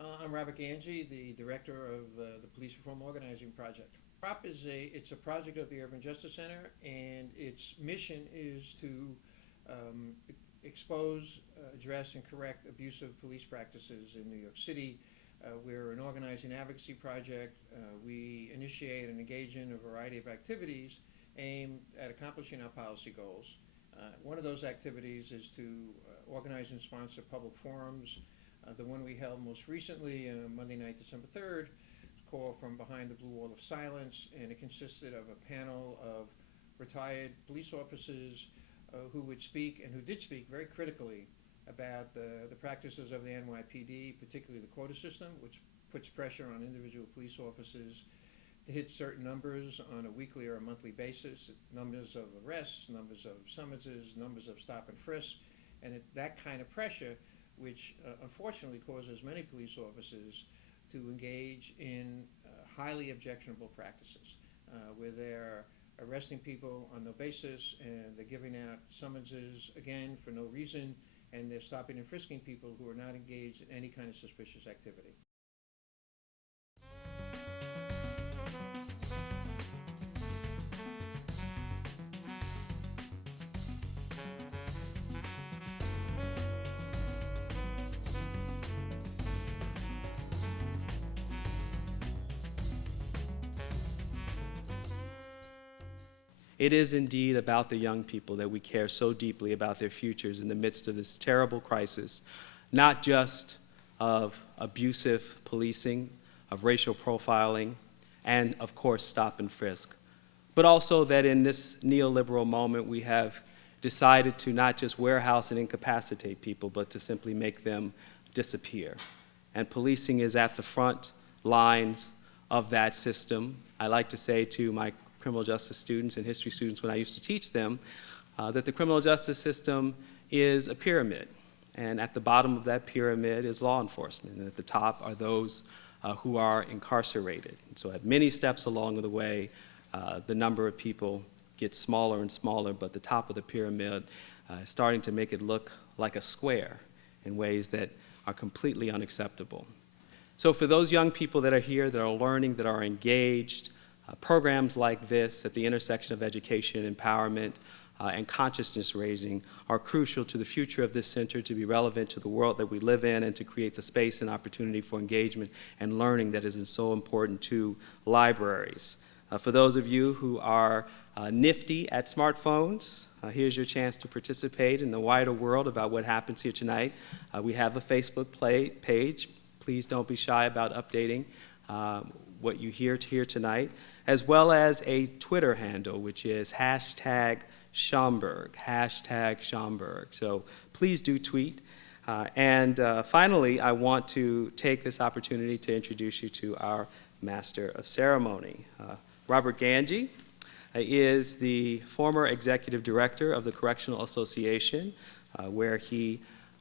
I'm Robert Ganji, the director of the Police Reform Organizing Project. PROP it's a project of the Urban Justice Center, and its mission is to expose, address, and correct abusive police practices in New York City. We're an organizing advocacy project. We initiate and engage in a variety of activities aimed at accomplishing our policy goals. One of those activities is to organize and sponsor public forums. The one we held most recently, Monday night, December 3rd, is called From Behind the Blue Wall of Silence, and it consisted of a panel of retired police officers who would speak, and who did speak very critically about the practices of the NYPD, particularly the Quota system, which puts pressure on individual police officers to hit certain numbers on a weekly or a monthly basis, numbers of arrests, numbers of summonses, numbers of stop and frisk, and that kind of pressure, which unfortunately causes many police officers to engage in highly objectionable practices, where they're arresting people on no basis, and they're giving out summonses, again, for no reason, and they're stopping and frisking people who are not engaged in any kind of suspicious activity. It is indeed about the young people that we care so deeply about their futures in the midst of this terrible crisis, not just of abusive policing, of racial profiling, and of course stop and frisk, but also that in this neoliberal moment we have decided to not just warehouse and incapacitate people, but to simply make them disappear. And policing is at the front lines of that system. I like to say to my criminal justice students and history students when I used to teach them that the criminal justice system is a pyramid, and at the bottom of that pyramid is law enforcement, and at the top are those who are incarcerated. And so at many steps along the way, the number of people gets smaller and smaller, but the top of the pyramid is starting to make it look like a square in ways that are completely unacceptable. So for those young people that are here, that are learning, that are engaged, programs like this at the intersection of education, empowerment, and consciousness raising are crucial to the future of this center, to be relevant to the world that we live in, and to create the space and opportunity for engagement and learning that is so important to libraries. For those of you who are nifty at smartphones, here's your chance to participate in the wider world about what happens here tonight. We have a Facebook page. Please don't be shy about updating what you hear here tonight, as well as a Twitter handle, which is #Schaumburg, #Schaumburg. So please do tweet. And finally, I want to take this opportunity to introduce you to our Master of Ceremony. Robert Ganji is the former executive director of the Correctional Association, where he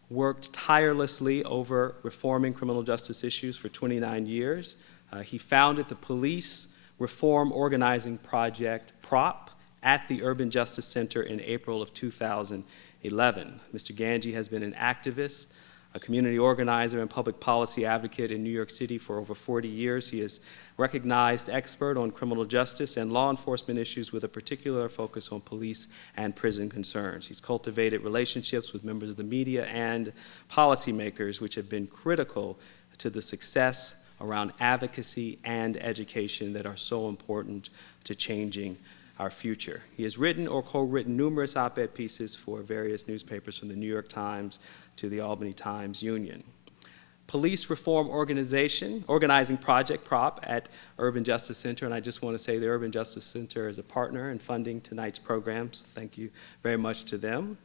worked tirelessly over reforming criminal justice issues for 29 years. He founded the Police Reform Organizing Project, PROP, at the Urban Justice Center in April of 2011. Mr. Ganji has been an activist, a community organizer, and public policy advocate in New York City for over 40 years. He is a recognized expert on criminal justice and law enforcement issues with a particular focus on police and prison concerns. He's cultivated relationships with members of the media and policymakers, which have been critical to the success around advocacy and education that are so important to changing our future. He has written or co-written numerous op-ed pieces for various newspapers, from the New York Times to the Albany Times-Union. Police Reform Organizing Project, PROP, at Urban Justice Center, and I just want to say the Urban Justice Center is a partner in funding tonight's programs. Thank you very much to them.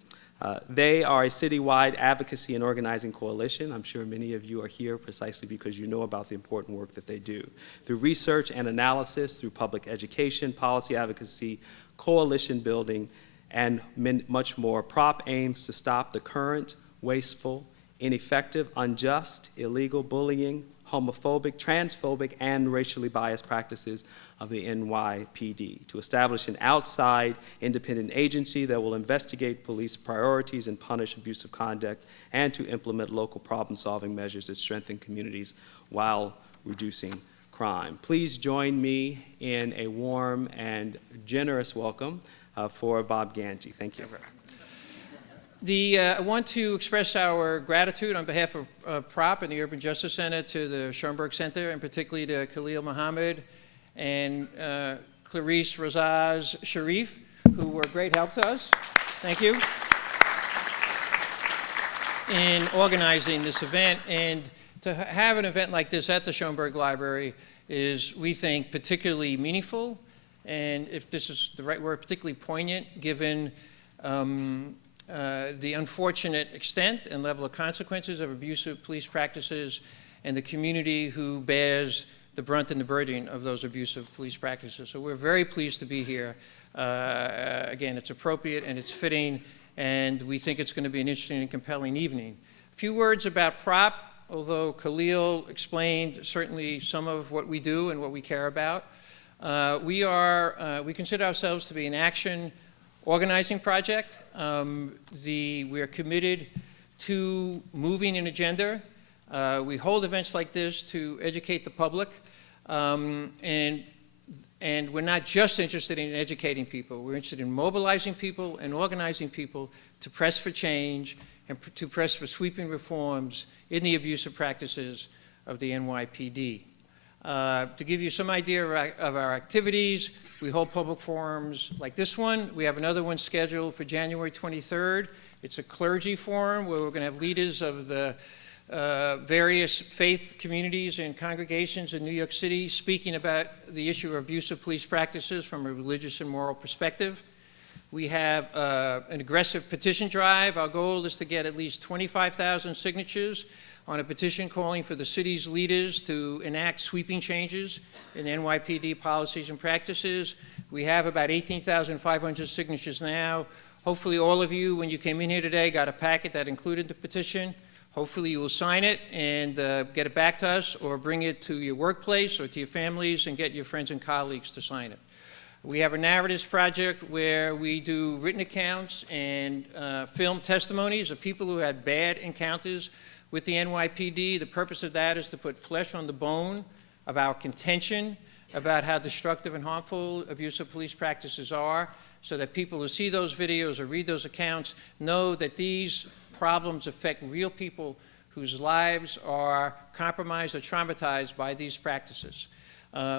They are a citywide advocacy and organizing coalition. I'm sure many of you are here precisely because you know about the important work that they do. Through research and analysis, through public education, policy advocacy, coalition building, and much more, PROP aims to stop the current, wasteful, ineffective, unjust, illegal bullying, homophobic, transphobic, and racially biased practices of the NYPD, to establish an outside independent agency that will investigate police priorities and punish abusive conduct, and to implement local problem-solving measures that strengthen communities while reducing crime. Please join me in a warm and generous welcome for Bob Ganji. Thank you. I want to express our gratitude on behalf of PROP and the Urban Justice Center to the Schoenberg Center, and particularly to Khalil Muhammad and Clarice Razaz Sharif, who were great help to us. Thank you. In organizing this event. And to have an event like this at the Schoenberg Library is, we think, particularly meaningful, and if this is the right word, particularly poignant, given the unfortunate extent and level of consequences of abusive police practices and the community who bears the brunt and the burden of those abusive police practices. So we're very pleased to be here. Again, it's appropriate and it's fitting, and we think it's going to be an interesting and compelling evening. A few words about PROP, although Khalil explained certainly some of what we do and what we care about. We consider ourselves to be an action organizing project. We are committed to moving an agenda. We hold events like this to educate the public, and we're not just interested in educating people. We're interested in mobilizing people and organizing people to press for change and to press for sweeping reforms in the abusive practices of the NYPD. To give you some idea of our activities, we hold public forums like this one. We have another one scheduled for January 23rd. It's a clergy forum where we're going to have leaders of the various faith communities and congregations in New York City speaking about the issue of abusive police practices from a religious and moral perspective. We have an aggressive petition drive. Our goal is to get at least 25,000 signatures on a petition calling for the city's leaders to enact sweeping changes in NYPD policies and practices. We have about 18,500 signatures now. Hopefully all of you, when you came in here today, got a packet that included the petition. Hopefully you will sign it and get it back to us, or bring it to your workplace or to your families and get your friends and colleagues to sign it. We have a narratives project where we do written accounts and film testimonies of people who had bad encounters with the NYPD. The purpose of that is to put flesh on the bone of our contention about how destructive and harmful abusive police practices are, so that people who see those videos or read those accounts know that these problems affect real people whose lives are compromised or traumatized by these practices.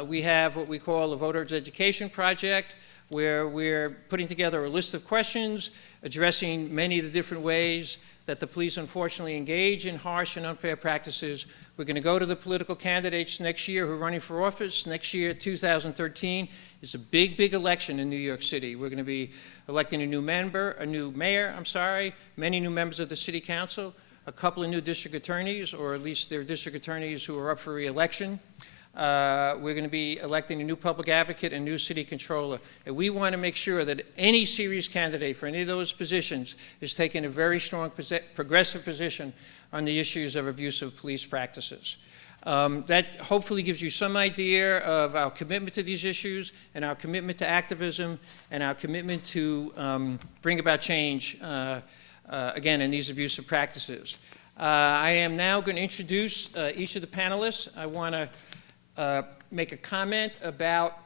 We have what we call a voters education project, where we're putting together a list of questions addressing many of the different ways that the police unfortunately engage in harsh and unfair practices. We're going to go to the political candidates next year who are running for office. Next year, 2013, is a big, big election in New York City. We're going to be electing a new mayor, many new members of the city council, a couple of new district attorneys, or at least they're district attorneys who are up for re-election. We're going to be electing a new public advocate and new city controller. And we want to make sure that any serious candidate for any of those positions is taking a very strong progressive position on the issues of abusive police practices. That hopefully gives you some idea of our commitment to these issues and our commitment to activism and our commitment to bring about change, again, in these abusive practices. I am now going to introduce each of the panelists. I want to make a comment about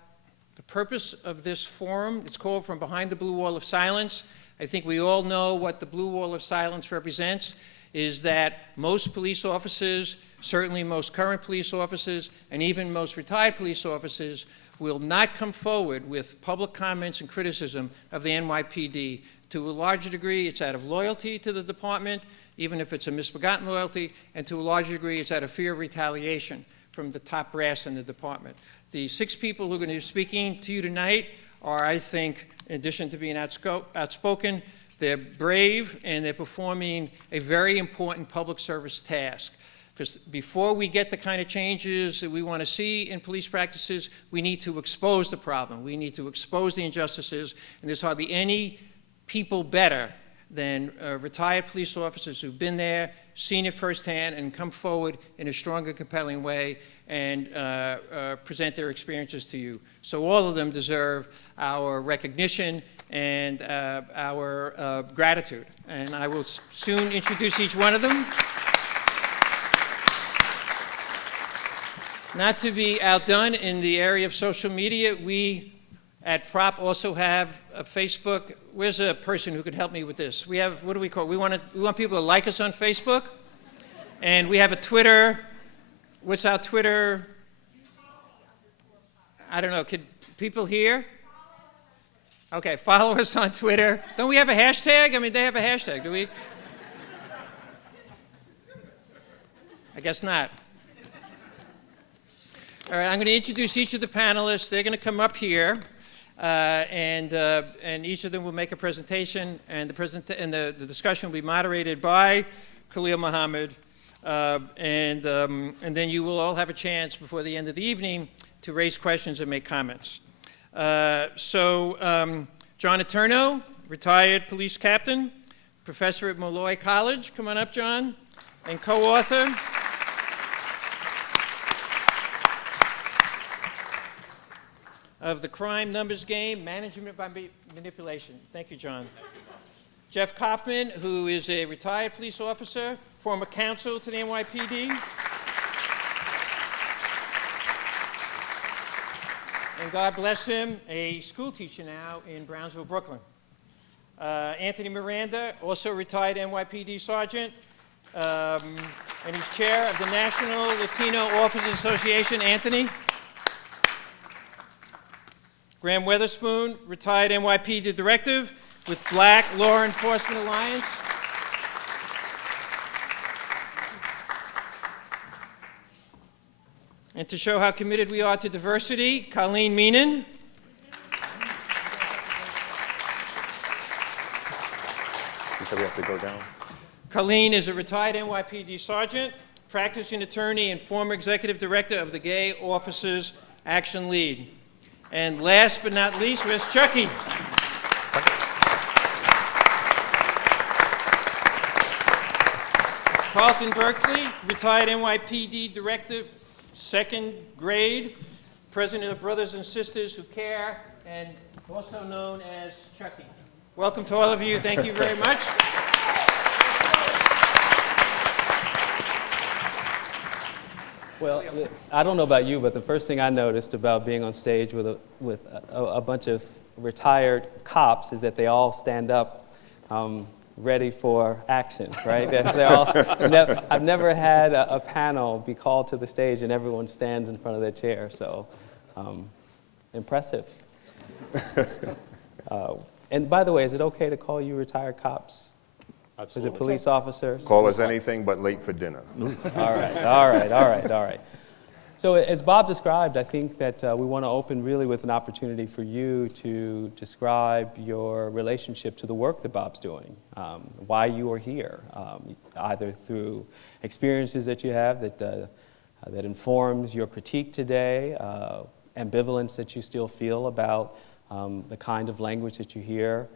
the purpose of this forum. It's called From Behind the Blue Wall of Silence. I think we all know what the blue wall of silence represents, is that most police officers, certainly most current police officers, and even most retired police officers, will not come forward with public comments and criticism of the NYPD. To a larger degree, it's out of loyalty to the department, even if it's a misbegotten loyalty, and to a larger degree, it's out of fear of retaliation from the top brass in the department. The 6 people who are going to be speaking to you tonight are, I think, in addition to being outspoken, they're brave and they're performing a very important public service task. Because before we get the kind of changes that we want to see in police practices, we need to expose the problem. We need to expose the injustices, and there's hardly any people better than retired police officers who've been there, seen it firsthand, and come forward in a stronger, compelling way and present their experiences to you. So all of them deserve our recognition and our gratitude. And I will soon introduce each one of them. Not to be outdone in the area of social media, we at FROP also have a Facebook. Where's a person who could help me with this? We have, what do we call it? We want people to like us on Facebook. And we have a Twitter. What's our Twitter? I don't know. Could people here? Okay, follow us on Twitter. Don't we have a hashtag? I mean, they have a hashtag. Do we? I guess not. All right, I'm going to introduce each of the panelists. They're going to come up here, and each of them will make a presentation, and the discussion will be moderated by Khalil Muhammad, and then you will all have a chance before the end of the evening to raise questions and make comments. John Eterno, retired police captain, professor at Molloy College. Come on up, John, and co-author. Of the Crime Numbers Game, Management by Manipulation. Thank you, John. Jeff Kaufman, who is a retired police officer, former counsel to the NYPD. And God bless him, a school teacher now in Brownsville, Brooklyn. Anthony Miranda, also retired NYPD sergeant, and he's chair of the National Latino Officers Association. Anthony. Graham Weatherspoon, retired NYPD directive with Black Law Enforcement Alliance. And to show how committed we are to diversity, Colleen Meenan. You said we have to go down? Colleen is a retired NYPD sergeant, practicing attorney, and former executive director of the Gay Officers Action League. And last but not least, where's Chucky? Carlton Berkeley, retired NYPD director, second grade, president of Brothers and Sisters Who Care, and also known as Chucky. Welcome to all of you. Thank you very much. Well, I don't know about you, but the first thing I noticed about being on stage with a bunch of retired cops is that they all stand up ready for action, right? I've never had a panel be called to the stage and everyone stands in front of their chair, so impressive. And by the way, is it okay to call you retired cops? Absolutely. Is it police officers? Call us anything but late for dinner. All right. So as Bob described, I think that we want to open really with an opportunity for you to describe your relationship to the work that Bob's doing, why you are here, either through experiences that you have that informs your critique today, ambivalence that you still feel about the kind of language that you hear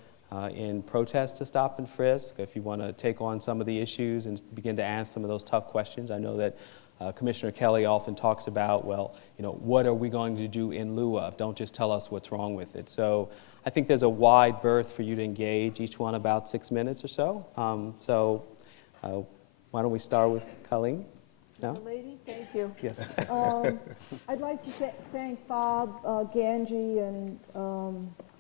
in protests to stop and frisk, if you want to take on some of the issues and begin to ask some of those tough questions. I know that Commissioner Kelly often talks about, well, what are we going to do in lieu of? Don't just tell us what's wrong with it. So I think there's a wide berth for you to engage, each one about 6 minutes or so. Why don't we start with Colleen? No? Lady, thank you. Yes. I'd like to thank Bob Ganji and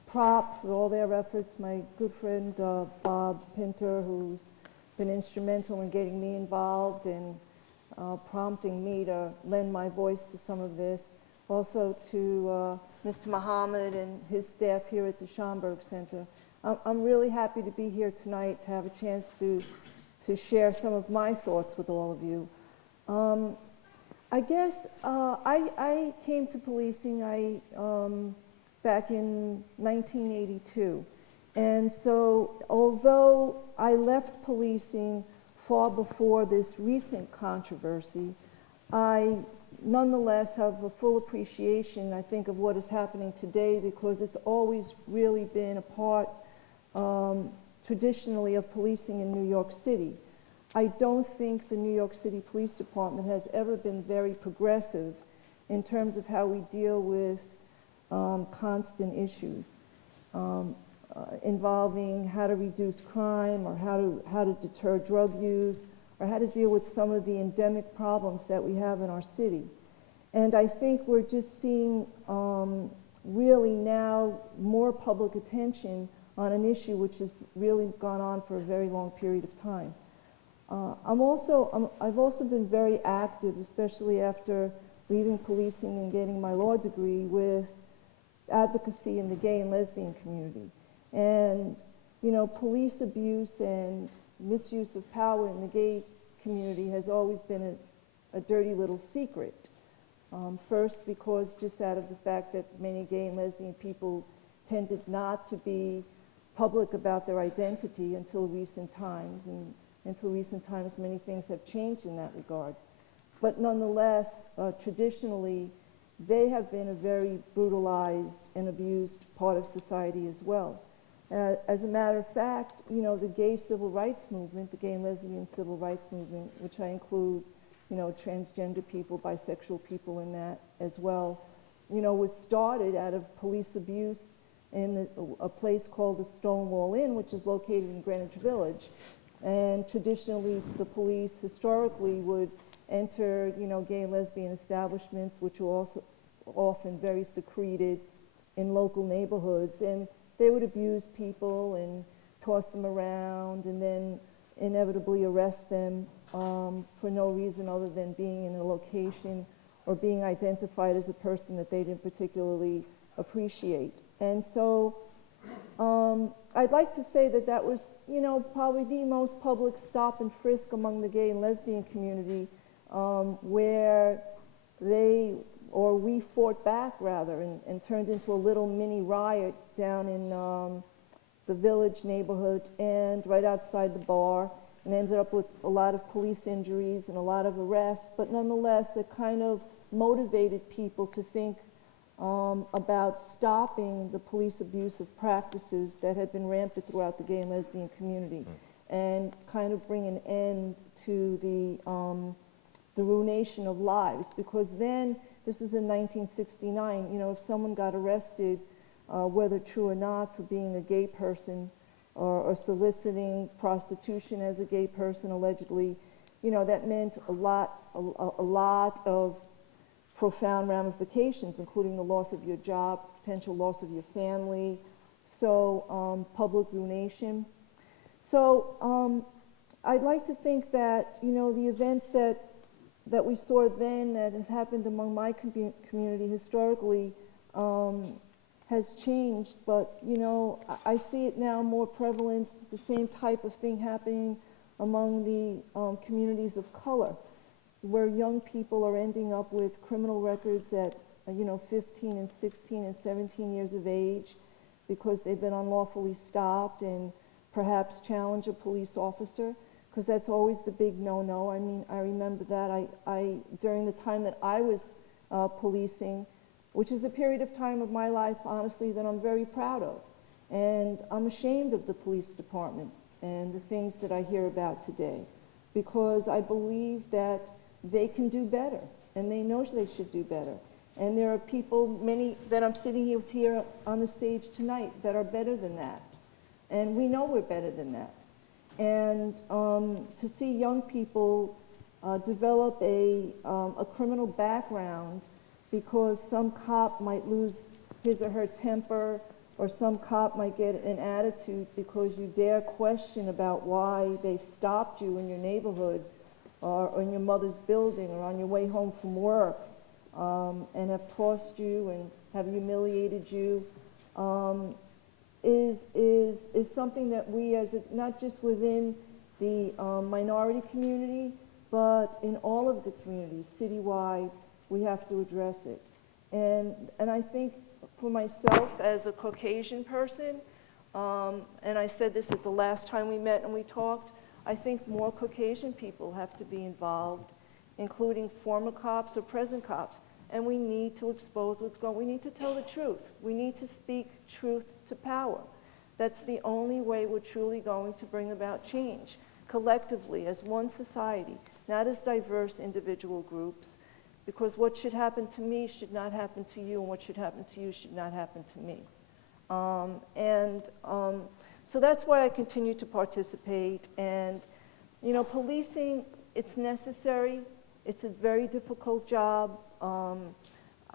PROP for all their efforts. My good friend Bob Pinter, who's been instrumental in getting me involved and prompting me to lend my voice to some of this. Also to Mr. Muhammad and his staff here at the Schomburg Center. I'm really happy to be here tonight to have a chance to share some of my thoughts with all of you. I guess I came to policing back in 1982. And so although I left policing far before this recent controversy, I nonetheless have a full appreciation, I think, of what is happening today, because it's always really been a part, traditionally, of policing in New York City. I don't think the New York City Police Department has ever been very progressive in terms of how we deal with constant issues involving how to reduce crime, or how to deter drug use, or how to deal with some of the endemic problems that we have in our city. And I think we're just seeing really now more public attention on an issue which has really gone on for a very long period of time. I've also been very active, especially after leaving policing and getting my law degree, with advocacy in the gay and lesbian community. And, you know, police abuse and misuse of power in the gay community has always been a dirty little secret. First, because just out of the fact that many gay and lesbian people tended not to be public about their identity until recent times, and until recent times many things have changed in that regard. But nonetheless, traditionally, they have been a very brutalized and abused part of society as well. As a matter of fact, you know, the gay civil rights movement, the gay and lesbian civil rights movement, which I include, you know, transgender people, bisexual people in that as well, you know, was started out of police abuse in a place called the Stonewall Inn, which is located in Greenwich Village. And traditionally, the police historically would enter, you know, gay and lesbian establishments, which were also often very secreted in local neighborhoods, and they would abuse people and toss them around, and then inevitably arrest them for no reason other than being in a location or being identified as a person that they didn't particularly appreciate. And so I'd like to say that that was, you know, probably the most public stop and frisk among the gay and lesbian community, where we fought back rather, and turned into a little mini riot down in the Village neighborhood and right outside the bar, and ended up with a lot of police injuries and a lot of arrests. But nonetheless, it kind of motivated people to think about stopping the police abusive practices that had been rampant throughout the gay and lesbian community, and kind of bring an end to the ruination of lives. Because then, this is in 1969, you know, if someone got arrested, whether true or not, for being a gay person or soliciting prostitution as a gay person, allegedly, you know, that meant a lot of profound ramifications, including the loss of your job, potential loss of your family, so public ruination. So I'd like to think that, you know, the events that we saw then, that has happened among my community historically, has changed, but, you know, I see it now more prevalent, the same type of thing happening among the communities of color, where young people are ending up with criminal records at, you know, 15 and 16 and 17 years of age, because they've been unlawfully stopped and perhaps challenge a police officer, because that's always the big no-no. I mean, I remember that during the time that I was policing, which is a period of time of my life, honestly, that I'm very proud of. And I'm ashamed of the police department and the things that I hear about today, because I believe that they can do better, and they know they should do better. And there are people, many that I'm sitting with here on the stage tonight, that are better than that. And we know we're better than that. And to see young people develop a criminal background because some cop might lose his or her temper, or some cop might get an attitude because you dare question about why they've stopped you in your neighborhood or in your mother's building or on your way home from work, and have tossed you and have humiliated you, is something that we, as not just within the minority community, but in all of the communities, citywide, we have to address it. And I think for myself as a Caucasian person, and I said this at the last time we met and we talked, I think more Caucasian people have to be involved, including former cops or present cops. And we need to expose what's going on. We need to tell the truth. We need to speak truth to power. That's the only way we're truly going to bring about change. collectively as one society, not as diverse individual groups, because what should happen to me should not happen to you, and what should happen to you should not happen to me. So that's why I continue to participate. And, you know, policing, it's necessary. It's a very difficult job.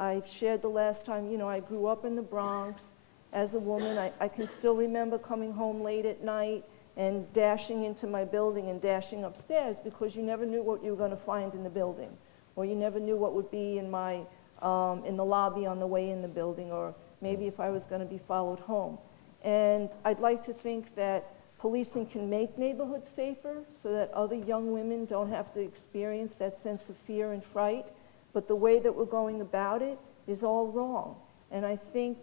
I've shared the last time, you know, I grew up in the Bronx as a woman. I can still remember coming home late at night and dashing into my building and dashing upstairs because you never knew what you were going to find in the building, or you never knew what would be in my in the lobby on the way in the building, or maybe if I was going to be followed home. And I'd like to think that policing can make neighborhoods safer so that other young women don't have to experience that sense of fear and fright. But the way that we're going about it is all wrong. And I think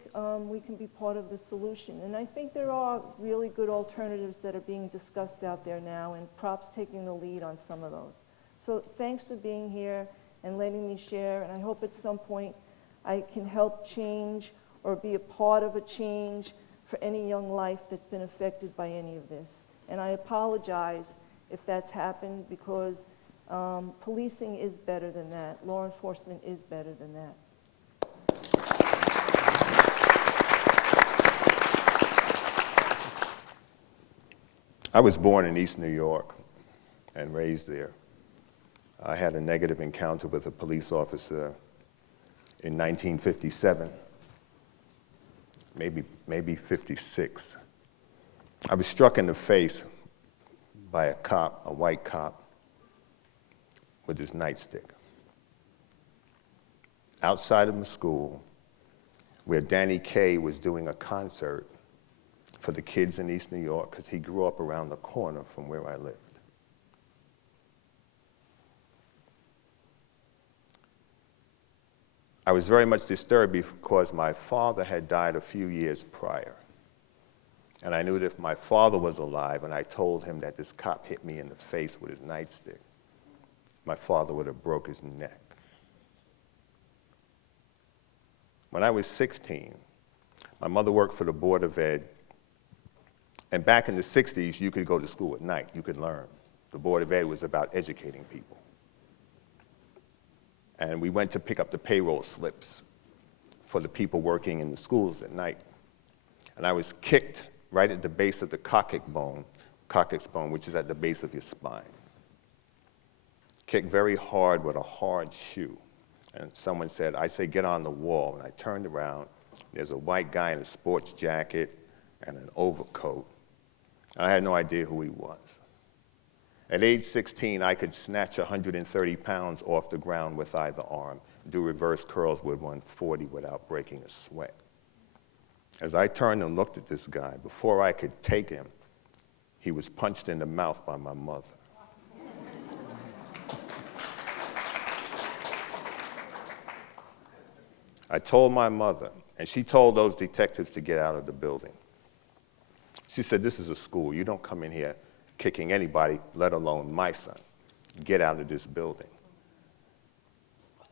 we can be part of the solution. And I think there are really good alternatives that are being discussed out there now, and Prop's taking the lead on some of those. So thanks for being here and letting me share, and I hope at some point I can help change or be a part of a change for any young life that's been affected by any of this. And I apologize if that's happened, because policing is better than that. Law enforcement is better than that. I was born in East New York and raised there. I had a negative encounter with a police officer in 1957, maybe 56. I was struck in the face by a cop, a white cop, with his nightstick. Outside of the school, where Danny Kaye was doing a concert for the kids in East New York, because he grew up around the corner from where I lived. I was very much disturbed because my father had died a few years prior. And I knew that if my father was alive and I told him that this cop hit me in the face with his nightstick, my father would have broke his neck. When I was 16, my mother worked for the Board of Ed. And back in the 60s, you could go to school at night. You could learn. The Board of Ed was about educating people. And we went to pick up the payroll slips for the people working in the schools at night. And I was kicked right at the base of the coccyx bone, which is at the base of your spine. Kicked very hard with a hard shoe. And someone said, I say, get on the wall. And I turned around. There's a white guy in a sports jacket and an overcoat. And I had no idea who he was. At age 16, I could snatch 130 pounds off the ground with either arm, do reverse curls with 140 without breaking a sweat. As I turned and looked at this guy, before I could take him, he was punched in the mouth by my mother. I told my mother, and she told those detectives to get out of the building. She said, this is a school. You don't come in here kicking anybody, let alone my son. Get out of this building.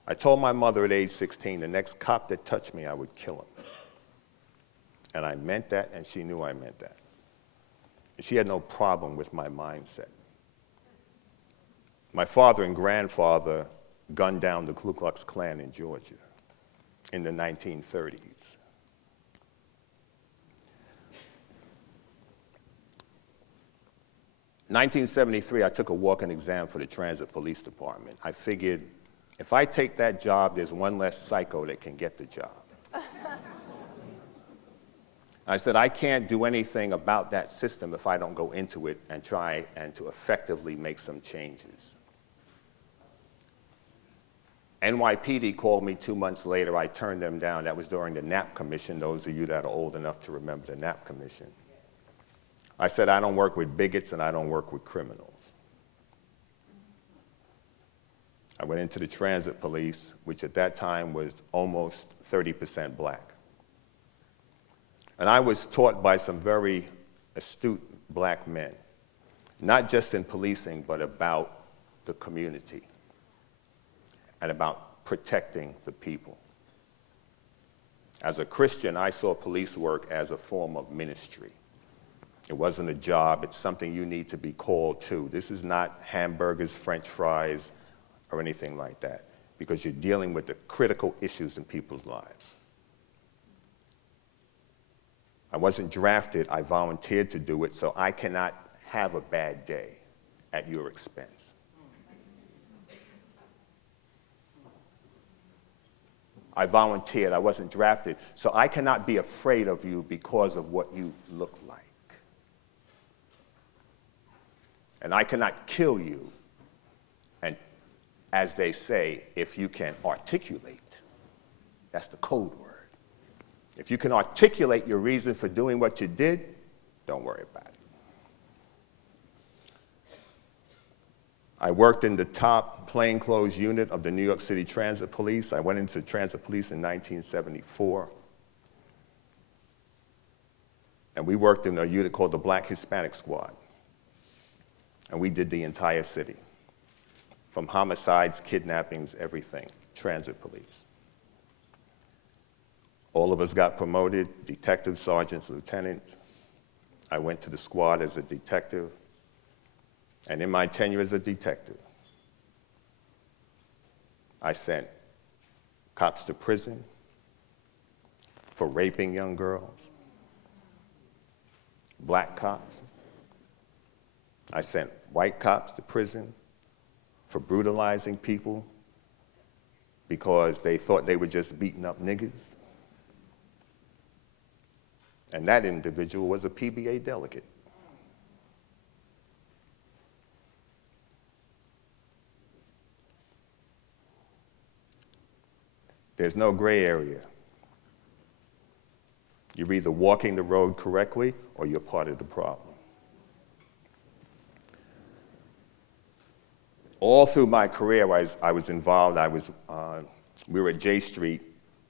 I told my mother at age 16, the next cop that touched me, I would kill him. And I meant that, and she knew I meant that. And she had no problem with my mindset. My father and grandfather gunned down the Ku Klux Klan in Georgia in the 1930s. In 1973, I took a walk-in exam for the Transit Police Department. I figured, if I take that job, there's one less psycho that can get the job. I said, I can't do anything about that system if I don't go into it and try and to effectively make some changes. NYPD called me 2 months later. I turned them down. That was during the Knapp Commission, those of you that are old enough to remember the Knapp Commission. I said, I don't work with bigots and I don't work with criminals. I went into the transit police, which at that time was almost 30% black. And I was taught by some very astute black men, not just in policing, but about the community and about protecting the people. As a Christian, I saw police work as a form of ministry. It wasn't a job. It's something you need to be called to. This is not hamburgers, French fries, or anything like that, because you're dealing with the critical issues in people's lives. I wasn't drafted. I volunteered to do it, so I cannot have a bad day at your expense. I volunteered. I wasn't drafted, so I cannot be afraid of you because of what you look like. And I cannot kill you, and as they say, if you can articulate. That's the code word. If you can articulate your reason for doing what you did, don't worry about it. I worked in the top plainclothes unit of the New York City Transit Police. I went into the Transit Police in 1974. And we worked in a unit called the Black Hispanic Squad. And we did the entire city, from homicides, kidnappings, everything, Transit Police. All of us got promoted, detectives, sergeants, lieutenants. I went to the squad as a detective. And in my tenure as a detective, I sent cops to prison for raping young girls, black cops. I sent white cops to prison for brutalizing people because they thought they were just beating up niggas. And that individual was a PBA delegate. There's no gray area. You're either walking the road correctly or you're part of the problem. All through my career, I was involved. We were at J Street,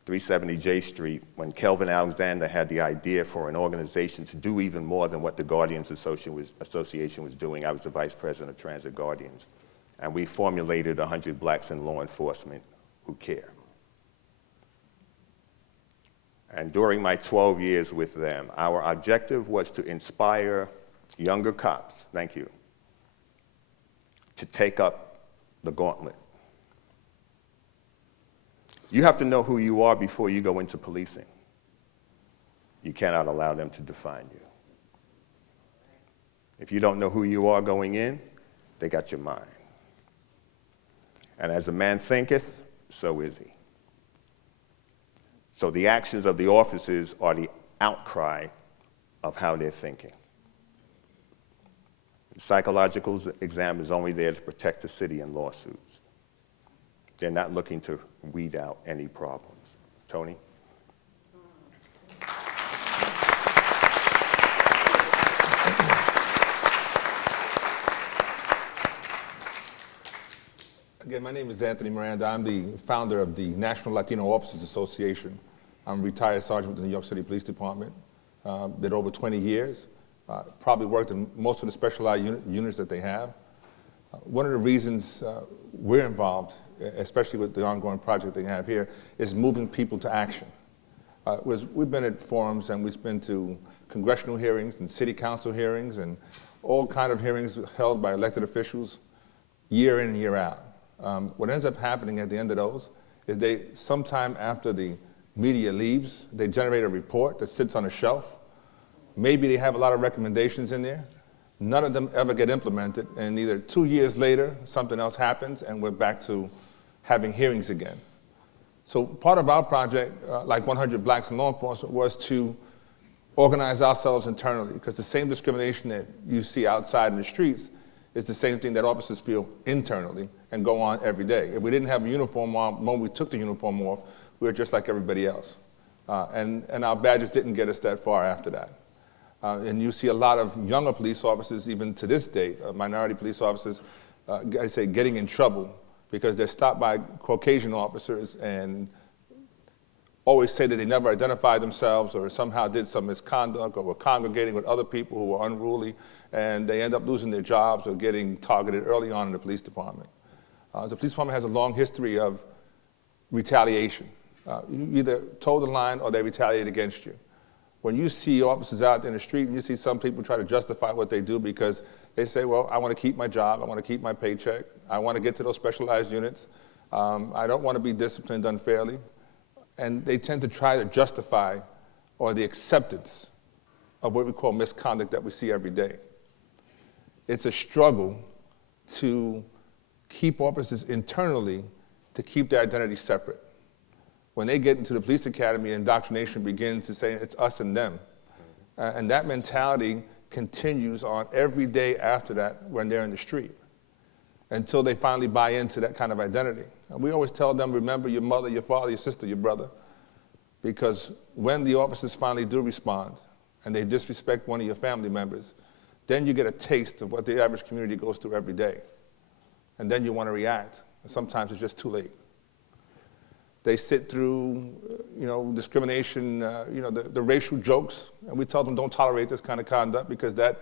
370 J Street, when Kelvin Alexander had the idea for an organization to do even more than what the Guardians Association was doing. I was the vice president of Transit Guardians. And we formulated 100 blacks in law enforcement who care. And during my 12 years with them, our objective was to inspire younger cops, thank you, to take up the gauntlet. You have to know who you are before you go into policing. You cannot allow them to define you. If you don't know who you are going in, they got your mind. And as a man thinketh, so is he. So the actions of the officers are the outcry of how they're thinking. The psychological exam is only there to protect the city in lawsuits. They're not looking to weed out any problems. Tony? Again, my name is Anthony Miranda. I'm the founder of the National Latino Officers Association. I'm a retired sergeant with the New York City Police Department. Did over 20 years. Probably worked in most of the specialized units that they have. One of the reasons we're involved, especially with the ongoing project they have here, is moving people to action. We've been at forums and we've been to congressional hearings and city council hearings and all kind of hearings held by elected officials year in and year out. What ends up happening at the end of those is they, sometime after the media leaves, they generate a report that sits on a shelf. Maybe they have a lot of recommendations in there. None of them ever get implemented, and either 2 years later, something else happens, and we're back to having hearings again. So part of our project, like 100 Blacks in Law Enforcement, was to organize ourselves internally, because the same discrimination that you see outside in the streets is the same thing that officers feel internally and go on every day. If we didn't have a uniform on, when we took the uniform off, we were just like everybody else. And our badges didn't get us that far after that. And you see a lot of younger police officers, even to this day, minority police officers, I say, getting in trouble because they're stopped by Caucasian officers and always say that they never identified themselves or somehow did some misconduct or were congregating with other people who were unruly, and they end up losing their jobs or getting targeted early on in the police department. The police department has a long history of retaliation. You either toe the line or they retaliate against you. when you see officers out there in the street and you see some people try to justify what they do because they say, well, I want to keep my job, I want to keep my paycheck, I want to get to those specialized units, I don't want to be disciplined unfairly. And they tend to try to justify or the acceptance of what we call misconduct that we see every day. It's a struggle to keep officers internally to keep their identity separate. When they get into the police academy, indoctrination begins to say it's us and them. And that mentality continues on every day after that when they're in the street until they finally buy into that kind of identity. And we always tell them, remember your mother, your father, your sister, your brother, because when the officers finally do respond and they disrespect one of your family members, then you get a taste of what the average community goes through every day. And then you want to react. And sometimes it's just too late. They sit through, discrimination, the racial jokes, and we tell them don't tolerate this kind of conduct because that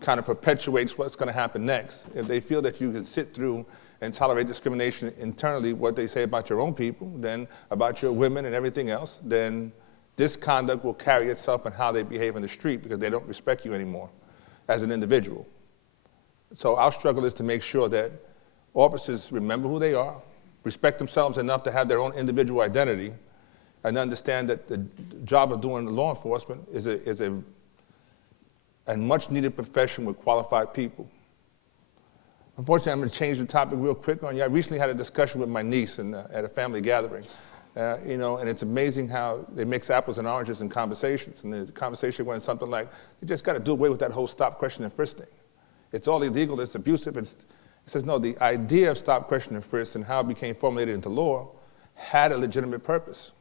kind of perpetuates what's going to happen next. If they feel that you can sit through and tolerate discrimination internally, what they say about your own people, then about your women and everything else, then this conduct will carry itself in how they behave in the street because they don't respect you anymore as an individual. So our struggle is to make sure that officers remember who they are, respect themselves enough to have their own individual identity, and understand that the job of doing law enforcement is a much-needed profession with qualified people. Unfortunately, I'm going to change the topic real quick on you. I recently had a discussion with my niece at a family gathering, and it's amazing how they mix apples and oranges in conversations. And the conversation went something like, you just got to do away with that whole stop, question, and frisk thing. It's all illegal, it's abusive. It says, no, the idea of stop, question, and frisk and how it became formulated into law had a legitimate purpose.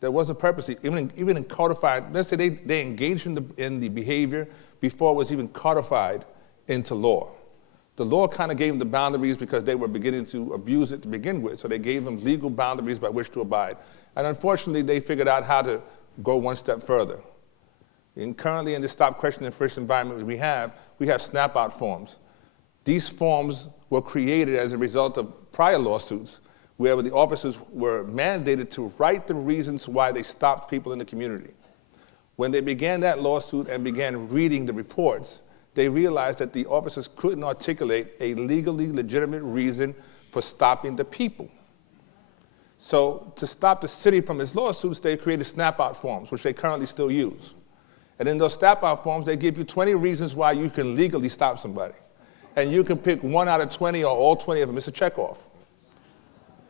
There was a purpose, even in codified, let's say they engaged in the behavior before it was even codified into law. The law kind of gave them the boundaries because they were beginning to abuse it to begin with, so they gave them legal boundaries by which to abide. And unfortunately, they figured out how to go one step further. And currently in the stop, question, and frisk environment we have snap-out forms. These forms were created as a result of prior lawsuits where the officers were mandated to write the reasons why they stopped people in the community. When they began that lawsuit and began reading the reports, they realized that the officers couldn't articulate a legally legitimate reason for stopping the people. So to stop the city from its lawsuits, they created snap-out forms, which they currently still use. And in those snap-out forms, they give you 20 reasons why you can legally stop somebody. And you can pick 1 out of 20 or all 20 of them. It's a checkoff.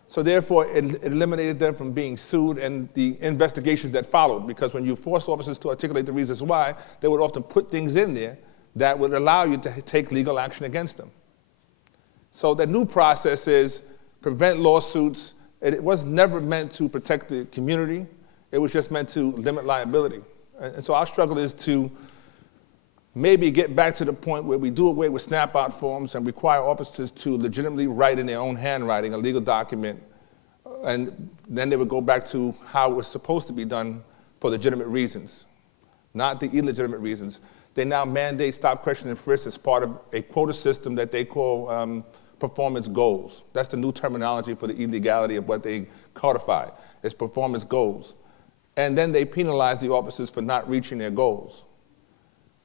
So therefore, it eliminated them from being sued and the investigations that followed, because when you force officers to articulate the reasons why, they would often put things in there that would allow you to take legal action against them. So the new process is prevent lawsuits. It was never meant to protect the community. It was just meant to limit liability. And so our struggle is to maybe get back to the point where we do away with snap-out forms and require officers to legitimately write in their own handwriting a legal document, and then they would go back to how it was supposed to be done for legitimate reasons, not the illegitimate reasons. They now mandate stop, question, and frisk as part of a quota system that they call performance goals. That's the new terminology for the illegality of what they codify. It's performance goals. And then they penalize the officers for not reaching their goals.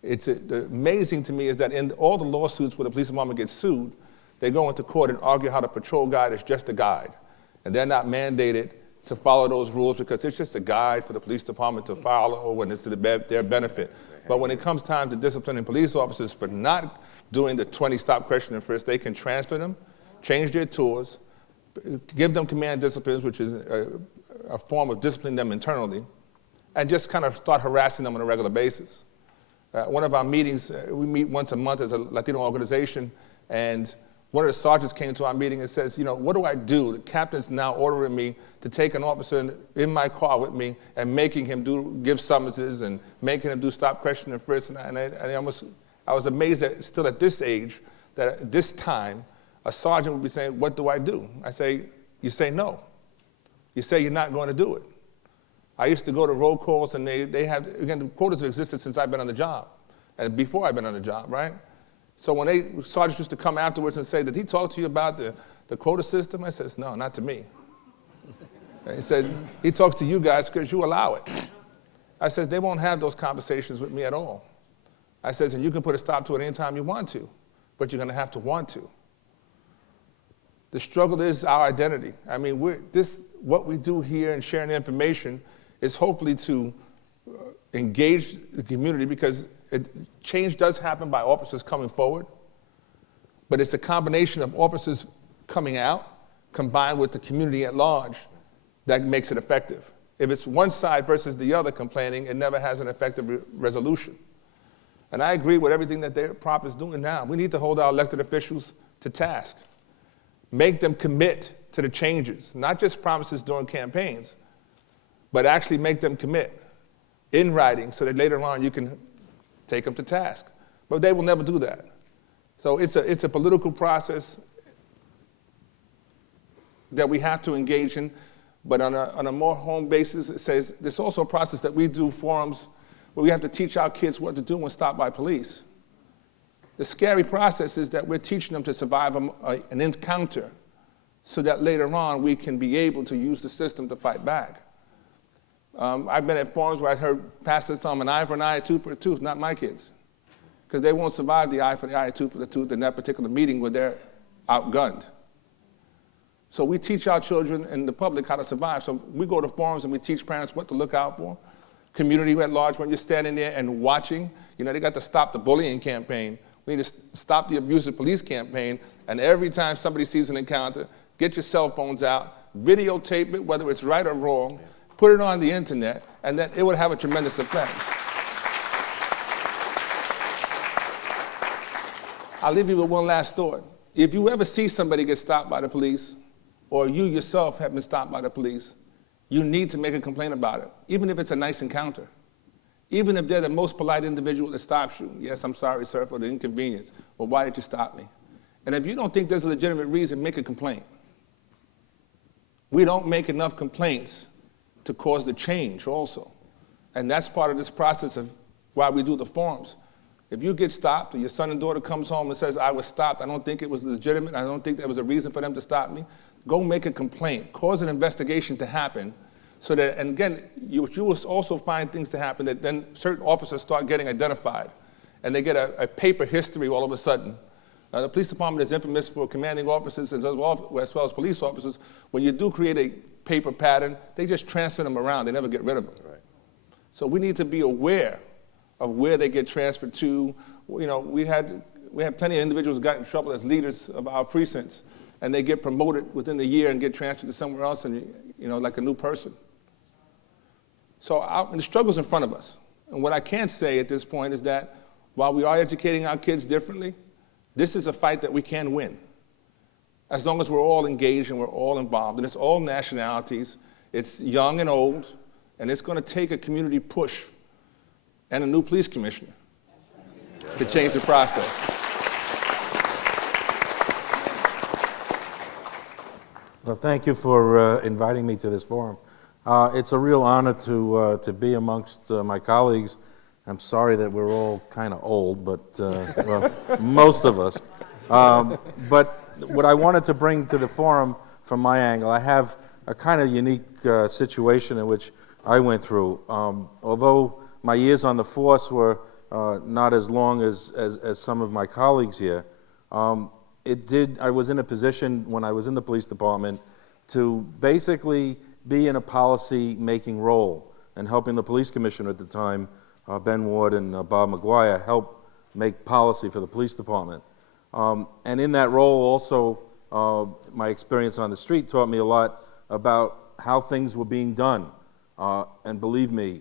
The amazing to me is that in all the lawsuits where the police department gets sued, they go into court and argue how the patrol guide is just a guide. And they're not mandated to follow those rules because it's just a guide for the police department to follow when it's to their benefit. But when it comes time to disciplining police officers for not doing the 20 stop, question, and frisk, they can transfer them, change their tours, give them command disciplines, which is a form of disciplining them internally, and just kind of start harassing them on a regular basis. One of our meetings, we meet once a month as a Latino organization, and one of the sergeants came to our meeting and says, what do I do? The captain's now ordering me to take an officer in my car with me and making him give summonses and making him do stop, question, and frisk. And I was amazed that still at this age, that at this time, a sergeant would be saying, what do I do? I say, you say no. You say you're not going to do it. I used to go to roll calls, and they have, again, the quotas have existed since I've been on the job, and before I've been on the job, right? So when sergeants used to come afterwards and say, did he talk to you about the quota system? I says, no, not to me. And he said, he talks to you guys because you allow it. I says, they won't have those conversations with me at all. I says, and you can put a stop to it anytime you want to, but you're gonna have to want to. The struggle is our identity. I mean, what we do here and sharing information is hopefully to engage the community, because change does happen by officers coming forward, but it's a combination of officers coming out combined with the community at large that makes it effective. If it's one side versus the other complaining, it never has an effective resolution. And I agree with everything that Prop is doing now. We need to hold our elected officials to task. Make them commit to the changes, not just promises during campaigns, but actually make them commit in writing so that later on you can take them to task. But they will never do that. So it's a political process that we have to engage in, but on a more home basis, it says there's also a process that we do forums where we have to teach our kids what to do when stopped by police. The scary process is that we're teaching them to survive an encounter so that later on we can be able to use the system to fight back. I've been at forums where I heard pastors tell them an eye for an eye, a tooth for a tooth, not my kids. Because they won't survive the eye for the eye, tooth for the tooth in that particular meeting where they're outgunned. So we teach our children and the public how to survive. So we go to forums and we teach parents what to look out for. Community at large, when you're standing there and watching, they got to stop the bullying campaign. We need to stop the abusive police campaign. And every time somebody sees an encounter, get your cell phones out, videotape it, whether it's right or wrong, put it on the internet, and then it would have a tremendous effect. I'll leave you with one last thought. If you ever see somebody get stopped by the police, or you yourself have been stopped by the police, you need to make a complaint about it, even if it's a nice encounter. Even if they're the most polite individual that stops you. Yes, I'm sorry, sir, for the inconvenience. Well, why did you stop me? And if you don't think there's a legitimate reason, make a complaint. We don't make enough complaints to cause the change also. And that's part of this process of why we do the forums. If you get stopped, or your son and daughter comes home and says, I was stopped, I don't think it was legitimate, I don't think there was a reason for them to stop me, go make a complaint, cause an investigation to happen, so that, and again, you will also find things to happen that then certain officers start getting identified, and they get a paper history all of a sudden. The police department is infamous for commanding officers as well as police officers. When you do create a paper pattern, they just transfer them around, they never get rid of them. Right. So we need to be aware of where they get transferred to. We had plenty of individuals who got in trouble as leaders of our precincts, and they get promoted within a year and get transferred to somewhere else, and like a new person. So the struggle's in front of us. And what I can say at this point is that while we are educating our kids differently, this is a fight that we can win. As long as we're all engaged and we're all involved, and it's all nationalities, it's young and old, and it's going to take a community push and a new police commissioner to change the process. Well, thank you for inviting me to this forum. It's a real honor to be amongst my colleagues. I'm sorry that we're all kind of old, but well, most of us. But what I wanted to bring to the forum from my angle, I have a kind of unique situation in which I went through. Although my years on the force were not as long as some of my colleagues here, I was in a position when I was in the police department to basically be in a policy-making role and helping the police commissioner at the time, Ben Ward and Bob McGuire, help make policy for the police department. And in that role also, my experience on the street taught me a lot about how things were being done. And believe me,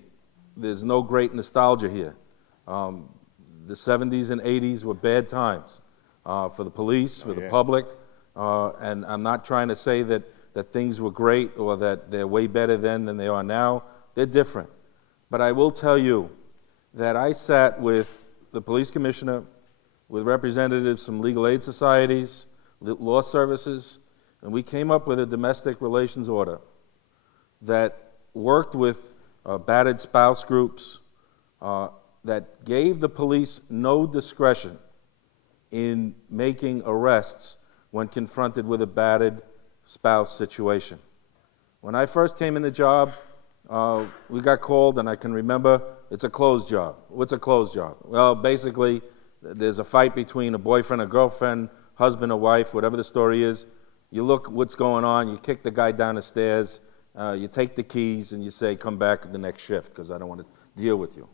there's no great nostalgia here. The 70s and 80s were bad times for the police, for the public, and I'm not trying to say that things were great or that they're way better then than they are now. They're different. But I will tell you that I sat with the police commissioner, with representatives from legal aid societies, law services, and we came up with a domestic relations order that worked with battered spouse groups, that gave the police no discretion in making arrests when confronted with a battered spouse situation. When I first came in the job, we got called, and I can remember, it's a clothes job. What's a clothes job? Well, basically, there's a fight between a boyfriend or girlfriend, husband or wife, whatever the story is. You look what's going on, you kick the guy down the stairs, you take the keys, and you say, come back at the next shift, because I don't want to deal with you.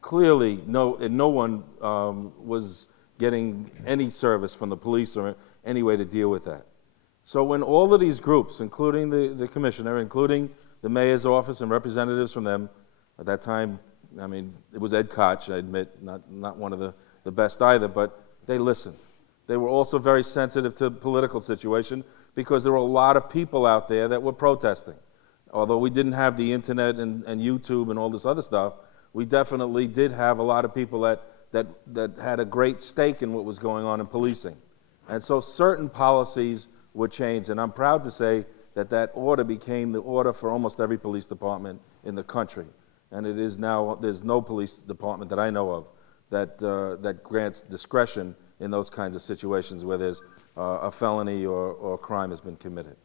Clearly, no one was getting any service from the police or any way to deal with that. So when all of these groups, including the commissioner, including the mayor's office and representatives from them, at that time, I mean, it was Ed Koch, I admit, not one of the best either, but they listened. They were also very sensitive to the political situation because there were a lot of people out there that were protesting. Although we didn't have the internet and YouTube and all this other stuff, we definitely did have a lot of people that had a great stake in what was going on in policing. And so certain policies were changed, and I'm proud to say that order became the order for almost every police department in the country. And it is now, there's no police department that I know of that grants discretion in those kinds of situations where there's a felony or crime has been committed.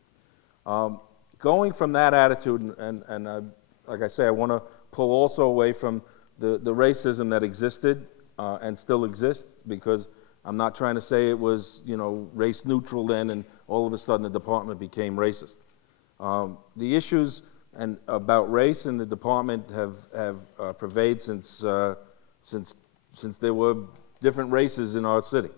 Going from that attitude, and like I say, I want to pull also away from the racism that existed and still exists, because I'm not trying to say it was, race neutral then and all of a sudden the department became racist. The issues about race in the department have pervaded since there were different races in our city.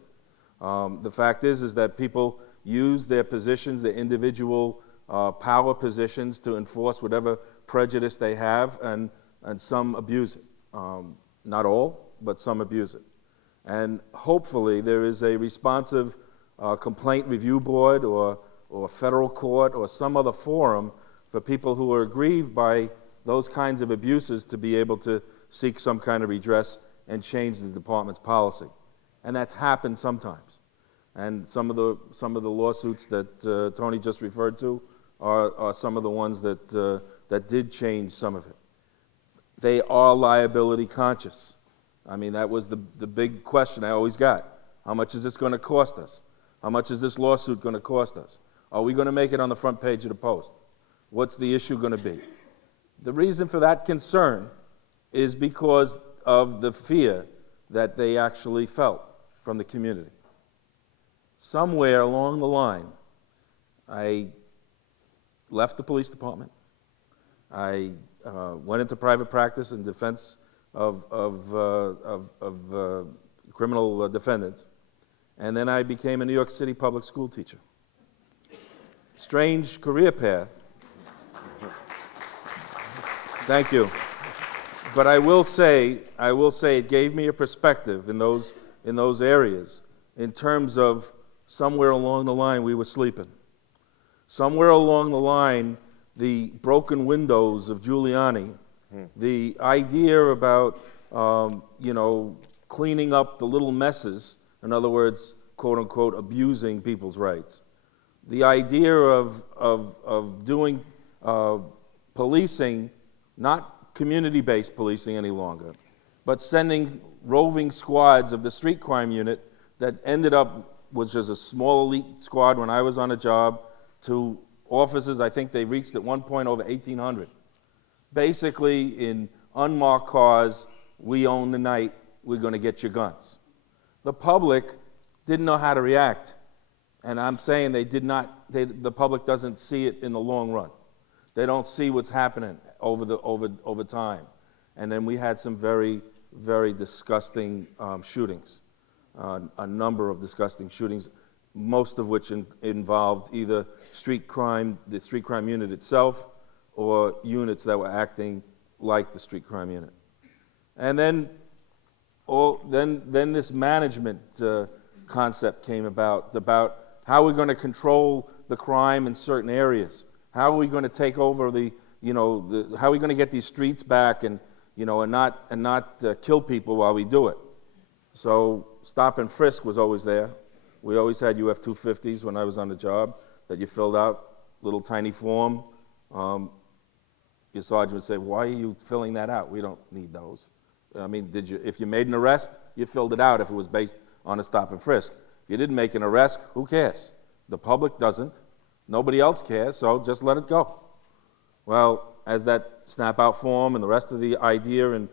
The fact is that people use their positions, their individual power positions, to enforce whatever prejudice they have, and some abuse it. Not all, but some abuse it. And hopefully there is a responsive complaint review board or federal court or some other forum for people who are aggrieved by those kinds of abuses to be able to seek some kind of redress and change the department's policy. And that's happened sometimes. And some of the lawsuits that Tony just referred to are some of the ones that did change some of it. They are liability conscious. I mean, that was the big question I always got. How much is this going to cost us? How much is this lawsuit going to cost us? Are we going to make it on the front page of the Post? What's the issue going to be? The reason for that concern is because of the fear that they actually felt from the community. Somewhere along the line, I left the police department. I went into private practice in defense of criminal defendants, and then I became a New York City public school teacher. Strange career path. Thank you. But I will say it gave me a perspective in those areas in terms of somewhere along the line we were sleeping. Somewhere along the line, the broken windows of Giuliani, the idea about cleaning up the little messes, in other words, quote unquote, abusing people's rights. The idea of doing policing, not community-based policing any longer, but sending roving squads of the street crime unit that ended up was just a small elite squad when I was on a job, to officers, I think they reached at one point over 1,800. Basically, in unmarked cars, we own the night, we're going to get your guns. The public didn't know how to react. And I'm saying the public doesn't see it in the long run. They don't see what's happening over time. And then we had some very, very disgusting shootings, a number of disgusting shootings, most of which involved either the street crime unit itself, or units that were acting like the street crime unit. And then this management concept came about how we're going to control the crime in certain areas. How are we going to take over how are we going to get these streets back and not kill people while we do it? So stop and frisk was always there. We always had UF-250s when I was on the job that you filled out, little tiny form. Your sergeant would say, "Why are you filling that out? We don't need those." I mean, if you made an arrest, you filled it out if it was based on a stop and frisk. If you didn't make an arrest, who cares? The public doesn't. Nobody else cares, so just let it go. Well, as that snap out form and the rest of the idea, and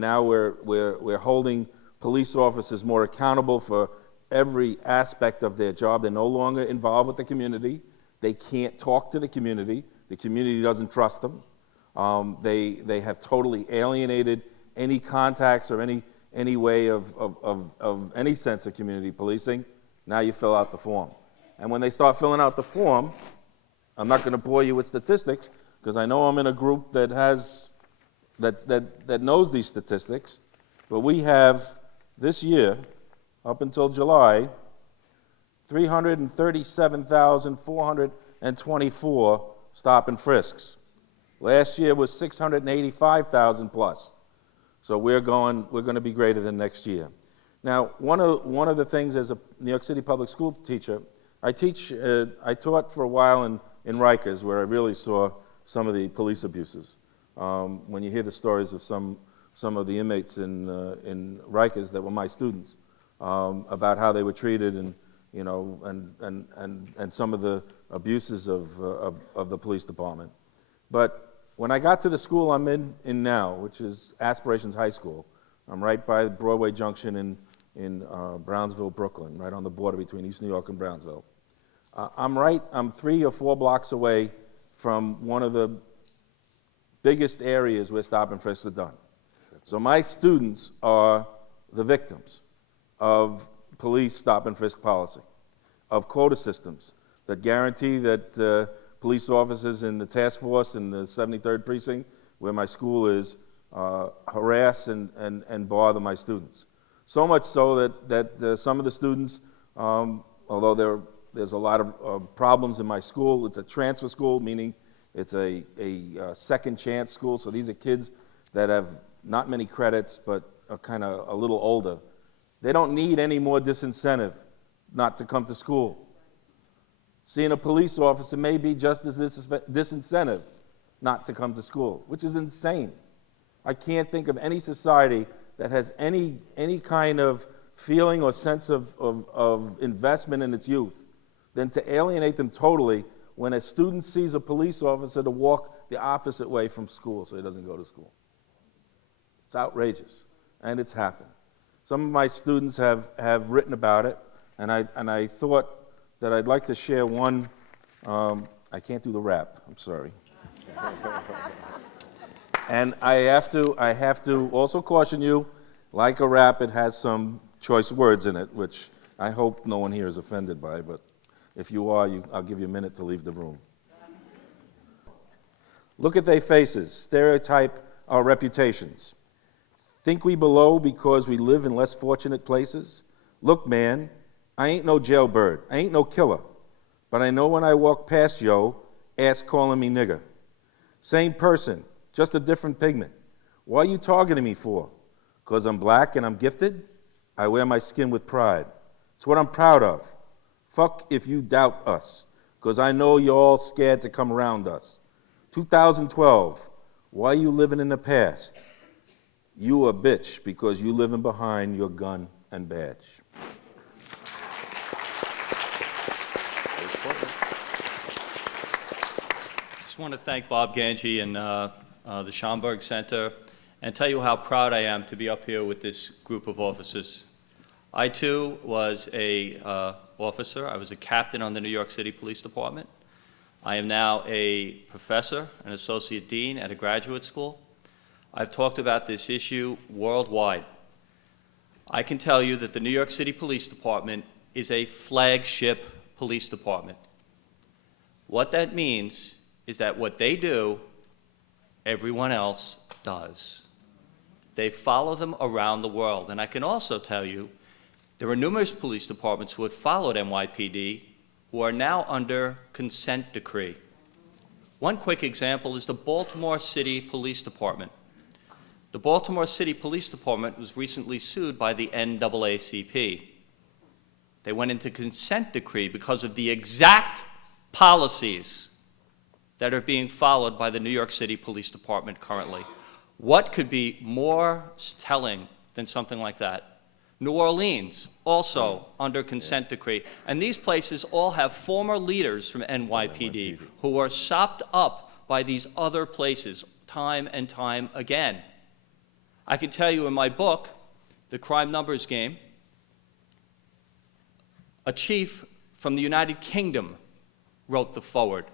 now we're holding police officers more accountable for every aspect of their job. They're no longer involved with the community. They can't talk to the community. The community doesn't trust them. They have totally alienated any contacts or any way of any sense of community policing. Now you fill out the form. And when they start filling out the form, I'm not going to bore you with statistics, because I know I'm in a group that knows these statistics, but we have this year, up until July, 337,424 stop and frisks. Last year was 685,000 plus. So we're going to be greater than next year. Now, one of the things as a New York City public school teacher, I taught for a while in Rikers, where I really saw some of the police abuses. When you hear the stories of some of the inmates in Rikers that were my students, about how they were treated, and some of the abuses of the police department. But when I got to the school I'm in now, which is Aspirations High School, I'm right by Broadway Junction in Brownsville, Brooklyn, right on the border between East New York and Brownsville. I'm 3 or 4 blocks away from one of the biggest areas where stop and frisks are done. So my students are the victims of police stop and frisk policy, of quota systems that guarantee that police officers in the task force in the 73rd precinct, where my school is, harass and bother my students. So much so that some of the students, although there's a lot of problems in my school, it's a transfer school, meaning it's a second chance school. So these are kids that have not many credits, but are kind of a little older. They don't need any more disincentive not to come to school. Seeing a police officer may be just as disincentive not to come to school, which is insane. I can't think of any society that has any kind of feeling or sense of investment in its youth than to alienate them totally when a student sees a police officer to walk the opposite way from school so he doesn't go to school. It's outrageous, and it's happened. Some of my students have written about it, and I thought that I'd like to share one. I can't do the rap, I'm sorry. And I have to also caution you, like a rap, it has some choice words in it, which I hope no one here is offended by, but if you are, I'll give you a minute to leave the room. Look at their faces, stereotype our reputations. Think we below because we live in less fortunate places? Look, man, I ain't no jailbird, I ain't no killer, but I know when I walk past yo, ass calling me nigger. Same person, just a different pigment. Why you targeting me for? 'Cause I'm black and I'm gifted? I wear my skin with pride. It's what I'm proud of. Fuck if you doubt us, 'cause I know you're all scared to come around us. 2012, why you living in the past? You a bitch because you living behind your gun and badge. I just want to thank Bob Ganji and the Schomburg Center and tell you how proud I am to be up here with this group of officers. I too was a officer. I was a captain on the New York City Police Department. I am now a professor, an associate dean at a graduate school. I've talked about this issue worldwide. I can tell you that the New York City Police Department is a flagship police department. What that means is that what they do, everyone else does. They follow them around the world. And I can also tell you, there are numerous police departments who had followed NYPD who are now under consent decree. One quick example is the Baltimore City Police Department. The Baltimore City Police Department was recently sued by the NAACP. They went into consent decree because of the exact policies that are being followed by the New York City Police Department currently. What could be more telling than something like that? New Orleans, also under consent decree. And these places all have former leaders from NYPD who are sopped up by these other places time and time again. I can tell you in my book, The Crime Numbers Game, a chief from the United Kingdom wrote the foreword.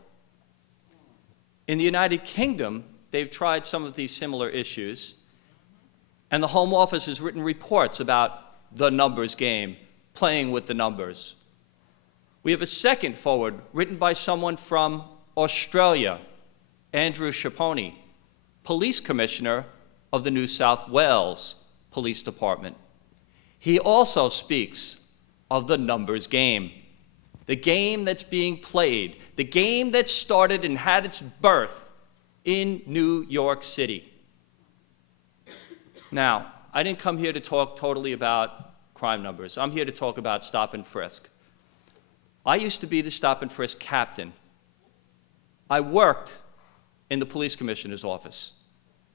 In the United Kingdom, they've tried some of these similar issues, and the Home Office has written reports about the numbers game, playing with the numbers. We have a second foreword written by someone from Australia, Andrew Schaponi, Police Commissioner of the New South Wales Police Department. He also speaks of the numbers game, the game that's being played, the game that started and had its birth in New York City. Now, I didn't come here to talk totally about crime numbers. I'm here to talk about stop and frisk. I used to be the stop and frisk captain. I worked in the police commissioner's office.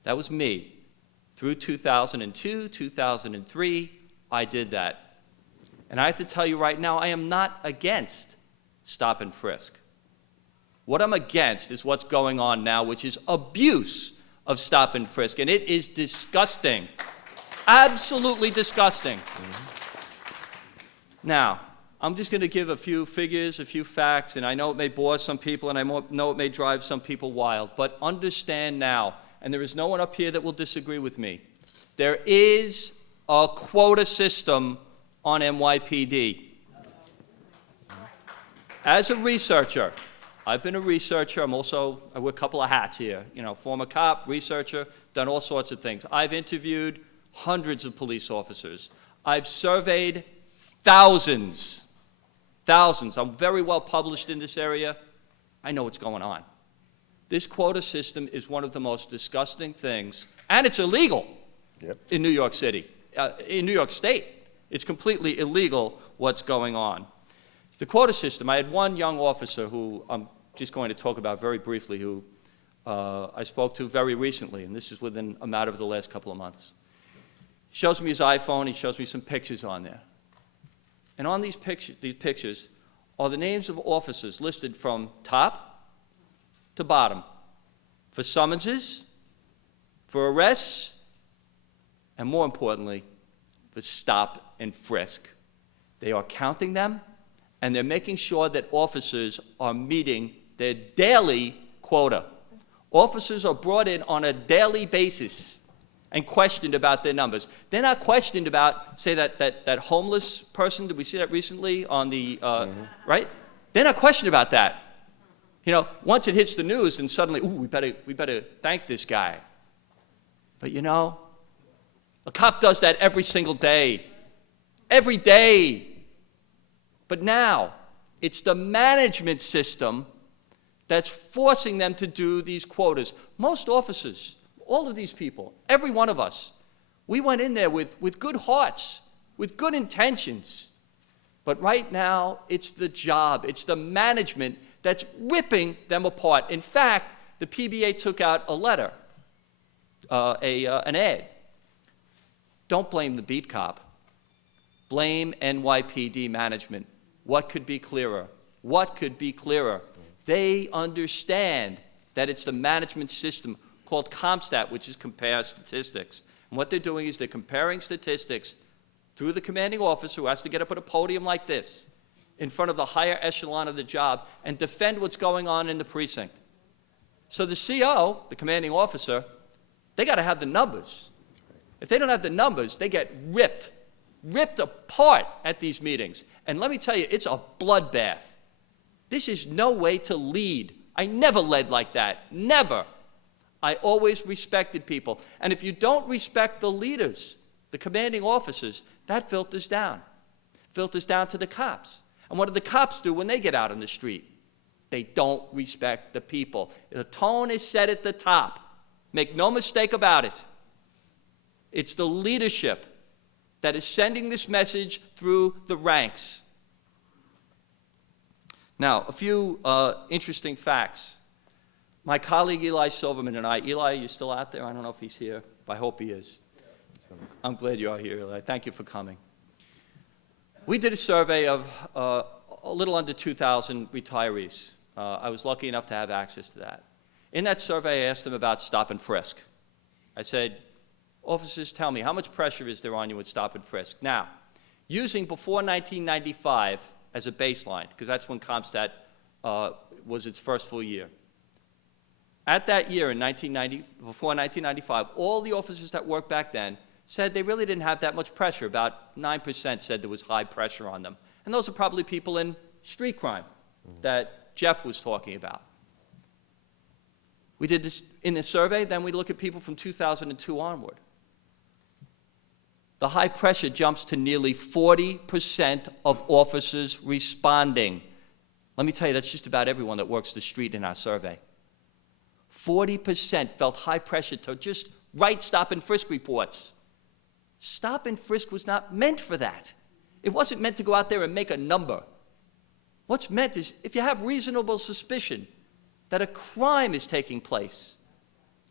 That was me. Through 2002, 2003, I did that. And I have to tell you right now, I am not against stop and frisk. What I'm against is what's going on now, which is abuse of stop and frisk, and it is disgusting. Absolutely disgusting. Now, I'm just going to give a few figures, a few facts, and I know it may bore some people, and I know it may drive some people wild, but understand now, and there is no one up here that will disagree with me, there is a quota system on NYPD. As a researcher, I've been a researcher. I wear a couple of hats here. You know, former cop, researcher, done all sorts of things. I've interviewed hundreds of police officers. I've surveyed thousands. I'm very well published in this area. I know what's going on. This quota system is one of the most disgusting things, and it's illegal in New York City, in New York State. It's completely illegal what's going on. The quota system, I had one young officer who I'm just going to talk about very briefly, who I spoke to very recently, and this is within a matter of the last couple of months. He shows me his iPhone, he shows me some pictures on there. And on these pictures are the names of officers listed from top to bottom for summonses, for arrests, and more importantly, for stop and frisk. They are counting them, and they're making sure that officers are meeting their daily quota. Officers are brought in on a daily basis and questioned about their numbers. They're not questioned about, say, that homeless person. Did we see that recently on the, right? They're not questioned about that. You know, once it hits the news and suddenly, ooh, we better thank this guy. But you know, a cop does that every single day. Every day. But now, it's the management system that's forcing them to do these quotas. Most officers, all of these people, every one of us, we went in there with good hearts, with good intentions. But right now, it's the job, it's the management that's ripping them apart. In fact, the PBA took out a letter, an ad. Don't blame the beat cop. Blame NYPD management. What could be clearer? What could be clearer? They understand that it's the management system called CompStat, which is compare statistics. And what they're doing is they're comparing statistics through the commanding officer, who has to get up at a podium like this in front of the higher echelon of the job and defend what's going on in the precinct. So the CO, the commanding officer, they got to have the numbers. If they don't have the numbers, they get ripped apart at these meetings. And let me tell you, it's a bloodbath. This is no way to lead. I never led like that, never. I always respected people. And if you don't respect the leaders, the commanding officers, that filters down to the cops. And what do the cops do when they get out on the street? They don't respect the people. The tone is set at the top. Make no mistake about it. It's the leadership that is sending this message through the ranks. Now, a few interesting facts. My colleague Eli Silverman and I, Eli, are you still out there? I don't know if he's here, but I hope he is. I'm glad you are here, Eli. Thank you for coming. We did a survey of a little under 2,000 retirees. I was lucky enough to have access to that. In that survey, I asked them about stop and frisk. I said, officers, tell me, how much pressure is there on you with stop and frisk? Now, using before 1995 as a baseline, because that's when CompStat was its first full year. At that year, before 1995, all the officers that worked back then said they really didn't have that much pressure. About 9% said there was high pressure on them. And those are probably people in street crime that Jeff was talking about. We did this in the survey, then we look at people from 2002 onward. The high pressure jumps to nearly 40% of officers responding. Let me tell you, that's just about everyone that works the street in our survey. 40% felt high pressure to just write stop and frisk reports. Stop and frisk was not meant for that. It wasn't meant to go out there and make a number. What's meant is if you have reasonable suspicion that a crime is taking place,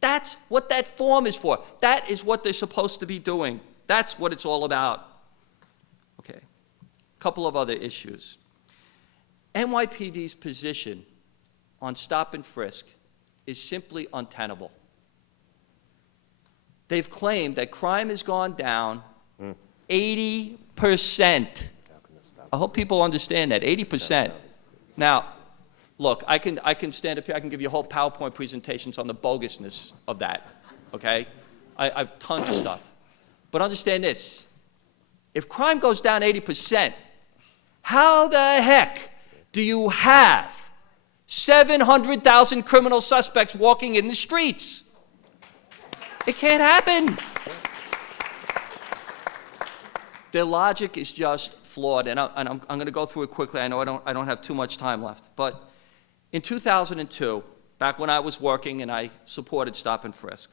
that's what that form is for. That is what they're supposed to be doing. That's what it's all about. Okay, a couple of other issues. NYPD's position on stop and frisk is simply untenable. They've claimed that crime has gone down 80%. I hope people understand that, 80%. Now, look, I can stand up here, I can give you whole PowerPoint presentations on the bogusness of that, okay? I've tons of stuff. But understand this, if crime goes down 80%, how the heck do you have 700,000 criminal suspects walking in the streets? It can't happen. Their logic is just flawed, and I'm going to go through it quickly. I know I don't have too much time left. But in 2002, back when I was working and I supported stop and frisk,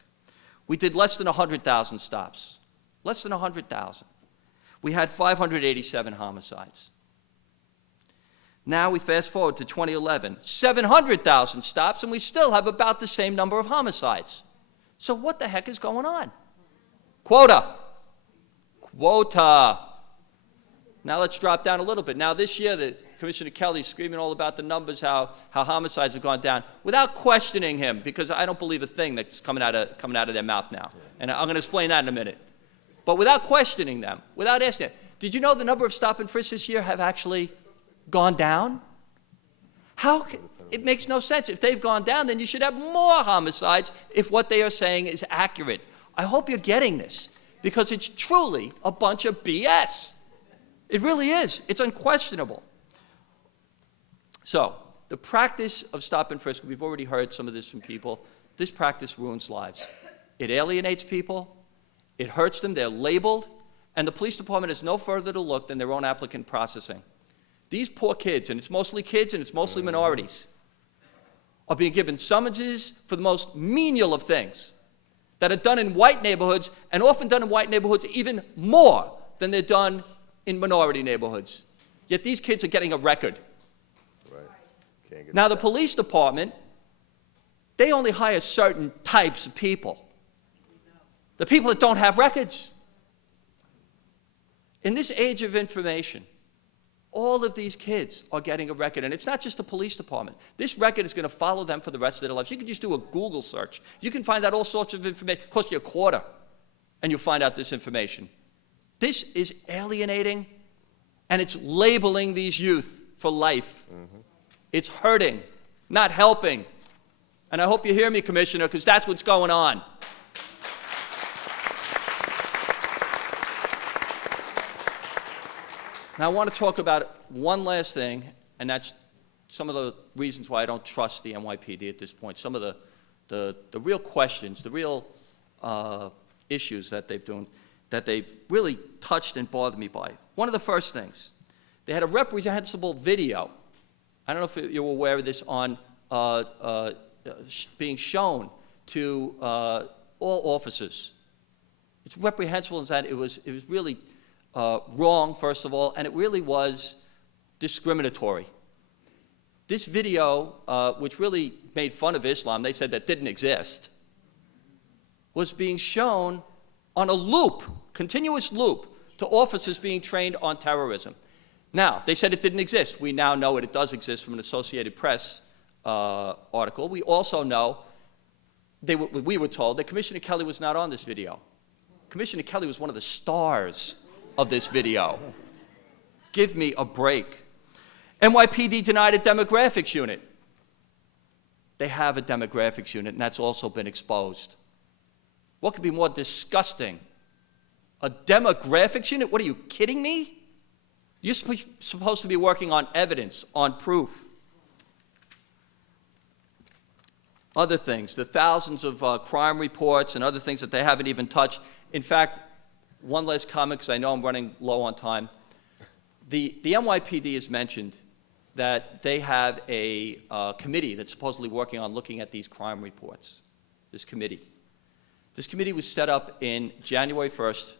we did less than 100,000 stops. Less than 100,000. We had 587 homicides. Now we fast forward to 2011, 700,000 stops, and we still have about the same number of homicides. So what the heck is going on? Quota. Quota. Now let's drop down a little bit. Now this year, Commissioner Kelly's screaming all about the numbers, how homicides have gone down, without questioning him, because I don't believe a thing that's coming out of their mouth now. And I'm going to explain that in a minute. But without questioning them, without asking them, did you know the number of stop and frisks this year have actually gone down? It makes no sense. If they've gone down, then you should have more homicides if what they are saying is accurate. I hope you're getting this, because it's truly a bunch of BS. It really is. It's unquestionable. So, the practice of stop and frisk, we've already heard some of this from people, this practice ruins lives. It alienates people, it hurts them, they're labeled, and the police department has no further to look than their own applicant processing. These poor kids, and it's mostly kids and it's mostly minorities, are being given summonses for the most menial of things that are done in white neighborhoods, and often done in white neighborhoods even more than they're done in minority neighborhoods. Yet these kids are getting a record. Right. Now, the police department, they only hire certain types of people. The people that don't have records. In this age of information, all of these kids are getting a record, and it's not just the police department. This record is going to follow them for the rest of their lives. You can just do a Google search. You can find out all sorts of information. It costs you $0.25, and you'll find out this information. This is alienating, and it's labeling these youth for life. Mm-hmm. It's hurting, not helping. And I hope you hear me, Commissioner, because that's what's going on. Now, I want to talk about one last thing, and that's some of the reasons why I don't trust the NYPD at this point. Some of the real questions, the real issues that they've really touched and bothered me by. One of the first things, they had a reprehensible video. I don't know if you're aware of this, on being shown to all officers. It's reprehensible in that it was really wrong, first of all, and it really was discriminatory. This video, which really made fun of Islam, they said that didn't exist, was being shown on a loop, continuous loop, to officers being trained on terrorism. Now, they said it didn't exist. We now know it does exist from an Associated Press article. We also know we were told that Commissioner Kelly was not on this video. Commissioner Kelly was one of the stars of this video. Give me a break. NYPD denied a demographics unit. They have a demographics unit, and that's also been exposed. What could be more disgusting? A demographics unit? What, are you kidding me? You're supposed to be working on evidence, on proof. Other things, the thousands of crime reports and other things that they haven't even touched. In fact, one last comment, because I know I'm running low on time. The NYPD has mentioned that they have a committee that's supposedly working on looking at these crime reports, this committee. This committee was set up in January 1st,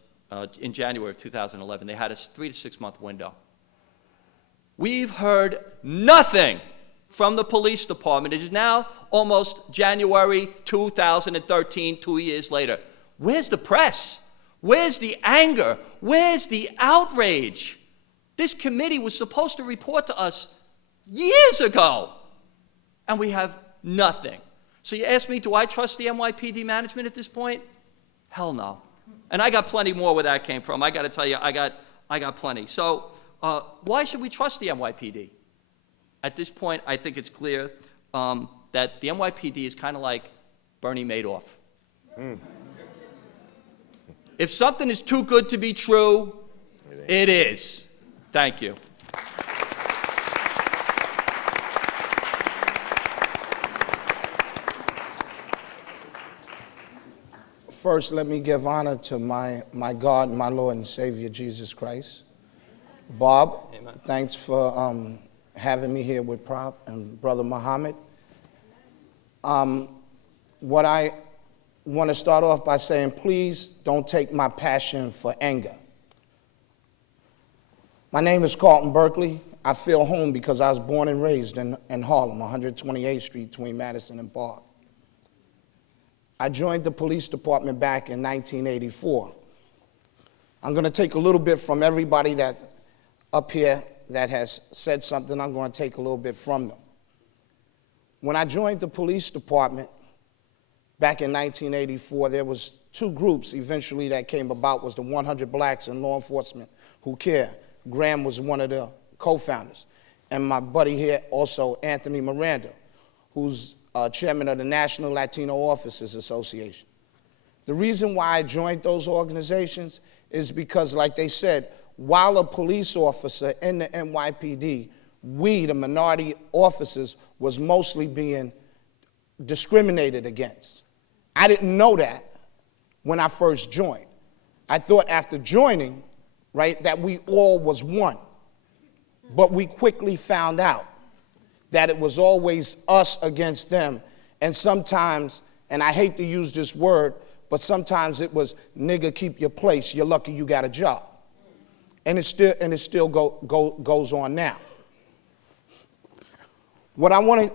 in January of 2011. They had a 3 to 6 month window. We've heard nothing from the police department. It is now almost January 2013, 2 years later. Where's the press? Where's the anger? Where's the outrage? This committee was supposed to report to us years ago, and we have nothing. So you ask me, do I trust the NYPD management at this point? Hell no. And I got plenty more where that came from. I got to tell you, I got plenty. So why should we trust the NYPD? At this point, I think it's clear that the NYPD is kind of like Bernie Madoff. If something is too good to be true, it is. Thank you. First, let me give honor to my God, my Lord and Savior, Jesus Christ. Bob, amen. Thanks for having me here with Prop and Brother Muhammad. What I want to start off by saying, please don't take my passion for anger. My name is Carlton Berkeley. I feel home because I was born and raised in Harlem, 128th Street between Madison and Park. I joined the police department back in 1984. I'm going to take a little bit from everybody that up here that has said something. I'm going to take a little bit from them. When I joined the police department back in 1984, there was two groups eventually that came about. Was the 100 Blacks in Law Enforcement Who Care. Graham was one of the co-founders. And my buddy here also, Anthony Miranda, who's chairman of the National Latino Officers Association. The reason why I joined those organizations is because, like they said, while a police officer in the NYPD, we, the minority officers, was mostly being discriminated against. I didn't know that when I first joined. I thought after joining, right, that we all was one. But we quickly found out that it was always us against them. And sometimes, and I hate to use this word, but sometimes it was, nigga, keep your place. You're lucky you got a job. And it still goes on now. What I wanted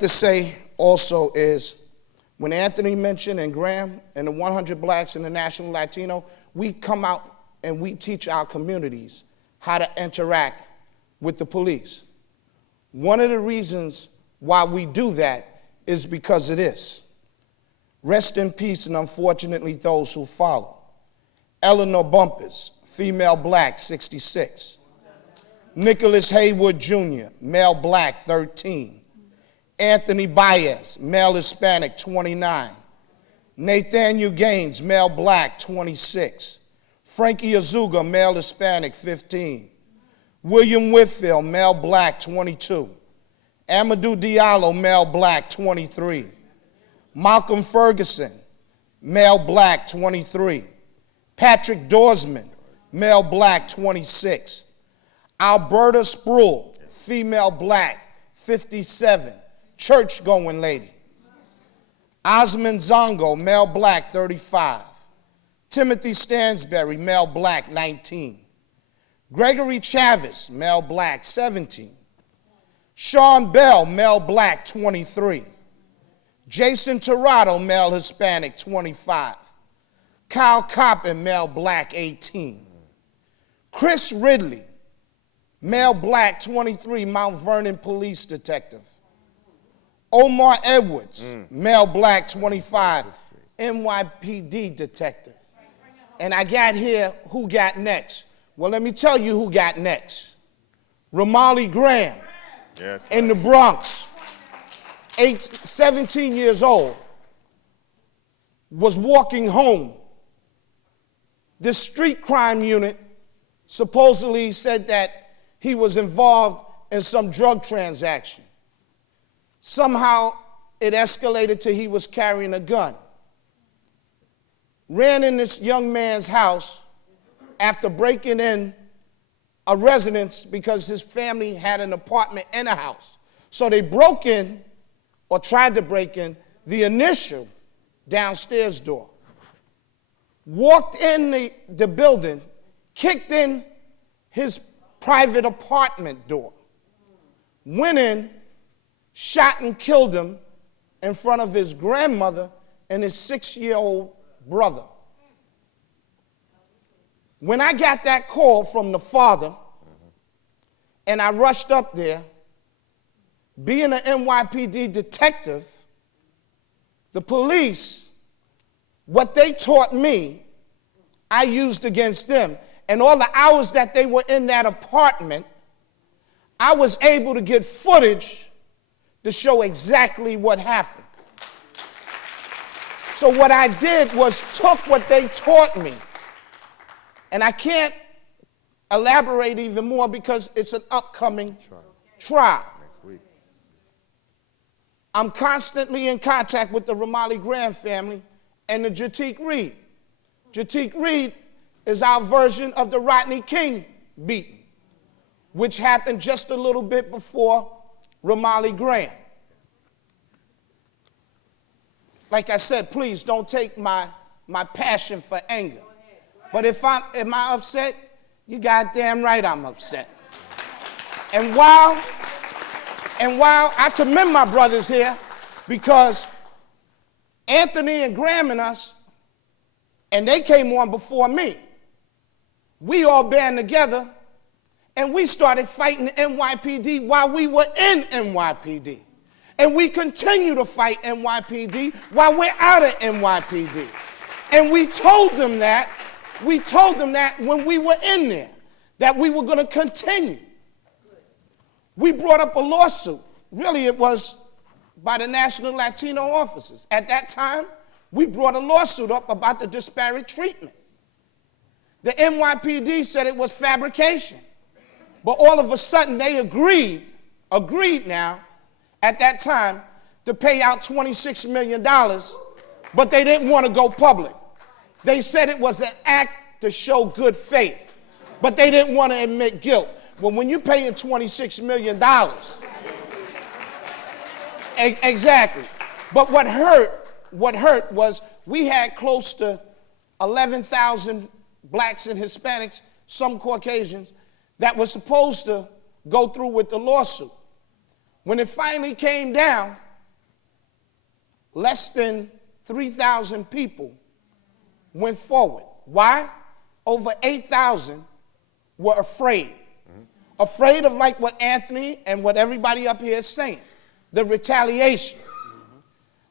to say also is, when Anthony mentioned and Graham and the 100 Blacks and the National Latino, we come out and we teach our communities how to interact with the police. One of the reasons why we do that is because of this. Rest in peace, and unfortunately those who follow. Eleanor Bumpers, female black, 66. Nicholas Haywood Jr., male black, 13. Anthony Baez, male Hispanic, 29. Nathaniel Gaines, male black, 26. Frankie Azuga, male Hispanic, 15. William Whitfield, male black, 22. Amadou Diallo, male black, 23. Malcolm Ferguson, male black, 23. Patrick Dorsman, male black, 26. Alberta Sproul, female black, 57, church-going lady. Osmond Zongo, male black, 35. Timothy Stansberry, male black, 19. Gregory Chavez, male black, 17. Sean Bell, male black, 23. Jason Tirado, male Hispanic, 25. Kyle Coppin, male black, 18. Chris Ridley, male black, 23, Mount Vernon police detective. Omar Edwards, male, black, 25, NYPD detective. And I got here, who got next? Well, let me tell you who got next. Romali Graham, Yes. in the Bronx, 17 years old, was walking home. The street crime unit supposedly said that he was involved in some drug transaction. Somehow it escalated to he was carrying a gun. Ran in this young man's house after breaking in a residence because his family had an apartment and a house. So they broke in, or tried to break in, the initial downstairs door. Walked in the building, kicked in his private apartment door, went in, shot and killed him in front of his grandmother and his 6-year-old brother. When I got that call from the father, and I rushed up there, being an NYPD detective, the police, what they taught me, I used against them. And all the hours that they were in that apartment, I was able to get footage to show exactly what happened. So what I did was took what they taught me, and I can't elaborate even more because it's an upcoming trial. Next week. I'm constantly in contact with the Romali Graham family and the Jatik Reed. Jatik Reed is our version of the Rodney King beating, which happened just a little bit before Romali Graham. Like I said, please don't take my passion for anger. But am I upset? You goddamn right I'm upset. And while I commend my brothers here, because Anthony and Graham and us, and they came on before me, we all band together and we started fighting NYPD while we were in NYPD. And we continue to fight NYPD while we're out of NYPD. And we told them that when we were in there, that we were going to continue. We brought up a lawsuit. Really, it was by the National Latino officers. At that time, we brought a lawsuit up about the disparate treatment. The NYPD said it was fabrication. But all of a sudden, they agreed now, at that time, to pay out $26 million, but they didn't want to go public. They said it was an act to show good faith, but they didn't want to admit guilt. Well, when you're paying $26 million, exactly. But what hurt was we had close to 11,000 blacks and Hispanics, some Caucasians, that were supposed to go through with the lawsuit. When it finally came down, less than 3,000 people went forward. Why? Over 8,000 were afraid. Afraid of like what Anthony and what everybody up here is saying, the retaliation.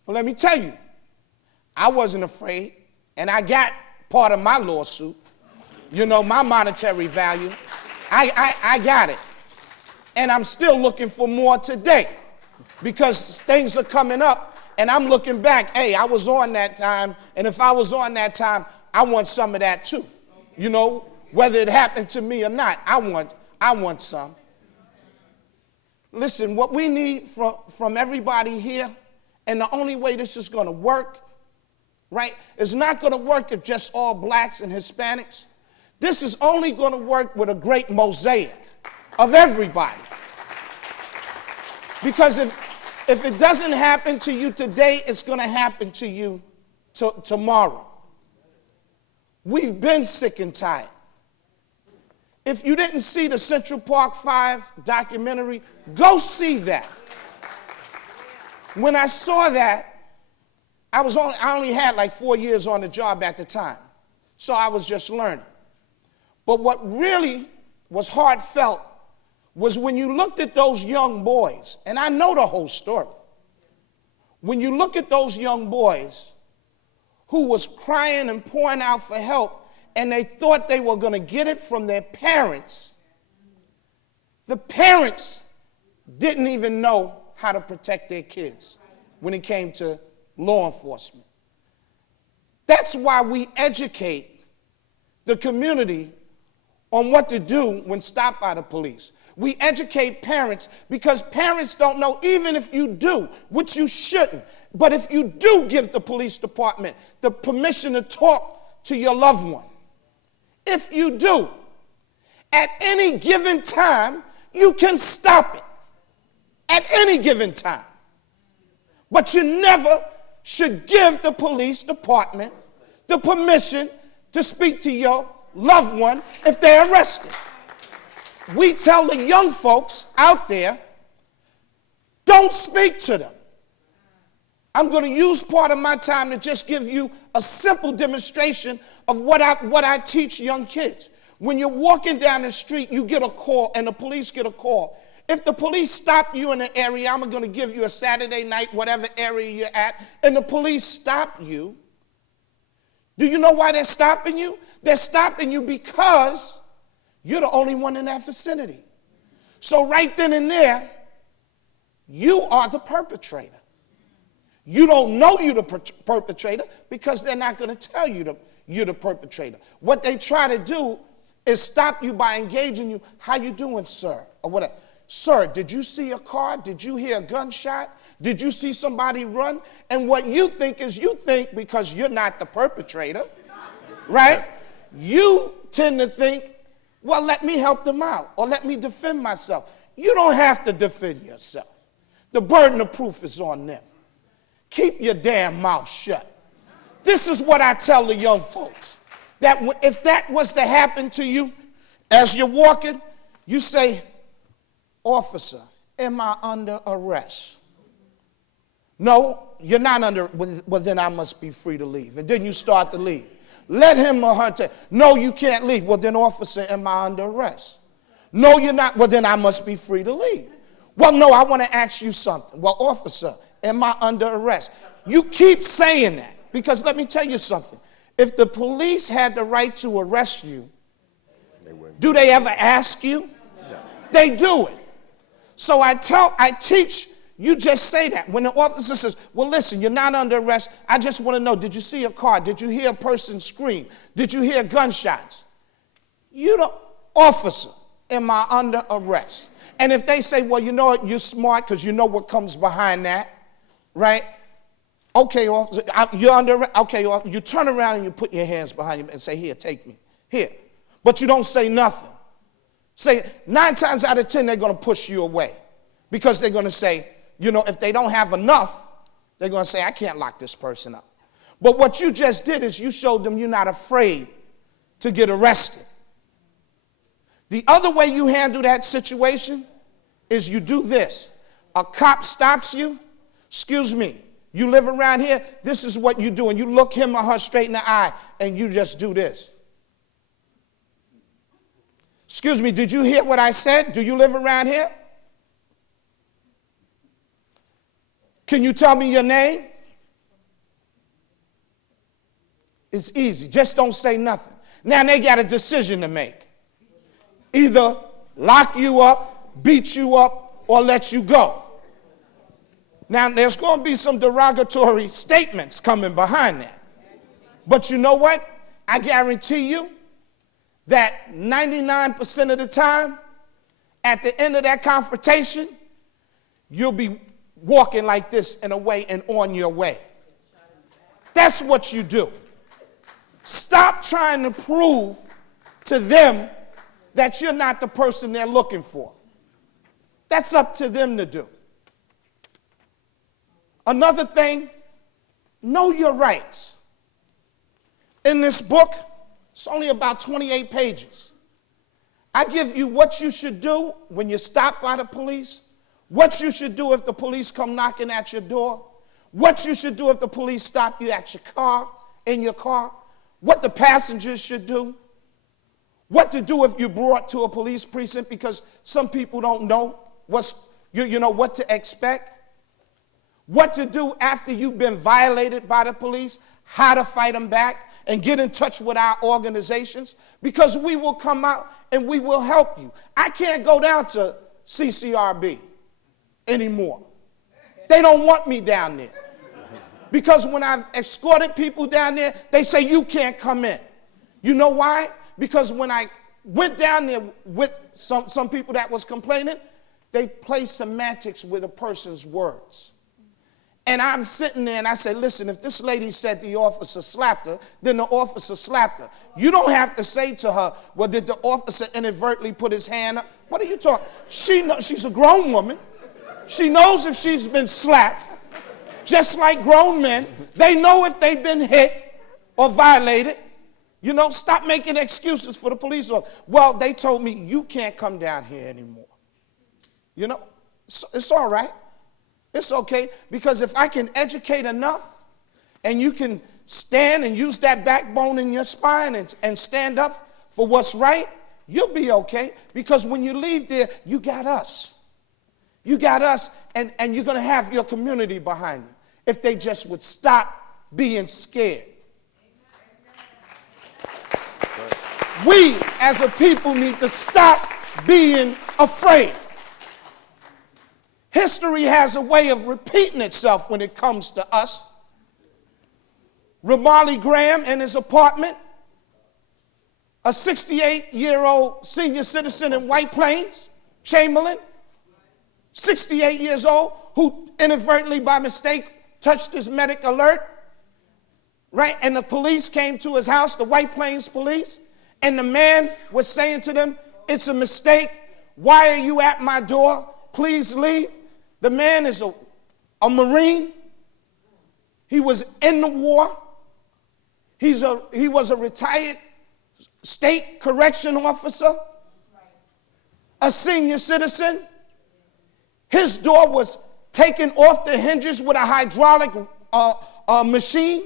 Well, let me tell you, I wasn't afraid, and I got part of my lawsuit, my monetary value. I got it. And I'm still looking for more today because things are coming up, and I'm looking back, hey, I was on that time, and if I was on that time, I want some of that too. Whether it happened to me or not, I want some. Listen, what we need from everybody here, and the only way this is going to work, right, it's not going to work if just all blacks and Hispanics. This is only going to work with a great mosaic of everybody. Because if it doesn't happen to you today, it's going to happen to you tomorrow. We've been sick and tired. If you didn't see the Central Park 5 documentary, go see that. When I saw that, I only had like 4 years on the job at the time, so I was just learning. But what really was heartfelt was when you looked at those young boys, and I know the whole story. when you look at those young boys who was crying and pouring out for help, and they thought they were going to get it from their parents, the parents didn't even know how to protect their kids when it came to law enforcement. That's why we educate the community on what to do when stopped by the police. We educate parents because parents don't know, even if you do, which you shouldn't, but if you do give the police department the permission to talk to your loved one, if you do, at any given time, you can stop it. At any given time. But you never should give the police department the permission to speak to your loved one if they're arrested. We tell the young folks out there, don't speak to them. I'm going to use part of my time to just give you a simple demonstration of what I teach young kids. When you're walking down the street, you get a call, and the police get a call. If the police stop you in an area, I'm going to give you a Saturday night, whatever area you're at, and the police stop you, do you know why they're stopping you? They're stopping you because you're the only one in that vicinity. So right then and there, you are the perpetrator. You don't know you're the perpetrator because they're not going to tell you you're the perpetrator. What they try to do is stop you by engaging you. How you doing, sir? Or whatever. Sir, did you see a car? Did you hear a gunshot? Did you see somebody run? And what you think is you think, because you're not the perpetrator, right? You tend to think, well, let me help them out, or let me defend myself. You don't have to defend yourself. The burden of proof is on them. Keep your damn mouth shut. This is what I tell the young folks, that if that was to happen to you as you're walking, you say, officer, am I under arrest? No, you're not under, well then I must be free to leave. And then you start to leave. Let him or her tell, no, you can't leave. Well then, officer, am I under arrest? No, you're not. Well then I must be free to leave. Well, no, I want to ask you something. Well, officer, am I under arrest? You keep saying that because let me tell you something. If the police had the right to arrest you, do they ever ask you? No. They do it. So I teach, you just say that. When the officer says, well, listen, you're not under arrest. I just want to know, did you see a car? Did you hear a person scream? Did you hear gunshots? You the officer, am I under arrest? And if they say, well, you know what, you're smart because you know what comes behind that, right? Okay, officer, you're under arrest. Okay, officer, you turn around and you put your hands behind you and say, here, take me, here. But you don't say nothing. Say 9 times out of 10, they're going to push you away because they're going to say, you know, if they don't have enough, they're going to say, I can't lock this person up. But what you just did is you showed them you're not afraid to get arrested. The other way you handle that situation is you do this. A cop stops you. Excuse me, you live around here? This is what you do. And you look him or her straight in the eye and you just do this. Excuse me, did you hear what I said? Do you live around here? Can you tell me your name? It's easy. Just don't say nothing. Now they got a decision to make. Either lock you up, beat you up, or let you go. Now there's going to be some derogatory statements coming behind that. But you know what? I guarantee you that 99% of the time, at the end of that confrontation, you'll be walking like this in a way and on your way. That's what you do. Stop trying to prove to them that you're not the person they're looking for. That's up to them to do. Another thing, know your rights. In this book, it's only about 28 pages. I give you what you should do when you're stopped by the police, what you should do if the police come knocking at your door, what you should do if the police stop you at your car, in your car, what the passengers should do, what to do if you're brought to a police precinct because some people don't know what to expect, what to do after you've been violated by the police, how to fight them back, and get in touch with our organizations, because we will come out and we will help you. I can't go down to CCRB anymore. They don't want me down there. Because when I've escorted people down there, they say, you can't come in. You know why? Because when I went down there with some people that was complaining, they play semantics with a person's words. And I'm sitting there and I said, listen, if this lady said the officer slapped her, then the officer slapped her. You don't have to say to her, well, did the officer inadvertently put his hand up? What are you talking? She's a grown woman. She knows if she's been slapped. Just like grown men, they know if they've been hit or violated. You know, stop making excuses for the police officer. Well, they told me you can't come down here anymore. You know, it's all right. It's okay, because if I can educate enough and you can stand and use that backbone in your spine and stand up for what's right, you'll be okay, because when you leave there, you got us. You got us, and you're going to have your community behind you if they just would stop being scared. We, as a people, need to stop being afraid. History has a way of repeating itself when it comes to us. Ramarley Graham in his apartment, a 68-year-old senior citizen in White Plains, Chamberlain, 68 years old, who inadvertently by mistake touched his medic alert, right? And the police came to his house, the White Plains police, and the man was saying to them, it's a mistake. Why are you at my door? Please leave. The man is a Marine. He was in the war. He was a retired state correction officer, a senior citizen. His door was taken off the hinges with a hydraulic machine.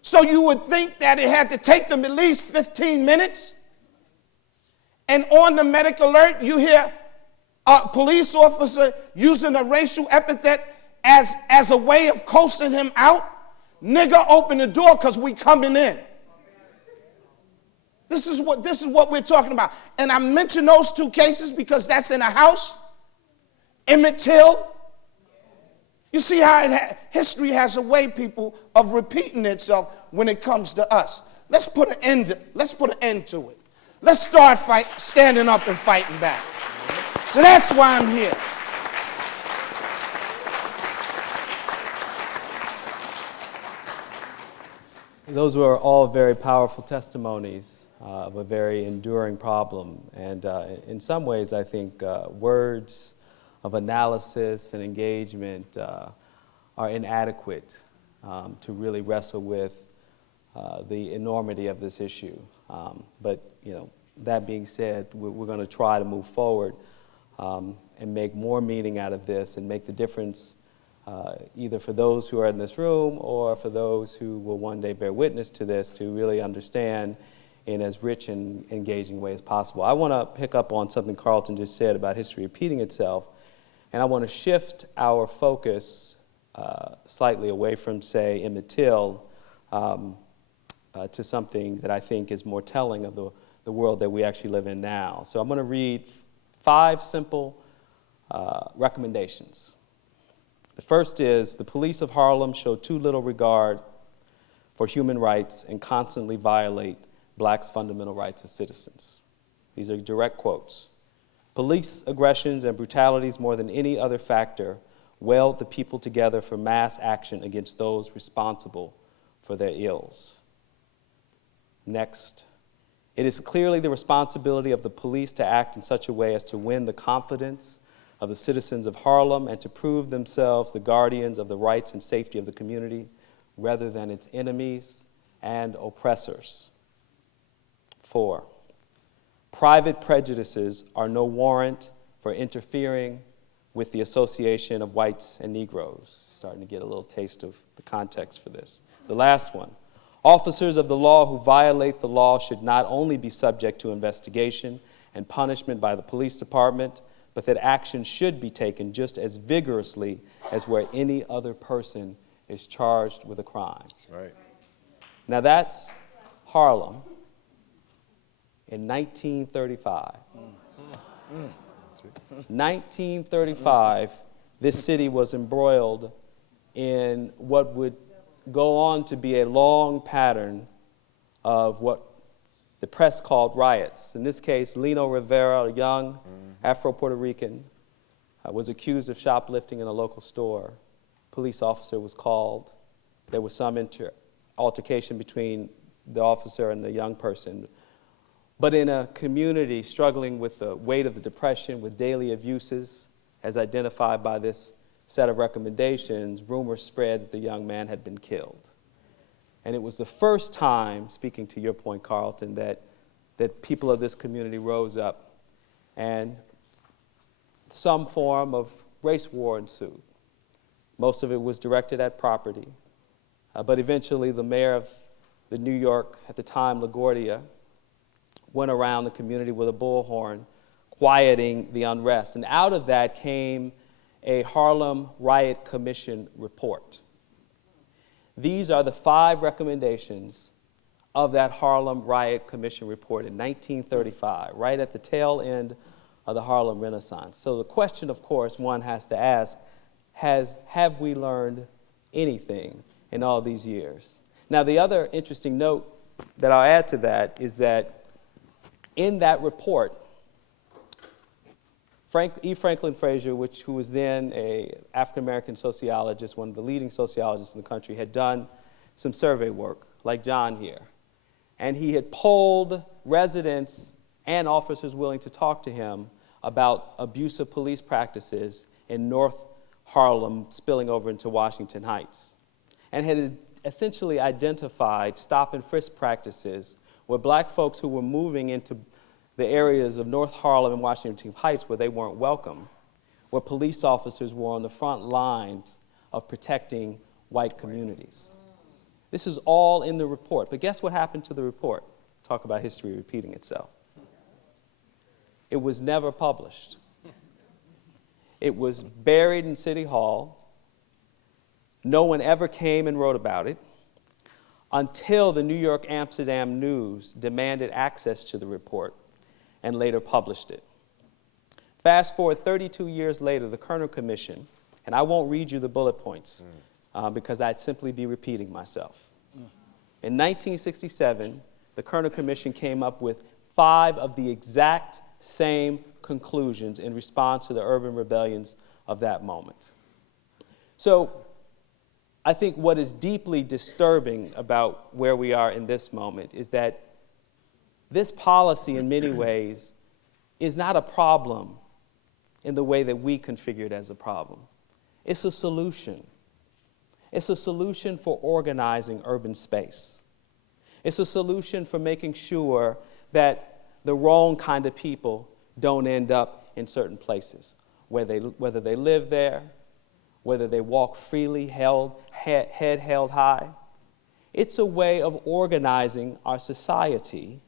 So you would think that it had to take them at least 15 minutes. And on the medic alert, you hear a police officer using a racial epithet as a way of coaxing him out. Nigger, open the door because we coming in. This is what we're talking about. And I mention those two cases because that's in a house. Emmett Till. You see how history has a way, people, of repeating itself when it comes to us. Let's put an end to it. Let's start standing up and fighting back. So that's why I'm here. Those were all very powerful testimonies of a very enduring problem. And in some ways, I think words of analysis and engagement are inadequate to really wrestle with the enormity of this issue. But, you know, that being said, we're going to try to move forward and make more meaning out of this and make the difference either for those who are in this room or for those who will one day bear witness to this, to really understand in as rich and engaging way as possible. I want to pick up on something Carlton just said about history repeating itself, and I want to shift our focus slightly away from, say, Emmett Till to something that I think is more telling of the world that we actually live in now. So I'm going to read 5 simple recommendations. The first is, the police of Harlem show too little regard for human rights and constantly violate blacks' fundamental rights as citizens. These are direct quotes. Police aggressions and brutalities, more than any other factor, weld the people together for mass action against those responsible for their ills. Next, it is clearly the responsibility of the police to act in such a way as to win the confidence of the citizens of Harlem and to prove themselves the guardians of the rights and safety of the community rather than its enemies and oppressors. 4, private prejudices are no warrant for interfering with the association of whites and Negroes. Starting to get a little taste of the context for this. The last one, officers of the law who violate the law should not only be subject to investigation and punishment by the police department, but that action should be taken just as vigorously as where any other person is charged with a crime. Right. Now that's Harlem in 1935. 1935, this city was embroiled in what would go on to be a long pattern of what the press called riots. In this case, Lino Rivera, a young Afro-Puerto Rican, was accused of shoplifting in a local store. Police officer was called. There was some altercation between the officer and the young person. But in a community struggling with the weight of the depression, with daily abuses, as identified by this set of recommendations, rumors spread that the young man had been killed. And it was the first time, speaking to your point, Carlton, that people of this community rose up and some form of race war ensued. Most of it was directed at property. But eventually the mayor of the New York, at the time, LaGuardia, went around the community with a bullhorn, quieting the unrest. And out of that came a Harlem Riot Commission report. These are the 5 recommendations of that Harlem Riot Commission report in 1935, right at the tail end of the Harlem Renaissance. So the question, of course, one has to ask, have we learned anything in all these years? Now, the other interesting note that I'll add to that is that in that report, E. Franklin Frazier, who was then an African-American sociologist, one of the leading sociologists in the country, had done some survey work, like John here. And he had polled residents and officers willing to talk to him about abusive police practices in North Harlem spilling over into Washington Heights, and had essentially identified stop and frisk practices where black folks who were moving into the areas of North Harlem and Washington Heights where they weren't welcome, where police officers were on the front lines of protecting white communities. This is all in the report. But guess what happened to the report? Talk about history repeating itself. It was never published. It was buried in City Hall. No one ever came and wrote about it until the New York Amsterdam News demanded access to the report and later published it. Fast forward 32 years later, the Kerner Commission, and I won't read you the bullet points because I'd simply be repeating myself. In 1967, the Kerner Commission came up with 5 of the exact same conclusions in response to the urban rebellions of that moment. So I think what is deeply disturbing about where we are in this moment is that this policy, in many ways, is not a problem in the way that we configure it as a problem. It's a solution. It's a solution for organizing urban space. It's a solution for making sure that the wrong kind of people don't end up in certain places, whether they live there, whether they walk freely, head held high. It's a way of organizing our society,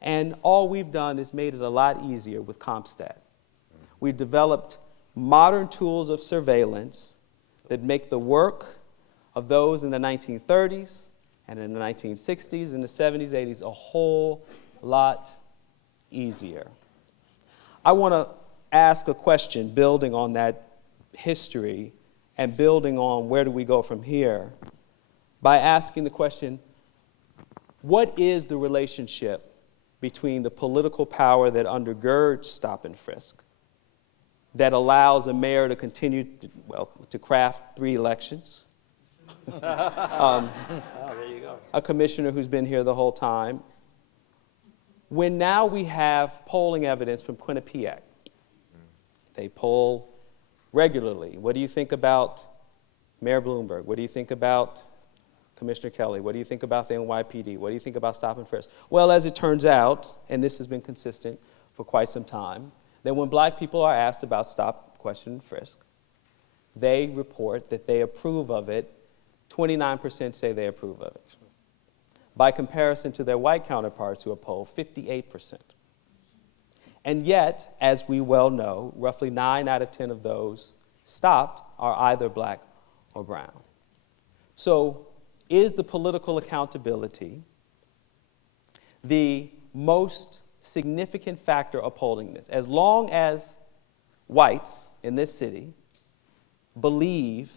and all we've done is made it a lot easier with CompStat. We've developed modern tools of surveillance that make the work of those in the 1930s and in the 1960s and the 70s, 80s a whole lot easier. I want to ask a question building on that history and building on where do we go from here by asking the question, what is the relationship between the political power that undergirds stop and frisk, that allows a mayor to continue to craft 3 elections, a commissioner who's been here the whole time, when now we have polling evidence from Quinnipiac? They poll regularly. What do you think about Mayor Bloomberg? What do you think about Commissioner Kelly? What do you think about the NYPD? What do you think about stop and frisk? Well, as it turns out, and this has been consistent for quite some time, that when black people are asked about stop, question, and frisk, they report that they approve of it. 29% say they approve of it. By comparison to their white counterparts who are polled, 58%. And yet, as we well know, roughly 9 out of 10 of those stopped are either black or brown. So is the political accountability the most significant factor upholding this? As long as whites in this city believe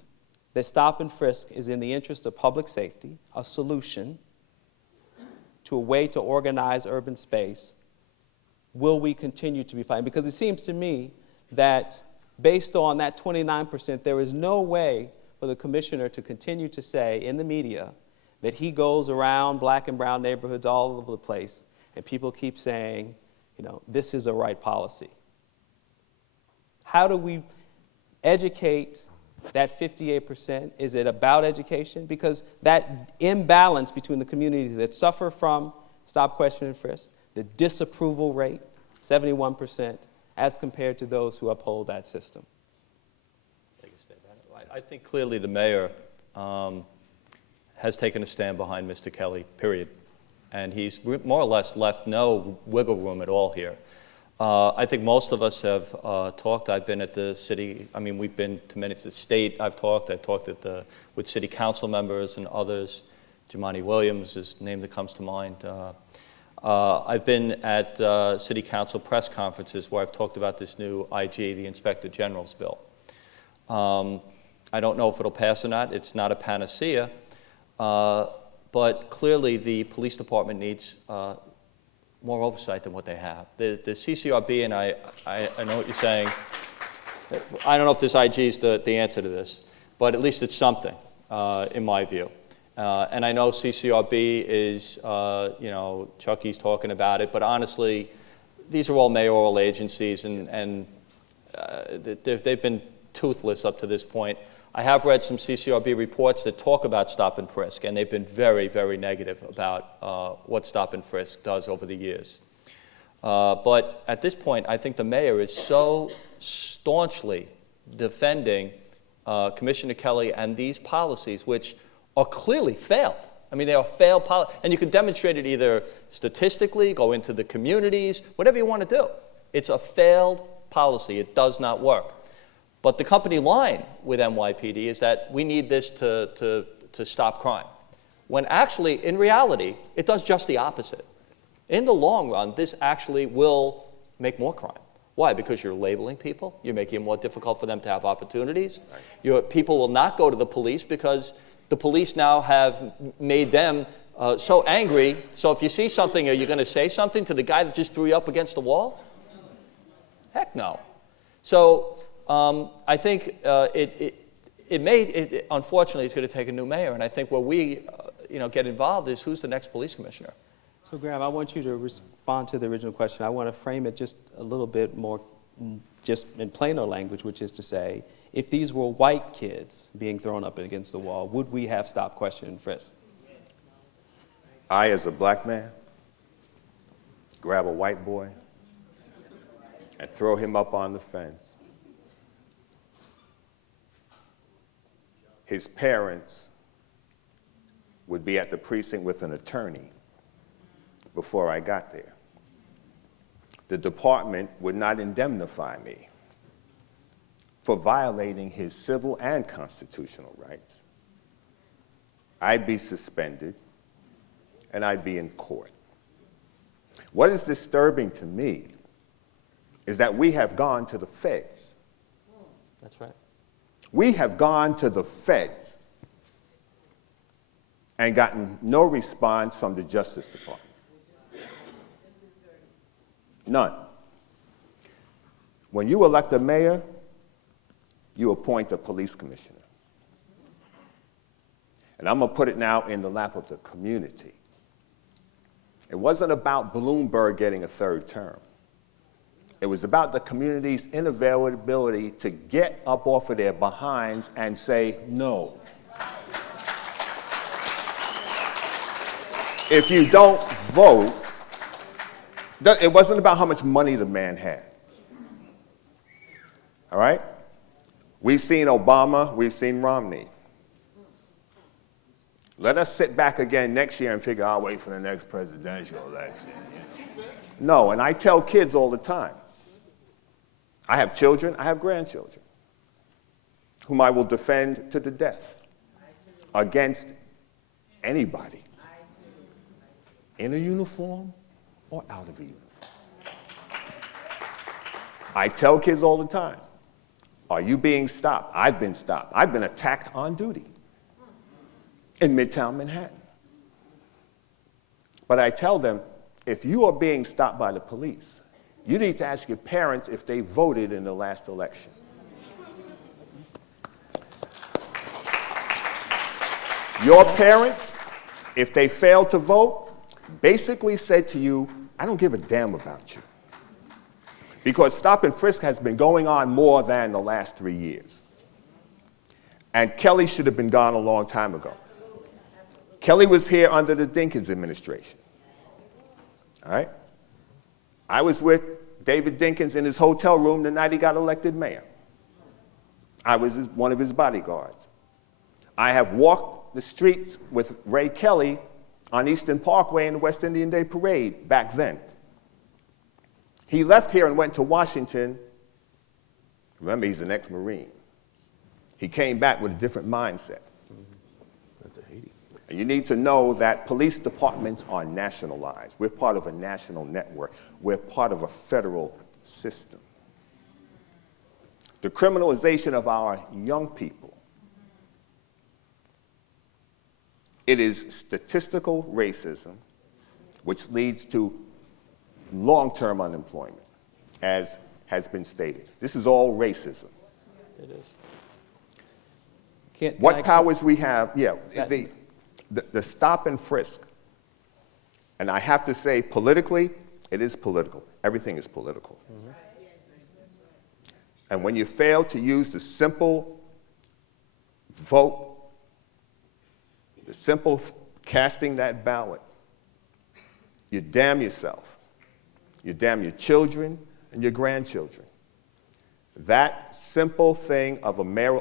that stop and frisk is in the interest of public safety, a solution to a way to organize urban space, will we continue to be fighting? Because it seems to me that based on that 29%, there is no way for the commissioner to continue to say in the media that he goes around black and brown neighborhoods all over the place and people keep saying, this is a right policy. How do we educate that 58%? Is it about education? Because that imbalance between the communities that suffer from stop, question, and frisk, the disapproval rate, 71%, as compared to those who uphold that system. Take a stab at it. I think clearly the mayor has taken a stand behind Mr. Kelly, period. And he's more or less left no wiggle room at all here. I think most of us have talked. I've been at the city, we've been to many, the state I've talked with city council members and others. Jumaane Williams is the name that comes to mind. I've been at city council press conferences where I've talked about this new IG, the Inspector General's bill. I don't know if it'll pass or not. It's not a panacea. But clearly the police department needs more oversight than what they have. The CCRB, and I know what you're saying. I don't know if this IG is the answer to this, but at least it's something, in my view. And I know CCRB is, Chucky's talking about it, but honestly, these are all mayoral agencies, and they've been toothless up to this point. I have read some CCRB reports that talk about stop and frisk, and they've been very, very negative about what stop and frisk does over the years. But at this point, I think the mayor is so staunchly defending Commissioner Kelly and these policies, which are clearly failed. They are failed policies, and you can demonstrate it either statistically, go into the communities, whatever you want to do. It's a failed policy. It does not work. But the company line with NYPD is that we need this to stop crime, when actually, in reality, it does just the opposite. In the long run, this actually will make more crime. Why? Because you're labeling people. You're making it more difficult for them to have opportunities. People will not go to the police because the police now have made them so angry. So if you see something, are you going to say something to the guy that just threw you up against the wall? Heck no. So I think unfortunately, it's going to take a new mayor. And I think where we get involved is who's the next police commissioner. So, Graham, I want you to respond to the original question. I want to frame it just a little bit more, just in plainer language, which is to say, if these were white kids being thrown up against the wall, would we have stopped, question, and frisk? I, as a black man, grab a white boy and throw him up on the fence. His parents would be at the precinct with an attorney before I got there. The department would not indemnify me for violating his civil and constitutional rights. I'd be suspended, and I'd be in court. What is disturbing to me is that we have gone to the feds. That's right. We have gone to the feds and gotten no response from the Justice Department. None. When you elect a mayor, you appoint a police commissioner. And I'm going to put it now in the lap of the community. It wasn't about Bloomberg getting a third term. It was about the community's inavailability to get up off of their behinds and say no. If you don't vote, it wasn't about how much money the man had. All right? We've seen Obama, we've seen Romney. Let us sit back again next year and figure, I'll wait for the next presidential election. No, and I tell kids all the time. I have children, I have grandchildren, whom I will defend to the death against anybody, in a uniform or out of a uniform. I tell kids all the time, are you being stopped? I've been stopped. I've been attacked on duty in Midtown Manhattan. But I tell them, if you are being stopped by the police, you need to ask your parents if they voted in the last election. Your parents, if they failed to vote, basically said to you, I don't give a damn about you. Because stop and frisk has been going on more than the last 3 years. And Kelly should have been gone a long time ago. Kelly was here under the Dinkins administration. All right? I was with David Dinkins in his hotel room the night he got elected mayor. I was one of his bodyguards. I have walked the streets with Ray Kelly on Eastern Parkway in the West Indian Day Parade back then. He left here and went to Washington. Remember, he's an ex-Marine. He came back with a different mindset. And you need to know that police departments are nationalized. We're part of a national network. We're part of a federal system. The criminalization of our young people, it is statistical racism, which leads to long-term unemployment, as has been stated. This is all racism. It is. What powers we have, the stop and frisk, and I have to say politically, it is political. Everything is political. Mm-hmm. And when you fail to use the simple vote, the simple casting that ballot, you damn yourself. You damn your children and your grandchildren. That simple thing of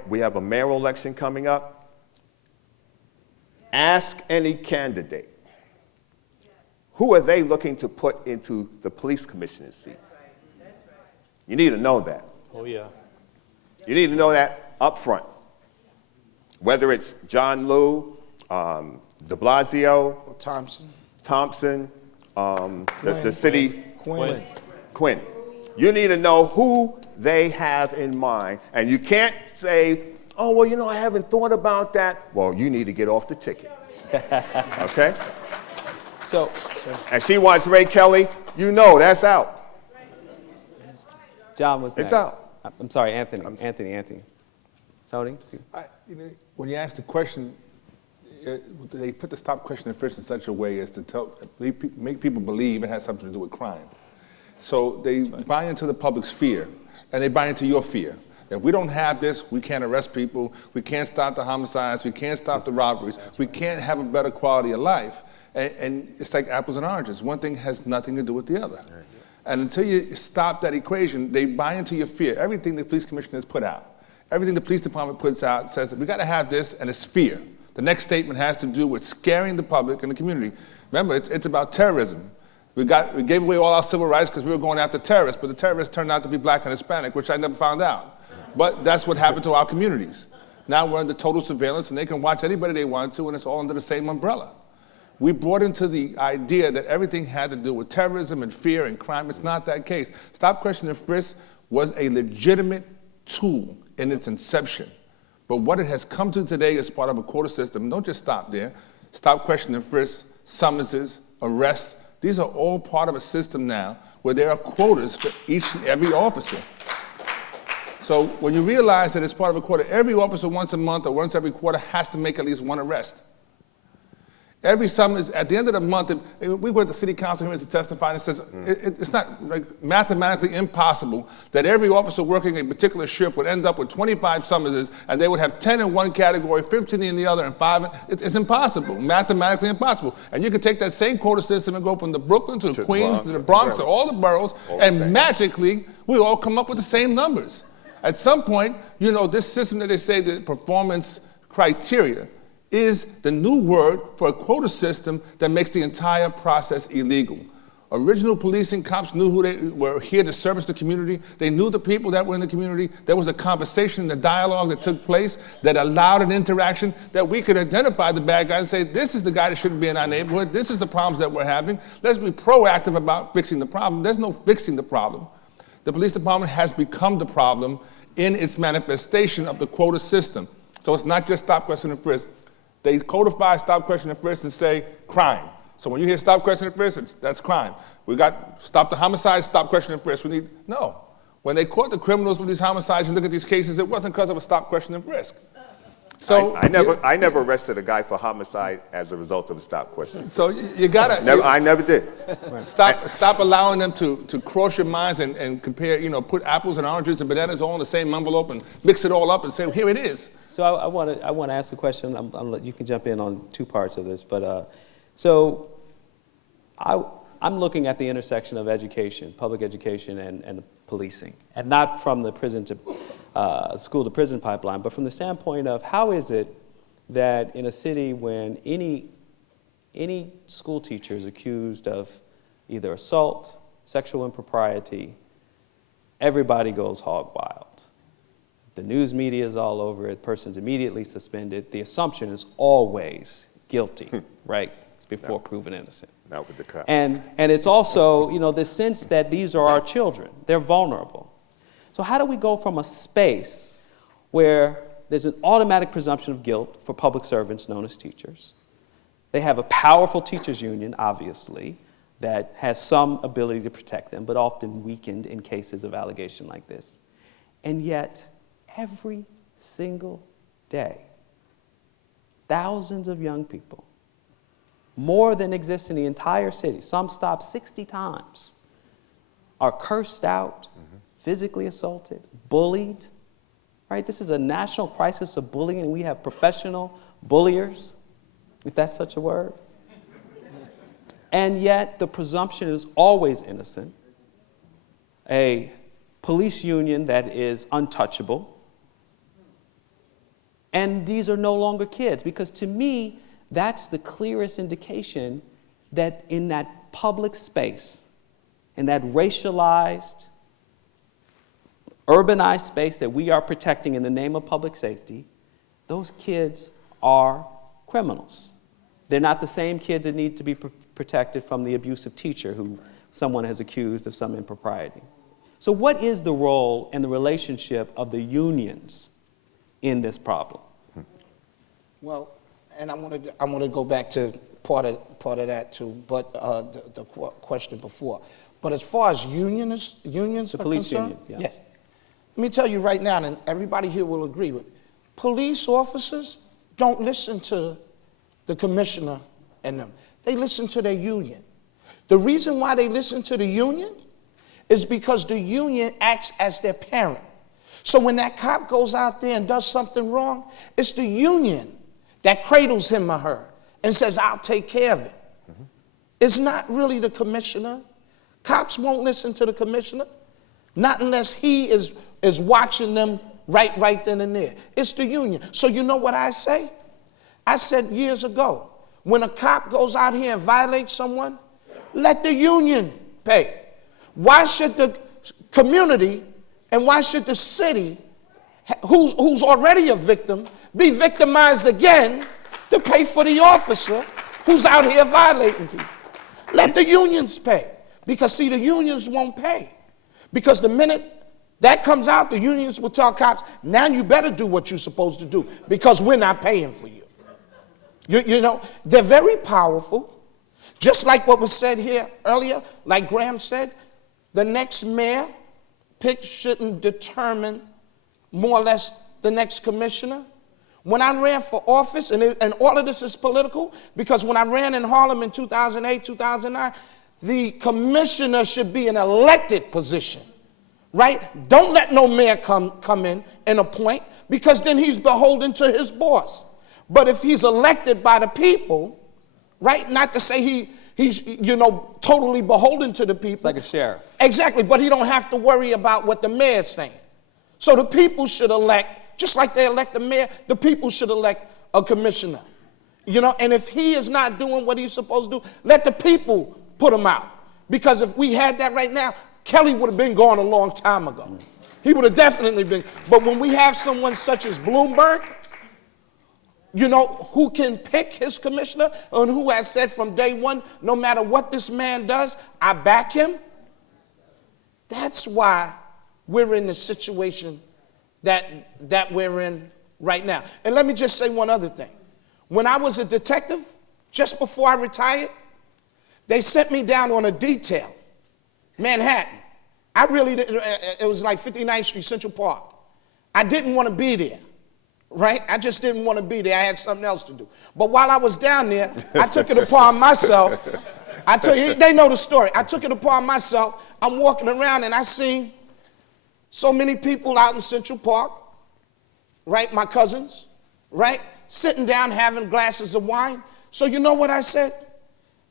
we have a mayoral election coming up. Ask any candidate, who are they looking to put into the police commissioner's seat? You need to know that. Oh, yeah. You need to know that up front. Whether it's John Liu, de Blasio, Thompson, the city, Quinn. You need to know who they have in mind, and you can't say, oh, well, you know, I haven't thought about that. Well, you need to get off the ticket, okay? So, and she wants Ray Kelly, you know that's out. John was next. It's out. I'm sorry, Anthony. Anthony. Tony? When you ask the question, they put the stop question and frisk in such a way as to make people believe it has something to do with crime. So they buy into the public's fear, and they buy into your fear. If we don't have this, we can't arrest people, we can't stop the homicides, we can't stop the robberies, we can't have a better quality of life. And it's like apples and oranges. One thing has nothing to do with the other. And until you stop that equation, they buy into your fear. Everything the police commissioner has put out, everything the police department puts out says that we got to have this, and it's fear. The next statement has to do with scaring the public and the community. Remember, it's about terrorism. We gave away all our civil rights because we were going after terrorists, but the terrorists turned out to be black and Hispanic, which I never found out. But that's what happened to our communities. Now we're under total surveillance, and they can watch anybody they want to, and it's all under the same umbrella. We brought into the idea that everything had to do with terrorism and fear and crime. It's not that case. Stop, question, and frisk was a legitimate tool in its inception. But what it has come to today as part of a quota system, don't just stop there. Stop, question, and frisk, summonses, arrests, these are all part of a system now where there are quotas for each and every officer. So when you realize that it's part of a quota, every officer once a month or once every quarter has to make at least one arrest. Every summons, at the end of the month, we went to city council hearings to testify, and it says it's not like mathematically impossible that every officer working a particular shift would end up with 25 summonses, and they would have 10 in one category, 15 in the other, and 5 in, it's impossible, mathematically impossible. And you can take that same quota system and go from the Brooklyn to the Queens to the Bronx to all the boroughs, and magically we all come up with the same numbers. At some point, you know, this system that they say, the performance criteria, is the new word for a quota system that makes the entire process illegal. Original policing cops knew who they were here to service the community. They knew the people that were in the community. There was a conversation, a dialogue that took place that allowed an interaction that we could identify the bad guy and say, this is the guy that shouldn't be in our neighborhood. This is the problems that we're having. Let's be proactive about fixing the problem. There's no fixing the problem. The police department has become the problem in its manifestation of the quota system. So it's not just stop, question, and frisk. They codify stop, question, and frisk and say crime. So when you hear stop, question, and frisk, that's crime. We got stop the homicide, stop, question, and frisk. No. When they caught the criminals with these homicides, you look at these cases, it wasn't because of a stop, question, and frisk. So I never arrested a guy for homicide as a result of a stop, question. So you gotta. I never did. Stop allowing them to cross your minds and compare, put apples and oranges and bananas all in the same envelope and mix it all up and say, well, here it is. So I want to ask a question. You can jump in on two parts of this, but so I'm looking at the intersection of education, public education, and policing, and not from the prison to school to prison pipeline, but from the standpoint of how is it that in a city when any school teacher is accused of either assault, sexual impropriety, everybody goes hog wild. The news media is all over it. Person's immediately suspended. The assumption is always guilty, right, before proven innocent. Not with the cop. And it's also, the sense that these are our children. They're vulnerable. So how do we go from a space where there's an automatic presumption of guilt for public servants known as teachers? They have a powerful teachers union, obviously, that has some ability to protect them, but often weakened in cases of allegation like this. And yet, every single day, thousands of young people, more than exists in the entire city, some stopped 60 times, are cursed out, physically assaulted, bullied, right? This is a national crisis of bullying, and we have professional bulliers, if that's such a word. And yet the presumption is always innocent. A police union that is untouchable. And these are no longer kids, because to me, that's the clearest indication that in that public space, in that racialized, urbanized space that we are protecting in the name of public safety, those kids are criminals. They're not the same kids that need to be protected from the abusive teacher who someone has accused of some impropriety. So what is the role and the relationship of the unions in this problem? Well, and I want to go back to part of that too, but the question before. But as far as unions The police concerned, union, yes. Let me tell you right now, and everybody here will agree with, police officers don't listen to the commissioner and them. They listen to their union. The reason why they listen to the union is because the union acts as their parent. So when that cop goes out there and does something wrong, it's the union that cradles him or her and says, I'll take care of it. It's not really the commissioner. Cops won't listen to the commissioner, not unless he is watching them right then and there. It's the union. So you know what I say? I said years ago, when a cop goes out here and violates someone, let the union pay. Why should the community and why should the city, who's already a victim, be victimized again to pay for the officer who's out here violating people? Let the unions pay. Because, see, the unions won't pay. Because the minute that comes out, the unions will tell cops, now you better do what you're supposed to do because we're not paying for you. You know, they're very powerful. Just like what was said here earlier, like Graham said, the next mayor picked shouldn't determine more or less the next commissioner. When I ran for office, and all of this is political, because when I ran in Harlem in 2008, 2009, the commissioner should be an elected position, right? Don't let no mayor come in and appoint, because then he's beholden to his boss. But if he's elected by the people, right, not to say he's totally beholden to the people. It's like a sheriff. Exactly, but he don't have to worry about what the mayor's saying. So the people should elect, just like they elect the mayor, the people should elect a commissioner. And if he is not doing what he's supposed to do, let the people put him out. Because if we had that right now, Kelly would have been gone a long time ago. He would have definitely been. But when we have someone such as Bloomberg, you know, who can pick his commissioner and who has said from day one, no matter what this man does, I back him. That's why we're in the situation that we're in right now. And let me just say one other thing. When I was a detective, just before I retired, they sent me down on a detail, Manhattan. I really didn't, it was like 59th Street, Central Park. I didn't want to be there, right? I just didn't want to be there. I had something else to do. But while I was down there, I took it upon myself. They know the story. I took it upon myself. I'm walking around and I seen so many people out in Central Park, right? My cousins, right? Sitting down having glasses of wine. So you know what I said?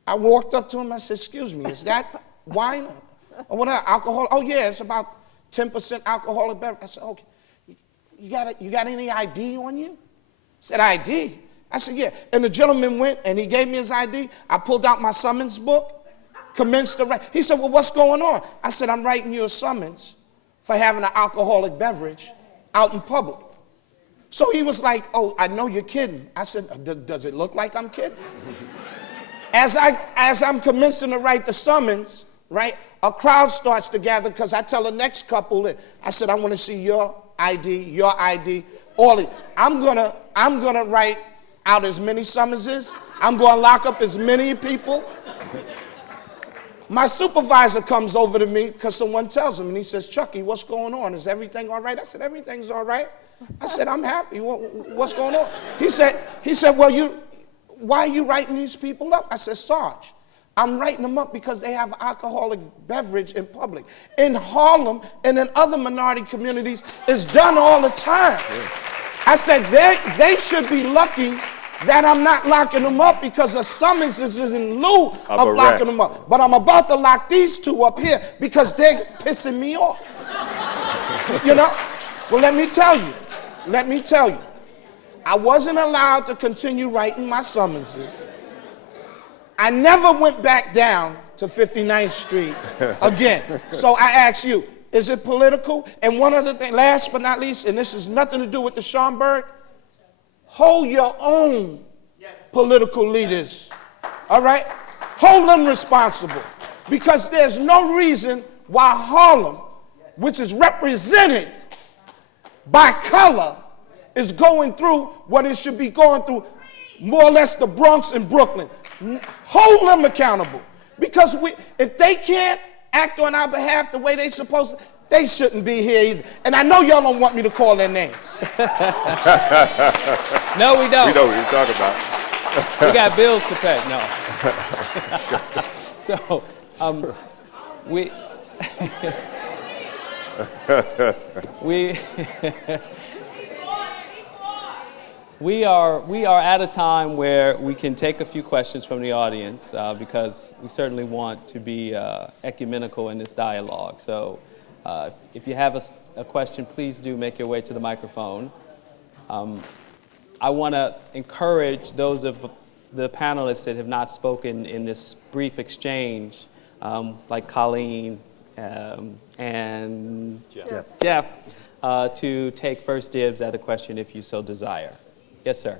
I walked up to him. I said, excuse me, is that wine or whatever, alcohol? Oh, yeah, it's about 10% alcoholic beverage. I said, okay. You got any ID on you? I said, ID? I said, yeah. And the gentleman went and he gave me his ID. I pulled out my summons book, commenced to write. He said, well, what's going on? I said, I'm writing you a summons for having an alcoholic beverage out in public. So he was like, oh, I know you're kidding. I said, does it look like I'm kidding? As I'm commencing to write the summons, right, a crowd starts to gather because I tell the next couple that I said, I want to see your ID, all it. I'm gonna write out as many summonses. I'm gonna lock up as many people. My supervisor comes over to me because someone tells him, and he says, Chucky, what's going on? Is everything all right? I said, everything's all right. I said, I'm happy. What's going on? He said, well, why are you writing these people up? I said, Sarge, I'm writing them up because they have alcoholic beverage in public. In Harlem and in other minority communities, it's done all the time. I said, they should be lucky that I'm not locking them up because a summons is in lieu of locking them up. But I'm about to lock these two up here because they're pissing me off. You know? Well, let me tell you. I wasn't allowed to continue writing my summonses. I never went back down to 59th Street again. So I ask you, is it political? And one other thing, last but not least, and this has nothing to do with the Schomburg, hold your own political leaders, all right? Hold them responsible. Because there's no reason why Harlem, which is represented by color, is going through what it should be going through, more or less the Bronx and Brooklyn. Hold them accountable. Because if they can't act on our behalf the way they're supposed to, they shouldn't be here either. And I know y'all don't want me to call their names. No, we don't. We know what you're talking about. We got bills to pay. No. So, we are at a time where we can take a few questions from the audience because we certainly want to be ecumenical in this dialogue. So if you have a question, please do make your way to the microphone. I want to encourage those of the panelists that have not spoken in this brief exchange, like Colleen and Jeff, to take first dibs at the question if you so desire. Yes, sir.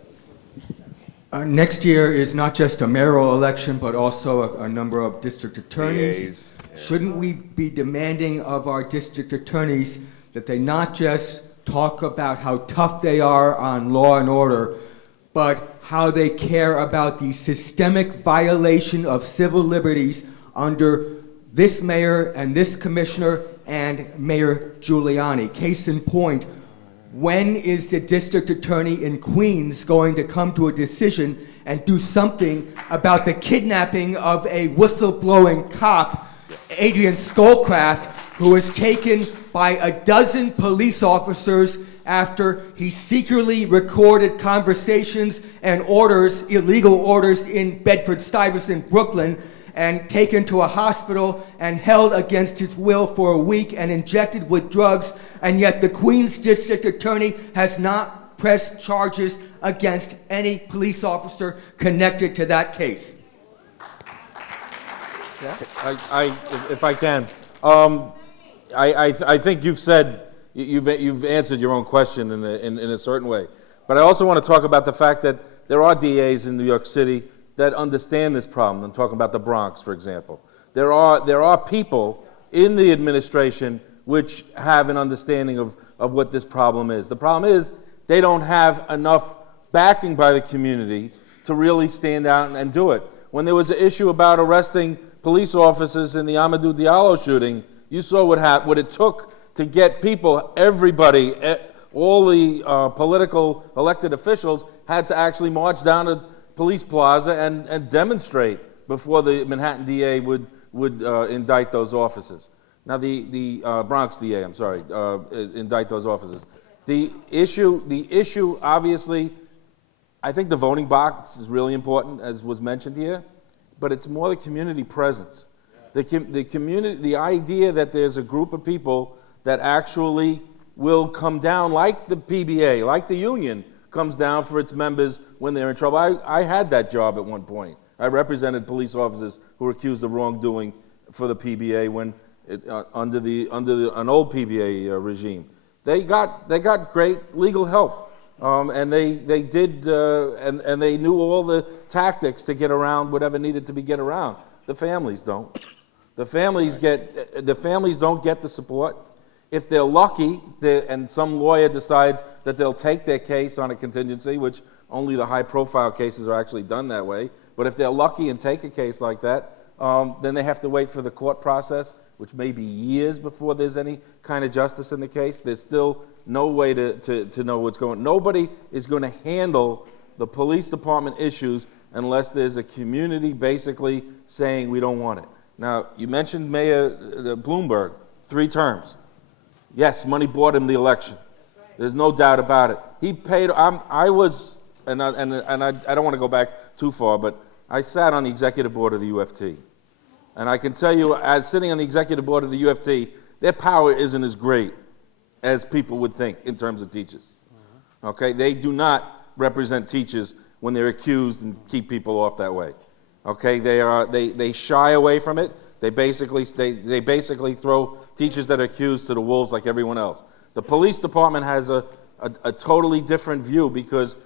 Next year is not just a mayoral election, but also a number of district attorneys. Shouldn't we be demanding of our district attorneys that they not just talk about how tough they are on law and order, but how they care about the systemic violation of civil liberties under this mayor and this commissioner and Mayor Giuliani? Case in point, when is the district attorney in Queens going to come to a decision and do something about the kidnapping of a whistleblowing cop, Adrian Schoolcraft, who was taken by a dozen police officers after he secretly recorded conversations and orders, illegal orders in Bedford-Stuyvesant, Brooklyn, and taken to a hospital and held against his will for a week and injected with drugs, and yet the Queens District Attorney has not pressed charges against any police officer connected to that case. If I can, I think you've said, you've answered your own question in a certain way. But I also want to talk about the fact that there are DAs in New York City that understand this problem. I'm talking about the Bronx, for example. There are people in the administration which have an understanding of what this problem is. The problem is they don't have enough backing by the community to really stand out and do it. When there was an issue about arresting police officers in the Amadou Diallo shooting, you saw what it took to get people, everybody, all the political elected officials had to actually march down to Police Plaza and demonstrate before the Manhattan DA would indict those officers. Now the Bronx DA, I'm sorry, indict those officers. The issue, obviously, I think the voting box is really important, as was mentioned here, but it's more the community presence. The community, the idea that there's a group of people that actually will come down, like the PBA, like the union comes down for its members when they're in trouble. I had that job at one point. I represented police officers who were accused of wrongdoing for the PBA when under an old PBA regime. They got great legal help, and they did, and they knew all the tactics to get around whatever needed to be get around. The families don't. The families don't get the support. If they're lucky, and some lawyer decides that they'll take their case on a contingency, which only the high-profile cases are actually done that way, but if they're lucky and take a case like that, then they have to wait for the court process, which may be years before there's any kind of justice in the case. There's still no way to know what's going on. Nobody is going to handle the police department issues unless there's a community basically saying we don't want it. Now, you mentioned Mayor Bloomberg, 3 terms. Yes, money bought him the election. There's no doubt about it. He paid, I was, and I don't want to go back too far, but I sat on the executive board of the UFT. And I can tell you, as sitting on the executive board of the UFT, their power isn't as great as people would think in terms of teachers. Okay, they do not represent teachers when they're accused and keep people off that way. Okay, they shy away from it. They basically throw teachers that are accused to the wolves like everyone else. The police department has a totally different view because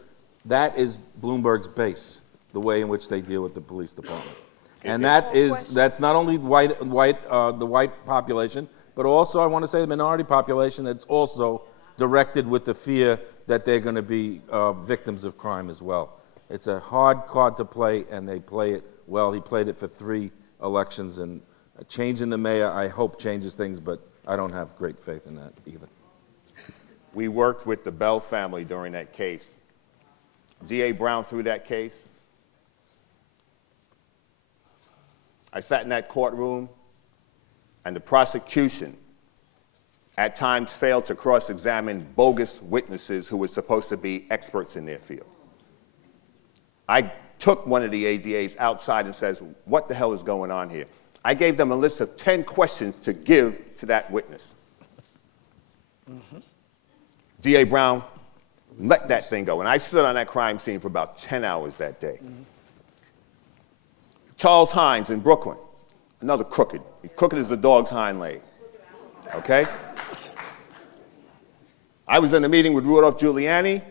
that is Bloomberg's base, the way in which they deal with the police department. And that's not only the white population, but also I want to say the minority population that's also directed with the fear that they're going to be victims of crime as well. It's a hard card to play, and they play it well. He played it for 3 elections, and changing the mayor, I hope, changes things, but I don't have great faith in that either. We worked with the Bell family during that case. D.A. Brown threw that case. I sat in that courtroom, and the prosecution at times failed to cross-examine bogus witnesses who were supposed to be experts in their field. I took one of the ADAs outside and says, what the hell is going on here? I gave them a list of 10 questions to give to that witness. D.A. Brown let that thing go, and I stood on that crime scene for about 10 hours that day. Charles Hines in Brooklyn, another crooked. Crooked as the dog's hind leg, okay? I was in a meeting with Rudolph Giuliani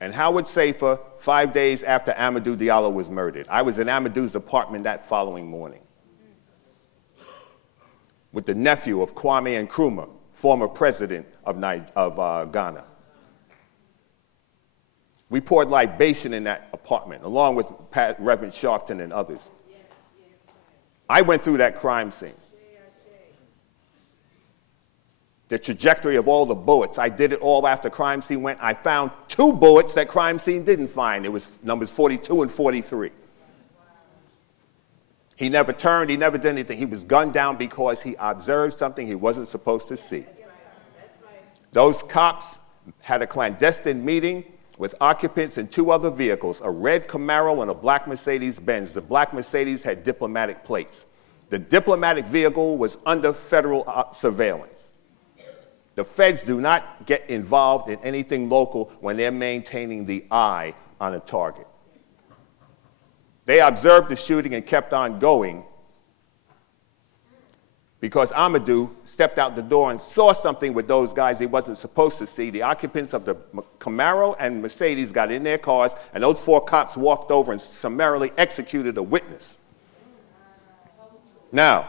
and Howard Safer 5 days after Amadou Diallo was murdered. I was in Amadou's apartment that following morning with the nephew of Kwame Nkrumah, former president of Ghana. We poured libation in that apartment, along with Reverend Sharpton and others. I went through that crime scene. The trajectory of all the bullets, I did it all after crime scene went. I found 2 bullets that crime scene didn't find. It was numbers 42 and 43. He never turned, he never did anything. He was gunned down because he observed something he wasn't supposed to see. Those cops had a clandestine meeting with occupants in 2 other vehicles, a red Camaro and a black Mercedes-Benz. The black Mercedes had diplomatic plates. The diplomatic vehicle was under federal surveillance. The feds do not get involved in anything local when they're maintaining the eye on a target. They observed the shooting and kept on going because Amadou stepped out the door and saw something with those guys he wasn't supposed to see. The occupants of the Camaro and Mercedes got in their cars, and those 4 cops walked over and summarily executed a witness. Now,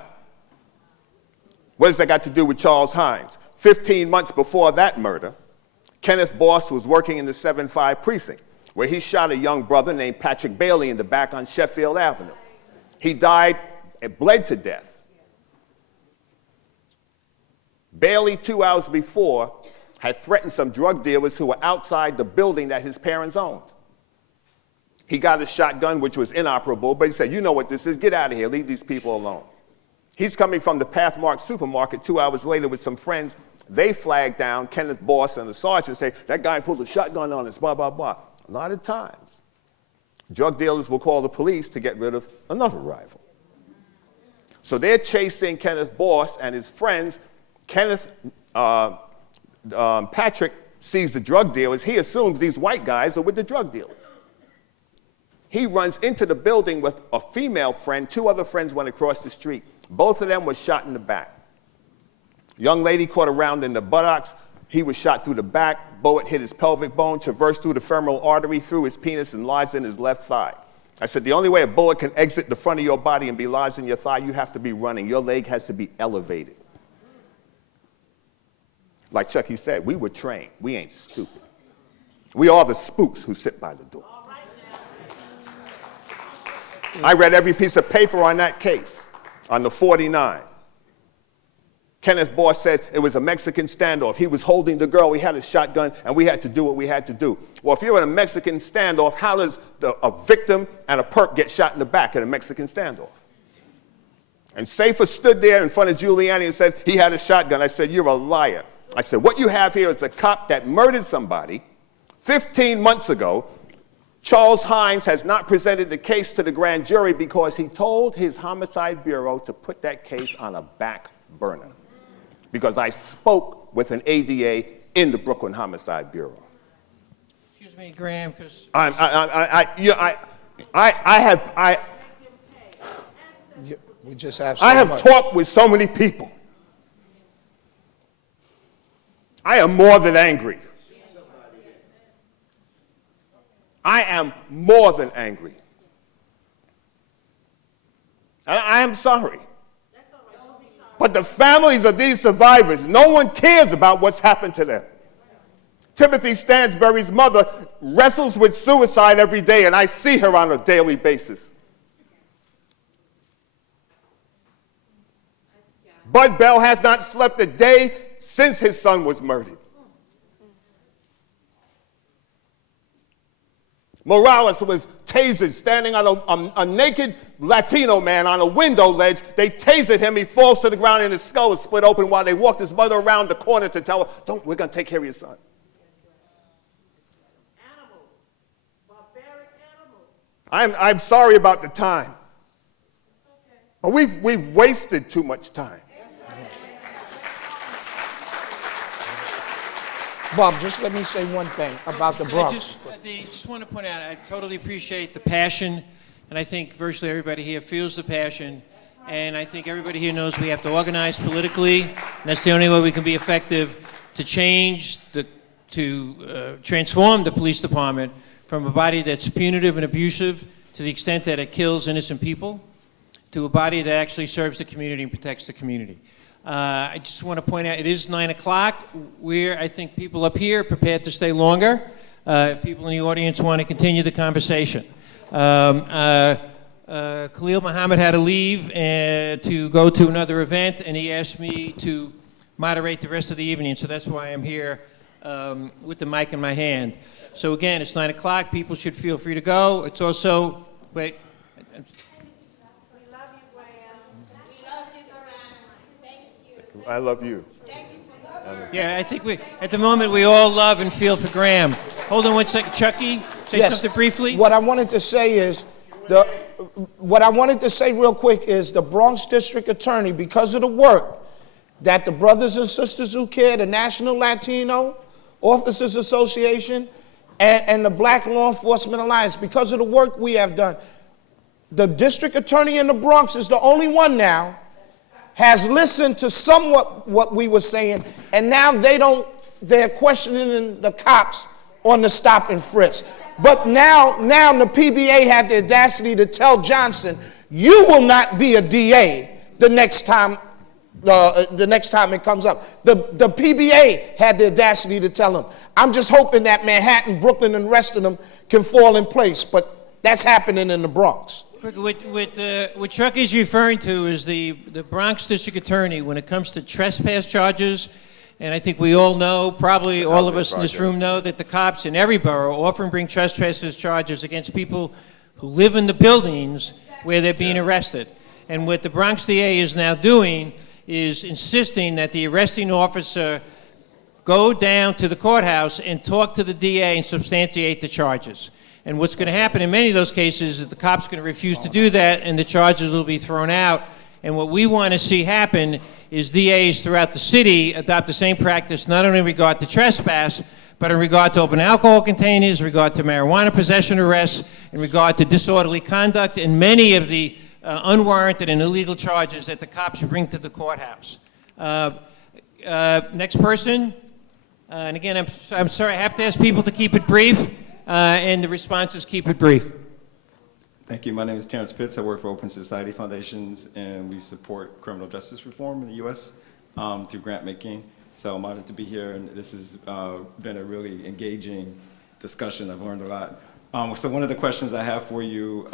what does that got to do with Charles Hines? 15 months before that murder, Kenneth Boss was working in the 7-5 precinct, where he shot a young brother named Patrick Bailey in the back on Sheffield Avenue. He died and bled to death. Bailey, 2 hours before, had threatened some drug dealers who were outside the building that his parents owned. He got a shotgun, which was inoperable, but he said, you know what this is, get out of here, leave these people alone. He's coming from the Pathmark supermarket 2 hours later with some friends. They flagged down Kenneth Boss and the sergeant and say, that guy pulled a shotgun on us, blah, blah, blah. A lot of times, drug dealers will call the police to get rid of another rival. So they're chasing Kenneth Boss and his friends. Patrick sees the drug dealers. He assumes these white guys are with the drug dealers. He runs into the building with a female friend. 2 other friends went across the street. Both of them were shot in the back. Young lady caught a round in the buttocks. He was shot through the back. Bullet hit his pelvic bone, traversed through the femoral artery, through his penis, and lodged in his left thigh. I said, the only way a bullet can exit the front of your body and be lodged in your thigh, you have to be running. Your leg has to be elevated. Like Chucky said, we were trained. We ain't stupid. We are the spooks who sit by the door. I read every piece of paper on that case, on the 49. Kenneth Boss said it was a Mexican standoff. He was holding the girl, he had a shotgun, and we had to do what we had to do. Well, if you're in a Mexican standoff, how does a victim and a perp get shot in the back in a Mexican standoff? And Safer stood there in front of Giuliani and said he had a shotgun. I said, you're a liar. I said, what you have here is a cop that murdered somebody 15 months ago. Charles Hines has not presented the case to the grand jury because he told his homicide bureau to put that case on a back burner. Because I spoke with an ADA in the Brooklyn Homicide Bureau. Excuse me, Graham, because We just have so I have much. talked with so many people. I am more than angry. I am more than angry. And I am sorry. But the families of these survivors, no one cares about what's happened to them. Timothy Stansbury's mother wrestles with suicide every day, and I see her on a daily basis. Bud Bell has not slept a day since his son was murdered. Morales was tasered standing on a naked Latino man on a window ledge. They tasered him. He falls to the ground and his skull is split open while they walked his mother around the corner to tell her, we're going to take care of your son. Animals, barbaric animals. I'm sorry about the time. But we've wasted too much time. Bob, just let me say one thing about the Bronx. I just want to point out, I totally appreciate the passion, and I think virtually everybody here feels the passion, and I think everybody here knows we have to organize politically, and that's the only way we can be effective to change, to transform the police department from a body that's punitive and abusive to the extent that it kills innocent people, to a body that actually serves the community and protects the community. I just want to point out, it is 9 o'clock. I think people up here are prepared to stay longer. If people in the audience want to continue the conversation. Khalil Muhammad had to leave to go to another event, and he asked me to moderate the rest of the evening, so that's why I'm here with the mic in my hand. So again, it's 9 o'clock. People should feel free to go. It's also, wait. I love you. Yeah, I think at the moment, we all love and feel for Graham. Hold on one second. Chucky, say something briefly. What I wanted to say is, real quick is the Bronx District Attorney, because of the work that the brothers and sisters who care, the National Latino Officers Association, and the Black Law Enforcement Alliance, because of the work we have done, the District Attorney in the Bronx is the only one now has listened to somewhat what we were saying, and now they're questioning the cops on the stop and frisk. But now the PBA had the audacity to tell Johnson, you will not be a DA the next time it comes up. The PBA had the audacity to tell him. I'm just hoping that Manhattan, Brooklyn, and the rest of them can fall in place, but that's happening in the Bronx. What Chuck is referring to is the Bronx District Attorney when it comes to trespass charges. And I think we all know, probably all of us in this room know, that the cops in every borough often bring trespass charges against people who live in the buildings where they're being arrested. And what the Bronx DA is now doing is insisting that the arresting officer go down to the courthouse and talk to the DA and substantiate the charges. And what's going to happen in many of those cases is the cop's going to refuse to do that and the charges will be thrown out. And what we want to see happen is DAs throughout the city adopt the same practice, not only in regard to trespass, but in regard to open alcohol containers, in regard to marijuana possession arrests, in regard to disorderly conduct, and many of the unwarranted and illegal charges that the cops bring to the courthouse. Next person. And again, I'm sorry, I have to ask people to keep it brief, and the responses keep it brief. Thank you. My name is Terrence Pitts. I work for Open Society Foundations, and we support criminal justice reform in the U.S. Through grant making. So I'm honored to be here, and this has been a really engaging discussion. I've learned a lot. So one of the questions I have for you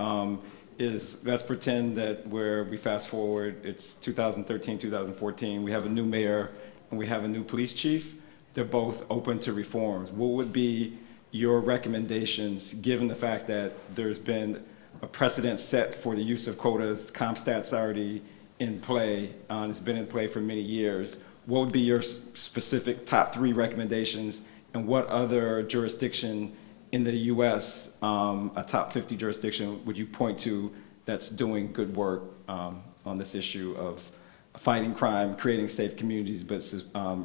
is, let's pretend that we fast forward, it's 2013, 2014, we have a new mayor, and we have a new police chief. They're both open to reforms. What would be your recommendations, given the fact that there's been a precedent set for the use of quotas? CompStat's already in play, it's been in play for many years. What would be your specific top 3 recommendations, and what other jurisdiction in the US, a top 50 jurisdiction, would you point to that's doing good work on this issue of fighting crime, creating safe communities, but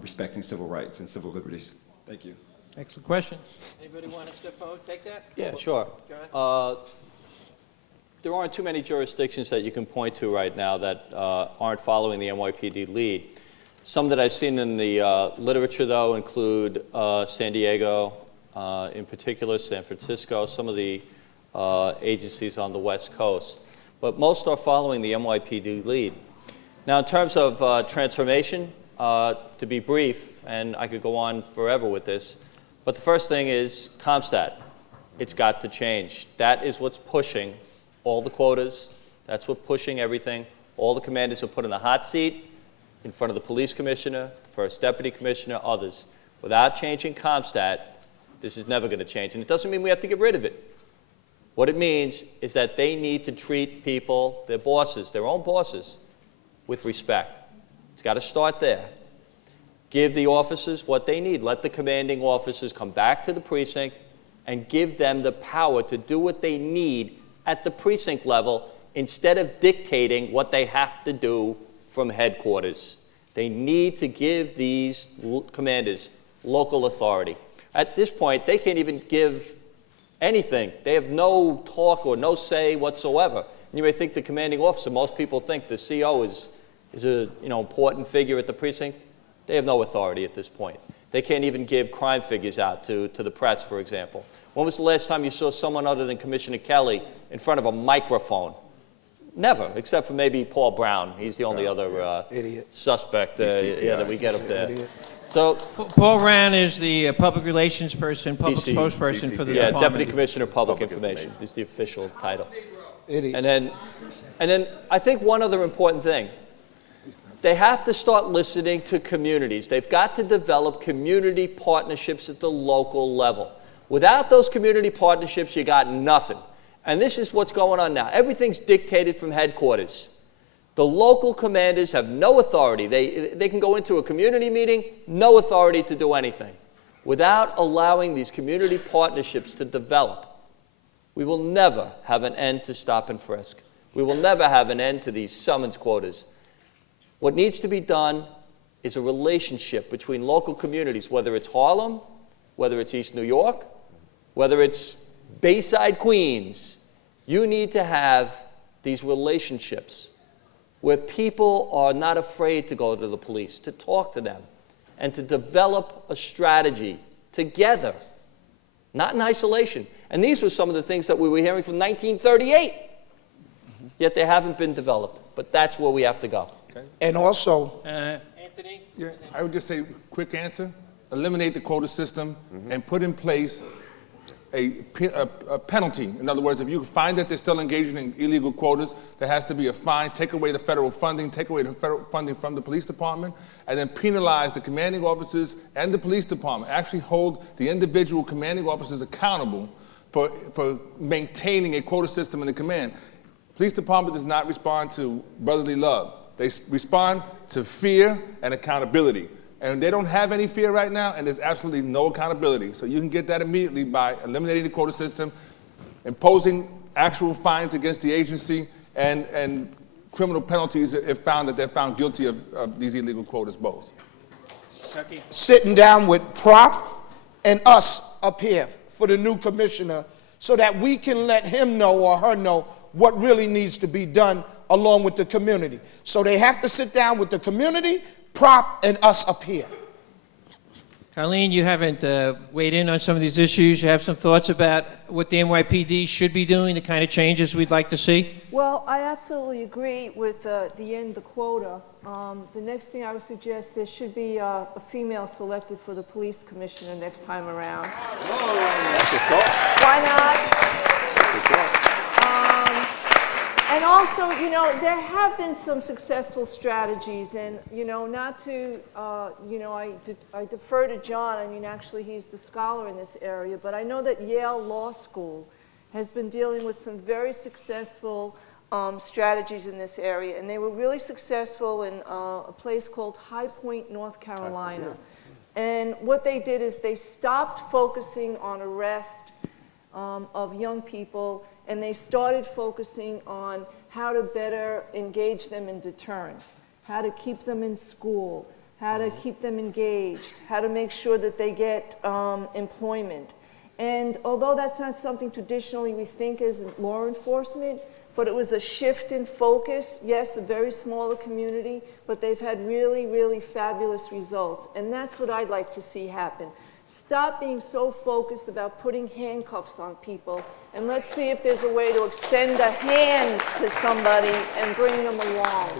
respecting civil rights and civil liberties? Thank you. Excellent question. Anybody want to step forward, take that? Yeah, sure. There aren't too many jurisdictions that you can point to right now that aren't following the NYPD lead. Some that I've seen in the literature, though, include San Diego, in particular San Francisco, some of the agencies on the West Coast. But most are following the NYPD lead. Now, in terms of transformation, to be brief, and I could go on forever with this, but the first thing is CompStat. It's got to change. That is what's pushing all the quotas. That's what's pushing everything. All the commanders are put in the hot seat in front of the police commissioner, first deputy commissioner, others. Without changing CompStat, this is never going to change. And it doesn't mean we have to get rid of it. What it means is that they need to treat people, their bosses, their own bosses, with respect. It's got to start there. Give the officers what they need. Let the commanding officers come back to the precinct and give them the power to do what they need at the precinct level instead of dictating what they have to do from headquarters. They need to give these commanders local authority. At this point, they can't even give anything. They have no talk or no say whatsoever. And you may think the commanding officer, most people think the CO is a important figure at the precinct. They have no authority at this point. They can't even give crime figures out to the press, for example. When was the last time you saw someone other than Commissioner Kelly in front of a microphone? Never, except for maybe Paul Brown. He's the only other suspect that we get up there. So Paul Brown is the public relations person, public spokesperson for the department. Deputy Commissioner of Public Information is the official title. And then I think one other important thing. They have to start listening to communities. They've got to develop community partnerships at the local level. Without those community partnerships, you got nothing. And this is what's going on now. Everything's dictated from headquarters. The local commanders have no authority. They can go into a community meeting, no authority to do anything. Without allowing these community partnerships to develop, we will never have an end to stop and frisk. We will never have an end to these summons quotas. What needs to be done is a relationship between local communities, whether it's Harlem, whether it's East New York, whether it's Bayside, Queens. You need to have these relationships where people are not afraid to go to the police, to talk to them, and to develop a strategy together, not in isolation. And these were some of the things that we were hearing from 1938, yet they haven't been developed. But that's where we have to go. Okay. And also, Anthony? Yeah, I would just say, quick answer, eliminate the quota system and put in place a penalty. In other words, if you find that they're still engaging in illegal quotas, there has to be a fine, take away the federal funding, take away the federal funding from the police department, and then penalize the commanding officers and the police department. Actually hold the individual commanding officers accountable for maintaining a quota system in the command. Police department does not respond to brotherly love. They respond to fear and accountability. And they don't have any fear right now, and there's absolutely no accountability. So you can get that immediately by eliminating the quota system, imposing actual fines against the agency, and criminal penalties if found that they're found guilty of these illegal quotas both. sitting down with Prop and us up here for the new commissioner so that we can let him know or her know what really needs to be done along with the community. So they have to sit down with the community, Prop, and us up here. Carlene, you haven't weighed in on some of these issues. You have some thoughts about what the NYPD should be doing, the kind of changes we'd like to see? Well, I absolutely agree with the end the quota. The next thing I would suggest, there should be a female selected for the police commissioner next time around. Why not? And also, you know, there have been some successful strategies, and, you know, not to, you know, I defer to John. I mean, actually, he's the scholar in this area, but I know that Yale Law School has been dealing with some very successful strategies in this area, and they were really successful in a place called High Point, North Carolina. And what they did is they stopped focusing on arrest of young people, and they started focusing on how to better engage them in deterrence, how to keep them in school, how to keep them engaged, how to make sure that they get employment. And although that's not something traditionally we think as law enforcement, but it was a shift in focus. Yes, a very smaller community, but they've had really, really fabulous results. And that's what I'd like to see happen. Stop being so focused about putting handcuffs on people, and let's see if there's a way to extend a hand to somebody and bring them along.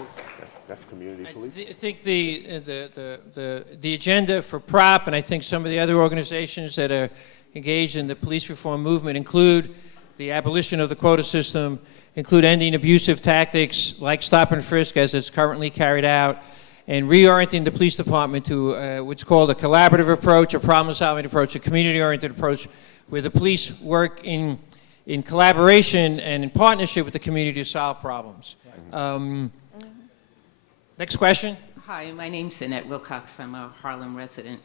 That's community police. I think the agenda for PROP, and I think some of the other organizations that are engaged in the police reform movement include the abolition of the quota system, include ending abusive tactics like stop and frisk as it's currently carried out, and reorienting the police department to what's called a collaborative approach, a problem-solving approach, a community-oriented approach, where the police work in collaboration and in partnership with the community to solve problems. Next question. Hi, my name's Annette Wilcox. I'm a Harlem resident.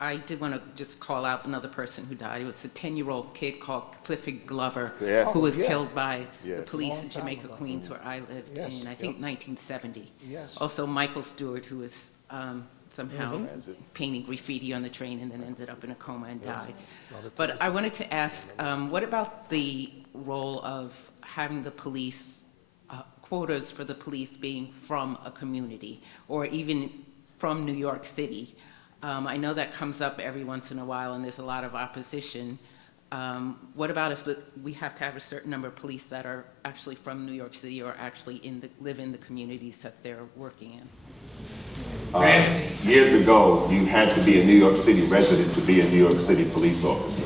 I did want to just call out another person who died. It was a 10-year-old kid called Clifford Glover, who was killed by the police in Jamaica, Queens, where I lived in, I think, 1970. Also, Michael Stewart, who was somehow painting graffiti on the train and then ended up in a coma and died. But I wanted to ask, what about the role of having the police, quotas for the police being from a community, or even from New York City? I know that comes up every once in a while, and there's a lot of opposition. What about if we have to have a certain number of police that are actually from New York City or actually live in the communities that they're working in? Years ago, you had to be a New York City resident to be a New York City police officer.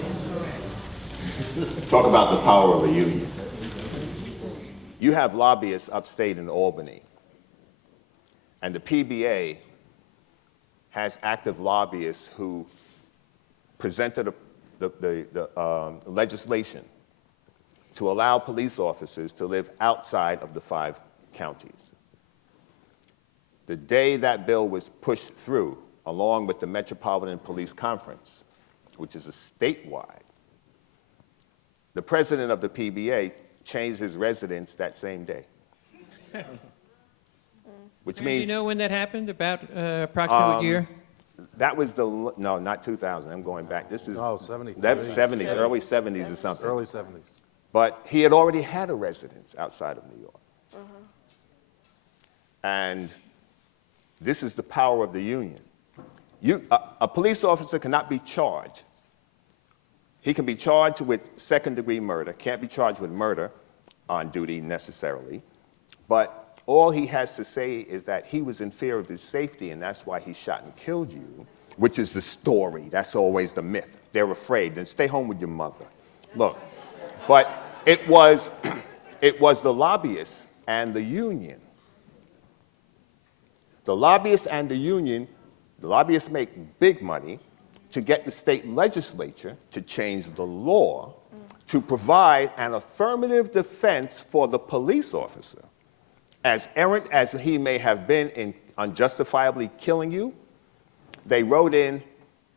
Talk about the power of a union. You have lobbyists upstate in Albany, and the PBA has active lobbyists who presented the legislation to allow police officers to live outside of the 5 counties. The day that bill was pushed through, along with the Metropolitan Police Conference, which is a statewide, the president of the PBA changed his residence that same day. Which means, do you know when that happened? About approximately year? That was no, not 2000. I'm going back. This is 70s, early 70s or something. Early 70s. But he had already had a residence outside of New York. And this is the power of the union. A police officer cannot be charged. He can be charged with second-degree murder, can't be charged with murder on duty necessarily, but all he has to say is that he was in fear of his safety and that's why he shot and killed you, which is the story. That's always the myth. They're afraid. Then stay home with your mother. Look, but it was the lobbyists and the union. The lobbyists and the union, the lobbyists make big money to get the state legislature to change the law to provide an affirmative defense for the police officer. As errant as he may have been in unjustifiably killing you, they wrote in,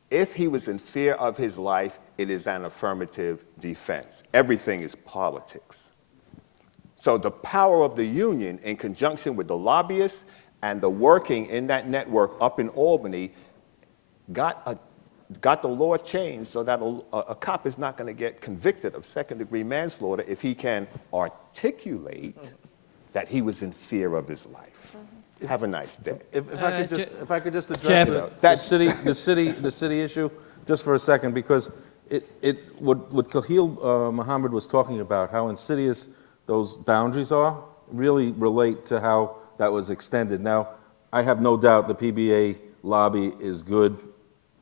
if he was in fear of his life, it is an affirmative defense. Everything is politics. So the power of the union in conjunction with the lobbyists and the working in that network up in Albany got the law changed so that a cop is not going to get convicted of second-degree manslaughter if he can articulate that he was in fear of his life. Have a nice day. If I could just address the city issue just for a second, because what Khalil Muhammad was talking about, how insidious those boundaries are, really relate to how that was extended. Now, I have no doubt the PBA lobby is good.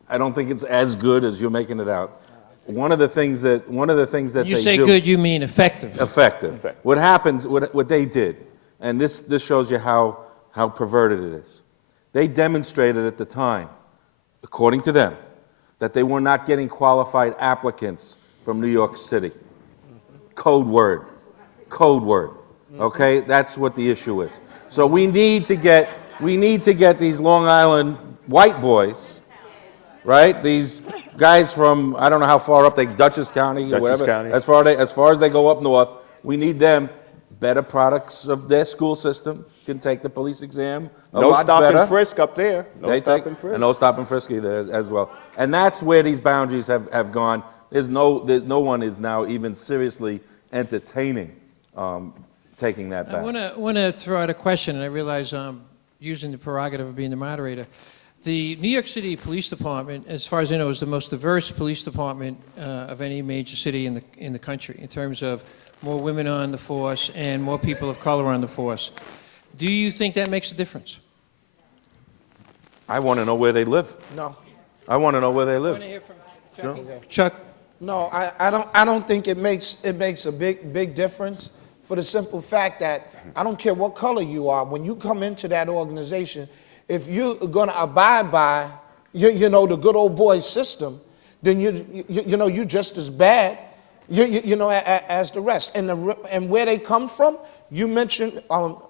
I don't think it's as good as you're making it out. One of the things that You they say do, good, you mean effective. effective. What happens, what they did, and this shows you how perverted it is. They demonstrated at the time, according to them, that they were not getting qualified applicants from New York City. Code word. Okay, that's what the issue is. So we need to get these Long Island white boys, right? These guys from, I don't know how far up they, Dutchess County or whatever. County. As far as they go up north, we need them, better products of their school system, can take the police exam a No lot stop better. and frisk up there. No stop and frisk. And no stop and frisk either as well. And that's where these boundaries have gone. No one is now even seriously entertaining taking that back. I want to throw out a question, and I realize I'm using the prerogative of being the moderator. The New York City Police Department, as far as I know, is the most diverse police department of any major city in the country in terms of more women on the force and more people of color on the force. Do you think that makes a difference? I want to know where they live. No. I want to know where they I want live. to hear from Chuck. No, I don't think it makes a big difference for the simple fact that I don't care what color you are. When you come into that organization, if you're going to abide by the good old boy system, then you're just as bad as the rest. And where they come from, you mentioned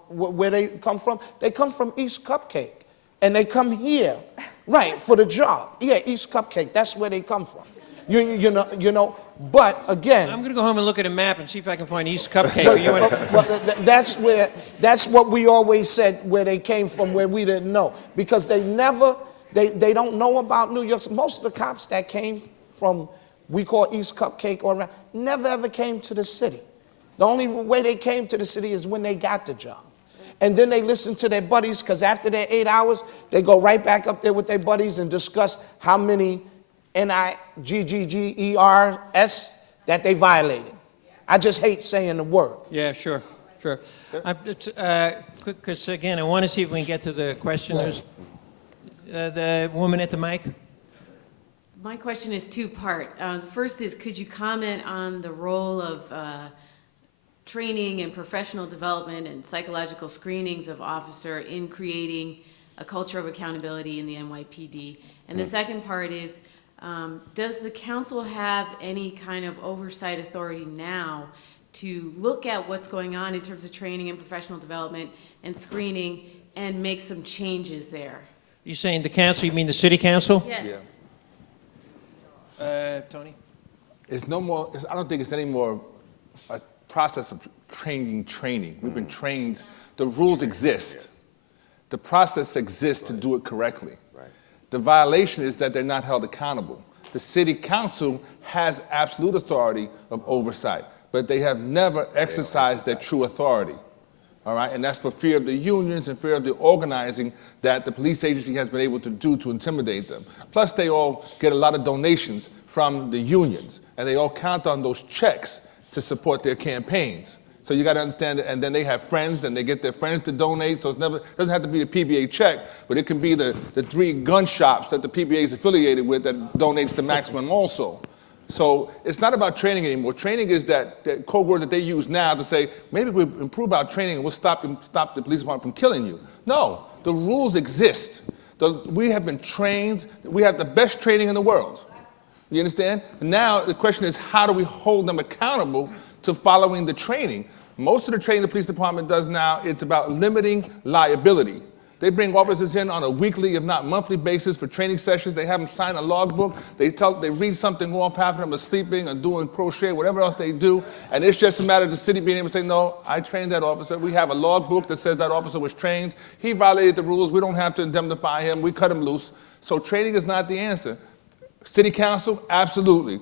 where they come from. They come from East Cupcake, and they come here, right, for the job. Yeah, East Cupcake. That's where they come from. You know. But again, I'm going to go home and look at a map and see if I can find East Cupcake. Well, that's what we always said, where they came from, where we didn't know, because they don't know about New York. Most of the cops that came from, we call East Cupcake or around, never ever came to the city. The only way they came to the city is when they got the job. And then they listen to their buddies, because after their 8 hours, they go right back up there with their buddies and discuss how many NIGGERS that they violated. I just hate saying the word. Yeah, sure. Because, again, I want to see if we can get to the questioners. The woman at the mic. My question is two-part. The first is, could you comment on the role of training and professional development and psychological screenings of officer in creating a culture of accountability in the NYPD? And the second part is, does the council have any kind of oversight authority now to look at what's going on in terms of training and professional development and screening and make some changes there? You saying the council, you mean the city council? Yes. Tony? It's no more, I don't think it's any more a process of training. We've been trained, the rules exist. The process exists to do it correctly. The violation is that they're not held accountable. The city council has absolute authority of oversight, but they have never exercised their true authority. all right? And that's for fear of the unions and fear of the organizing that the police agency has been able to do to intimidate them. Plus, they all get a lot of donations from the unions, and they all count on those checks to support their campaigns. So you got to understand that, and then they have friends, and they get their friends to donate, so it doesn't have to be the PBA check, but it can be the 3 gun shops that the PBA is affiliated with that donates to Maximum also. So it's not about training anymore. Training is that code word that they use now to say, maybe we'll improve our training and we'll stop the police department from killing you. No, the rules exist. We have been trained, we have the best training in the world. You understand? Now the question is, how do we hold them accountable to following the training? Most of the training the police department does now, it's about limiting liability. They bring officers in on a weekly, if not monthly basis for training sessions. They have them sign a logbook. They read something off, half of them are sleeping or doing crochet, whatever else they do. And it's just a matter of the city being able to say, no, I trained that officer. We have a logbook that says that officer was trained. He violated the rules. We don't have to indemnify him. We cut him loose. So training is not the answer. City council, absolutely.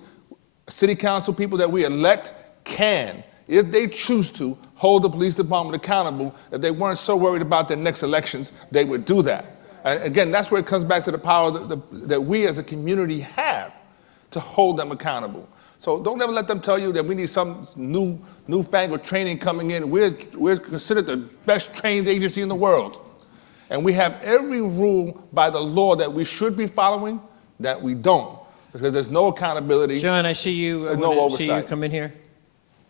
City council people that we elect can, if they choose to, hold the police department accountable. If they weren't so worried about their next elections, they would do that. And again, that's where it comes back to the power that we as a community have to hold them accountable. So don't ever let them tell you that we need some newfangled training coming in. We're considered the best trained agency in the world. And we have every rule by the law that we should be following that we don't, because there's no accountability. John, I see you. I no want to oversight. see you come in here.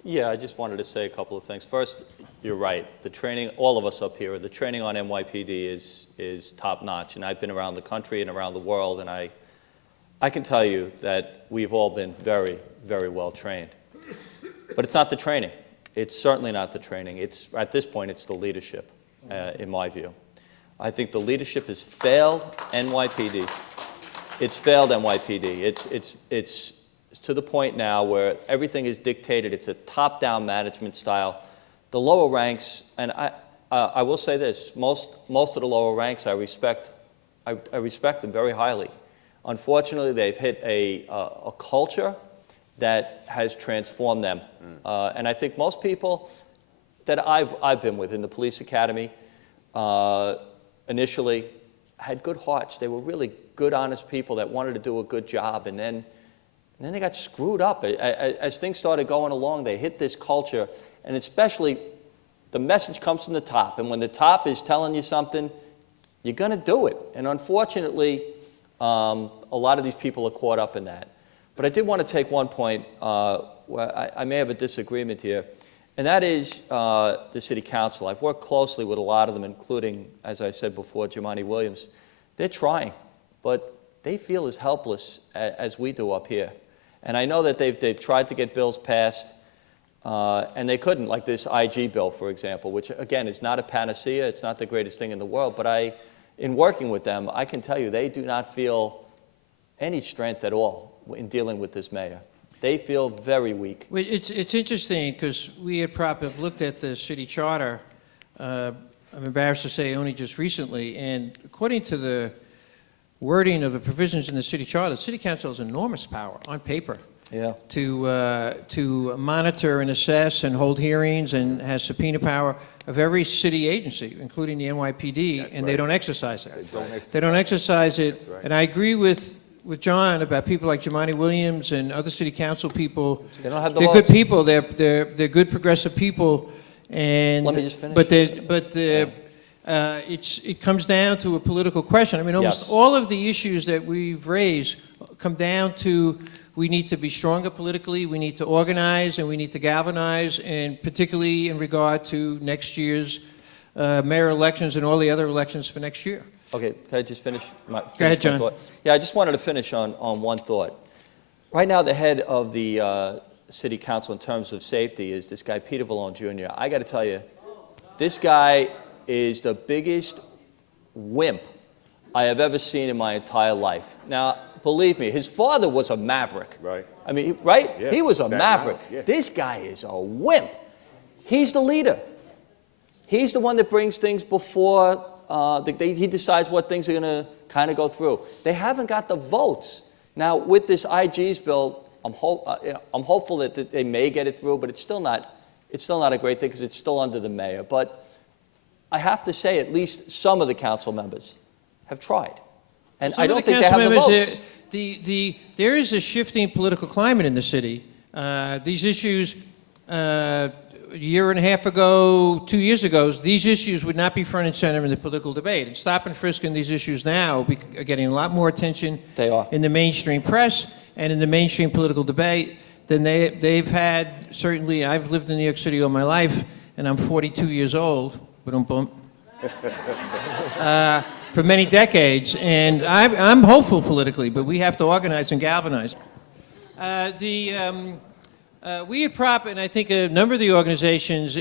Yeah, I just wanted to say a couple of things. First, you're right. The training, all of us up here, the training on NYPD is top-notch. And I've been around the country and around the world, and I can tell you that we've all been very, very well trained. But it's not the training. It's certainly not the training. At this point, it's the leadership, in my view. I think the leadership has failed NYPD. It's failed NYPD. It's to the point now where everything is dictated. It's a top-down management style. The lower ranks, and I will say this, most of the lower ranks I respect them very highly. Unfortunately, they've hit a culture that has transformed them. And I think most people that I've been with in the police academy initially had good hearts. They were really good, honest people that wanted to do a good job, and then they got screwed up. As things started going along, they hit this culture, and especially the message comes from the top, and when the top is telling you something, you're going to do it. And unfortunately, a lot of these people are caught up in that. But I did want to take one point where I may have a disagreement here, and that is the city council. I've worked closely with a lot of them, including, as I said before, Jumaane Williams. They're trying, but they feel as helpless as we do up here. And I know that they've tried to get bills passed, and they couldn't, like this IG bill, for example, which, again, is not a panacea. It's not the greatest thing in the world. But in working with them, I can tell you they do not feel any strength at all in dealing with this mayor. They feel very weak. Well, it's interesting because we at Prop have looked at the city charter, I'm embarrassed to say only just recently, and according to the wording of the provisions in the city charter, the city council has enormous power on paper to monitor and assess and hold hearings and has subpoena power of every city agency, including the NYPD, and they don't exercise it. They don't exercise it, and I agree with John about people like Jumaane Williams and other city council people. They don't have the They're votes. good people. They're good progressive people, and Let me just finish. it comes down to a political question. I mean, almost Yes. all of the issues that we've raised come down to we need to be stronger politically, we need to organize, and we need to galvanize, and particularly in regard to next year's mayor elections and all the other elections for next year. Okay, can I just finish my ahead, John. thought? Yeah, I just wanted to finish on one thought. Right now, the head of the city council in terms of safety is this guy, Peter Vallone Jr. I got to tell you, this guy is the biggest wimp I have ever seen in my entire life. Now, believe me, his father was a maverick. Right. I mean, right? Yeah, He was a Staten maverick. Island, yeah. This guy is a wimp. He's the leader. He's the one that brings things before, he decides what things are going to kind of go through. They haven't got the votes. Now, with this IG's bill, I'm hopeful that they may get it through, but it's still not a great thing because it's still under the mayor. But I have to say at least some of the council members have tried. And Some I of don't think they council have the members, votes. there is a shifting political climate in the city. These issues, a year and a half ago, 2 years ago, these issues would not be front and center in the political debate. And stop and frisk and these issues now are getting a lot more attention They are. in the mainstream press and in the mainstream political debate than they've had. Certainly, I've lived in New York City all my life, and I'm 42 years old. For many decades, and I'm hopeful politically, but we have to organize and galvanize. We at Prop, and I think a number of the organizations,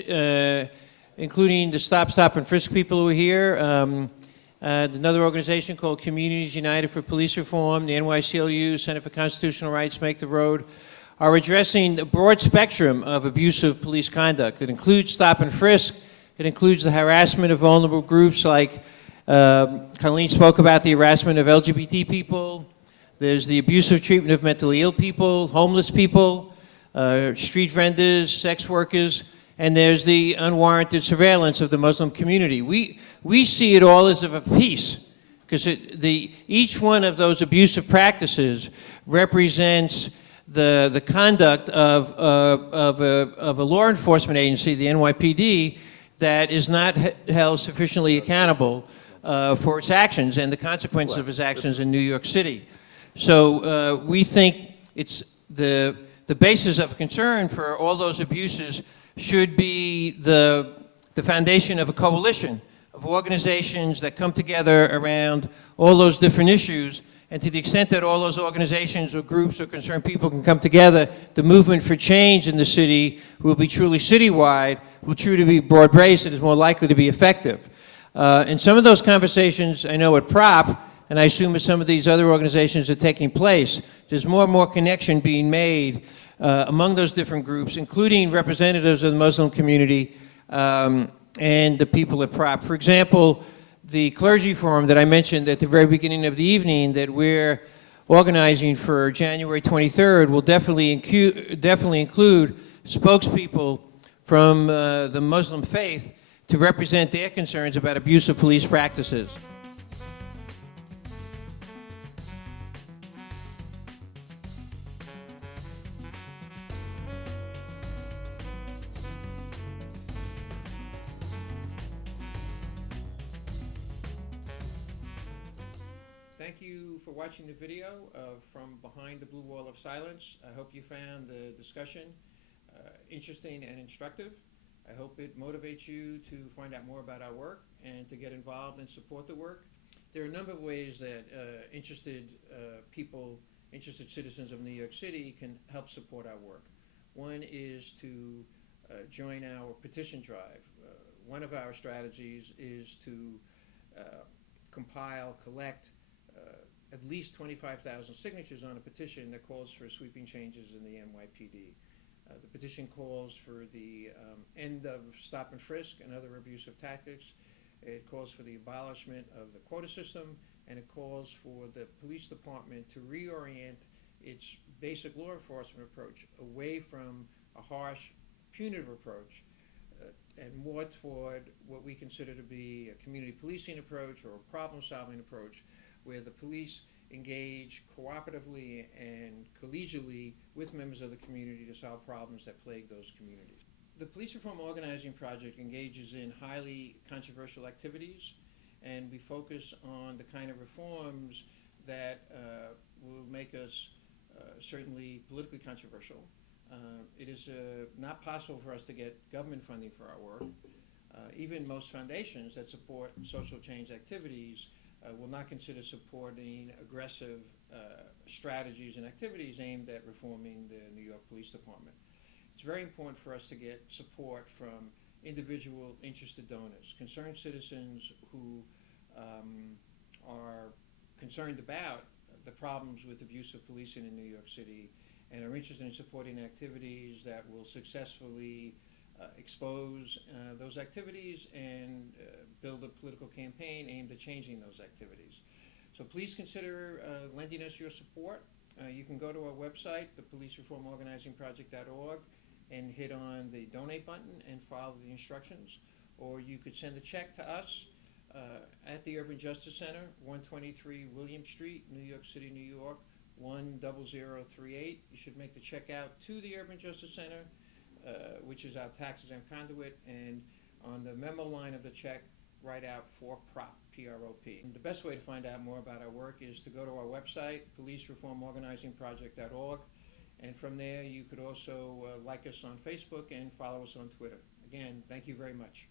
including the Stop and Frisk people who are here, another organization called Communities United for Police Reform, the NYCLU, Center for Constitutional Rights, Make the Road, are addressing a broad spectrum of abusive police conduct. It includes stop and frisk. It includes the harassment of vulnerable groups like Colleen spoke about the harassment of LGBT people. There's the abusive treatment of mentally ill people, homeless people, street vendors, sex workers, and there's the unwarranted surveillance of the Muslim community. We see it all as of a piece, because each one of those abusive practices represents the conduct of a law enforcement agency, the NYPD, that is not held sufficiently accountable for its actions and the consequences of its actions in New York City. So we think it's the basis of concern for all those abuses should be the foundation of a coalition of organizations that come together around all those different issues. And to the extent that all those organizations or groups or concerned people can come together, the movement for change in the city will be truly citywide, will truly be broad-based, and is more likely to be effective. And some of those conversations, I know at Prop, and I assume at some of these other organizations are taking place, there's more and more connection being made among those different groups, including representatives of the Muslim community and the people at Prop. For example, the clergy forum that I mentioned at the very beginning of the evening that we're organizing for January 23rd will definitely include spokespeople from the Muslim faith to represent their concerns about abusive police practices. Thank you for watching the video from Behind the Blue Wall of Silence. I hope you found the discussion interesting and instructive. I hope it motivates you to find out more about our work and to get involved and support the work. There are a number of ways that interested people, interested citizens of New York City can help support our work. One is to join our petition drive. One of our strategies is to collect at least 25,000 signatures on a petition that calls for sweeping changes in the NYPD. The petition calls for the end of stop and frisk and other abusive tactics. It calls for the abolishment of the quota system, and it calls for the police department to reorient its basic law enforcement approach away from a harsh, punitive approach and more toward what we consider to be a community policing approach or a problem-solving approach, where the police engage cooperatively and collegially with members of the community to solve problems that plague those communities. The Police Reform Organizing Project engages in highly controversial activities, and we focus on the kind of reforms that will make us certainly politically controversial. It is not possible for us to get government funding for our work. Even most foundations that support social change activities will not consider supporting aggressive strategies and activities aimed at reforming the New York Police Department. It's very important for us to get support from individual interested donors, concerned citizens who are concerned about the problems with abusive policing in New York City and are interested in supporting activities that will successfully expose those activities and build a political campaign aimed at changing those activities. So please consider lending us your support. You can go to our website, thepolicereformorganizingproject.org, and hit on the donate button and follow the instructions. or you could send a check to us at the Urban Justice Center, 123 William Street, New York City, New York, 10038. You should make the check out to the Urban Justice Center, which is our tax-exempt conduit, and on the memo line of the check, write out for PROP, P-R-O-P. And the best way to find out more about our work is to go to our website, policereformorganizingproject.org, and from there you could also like us on Facebook and follow us on Twitter. Again, thank you very much.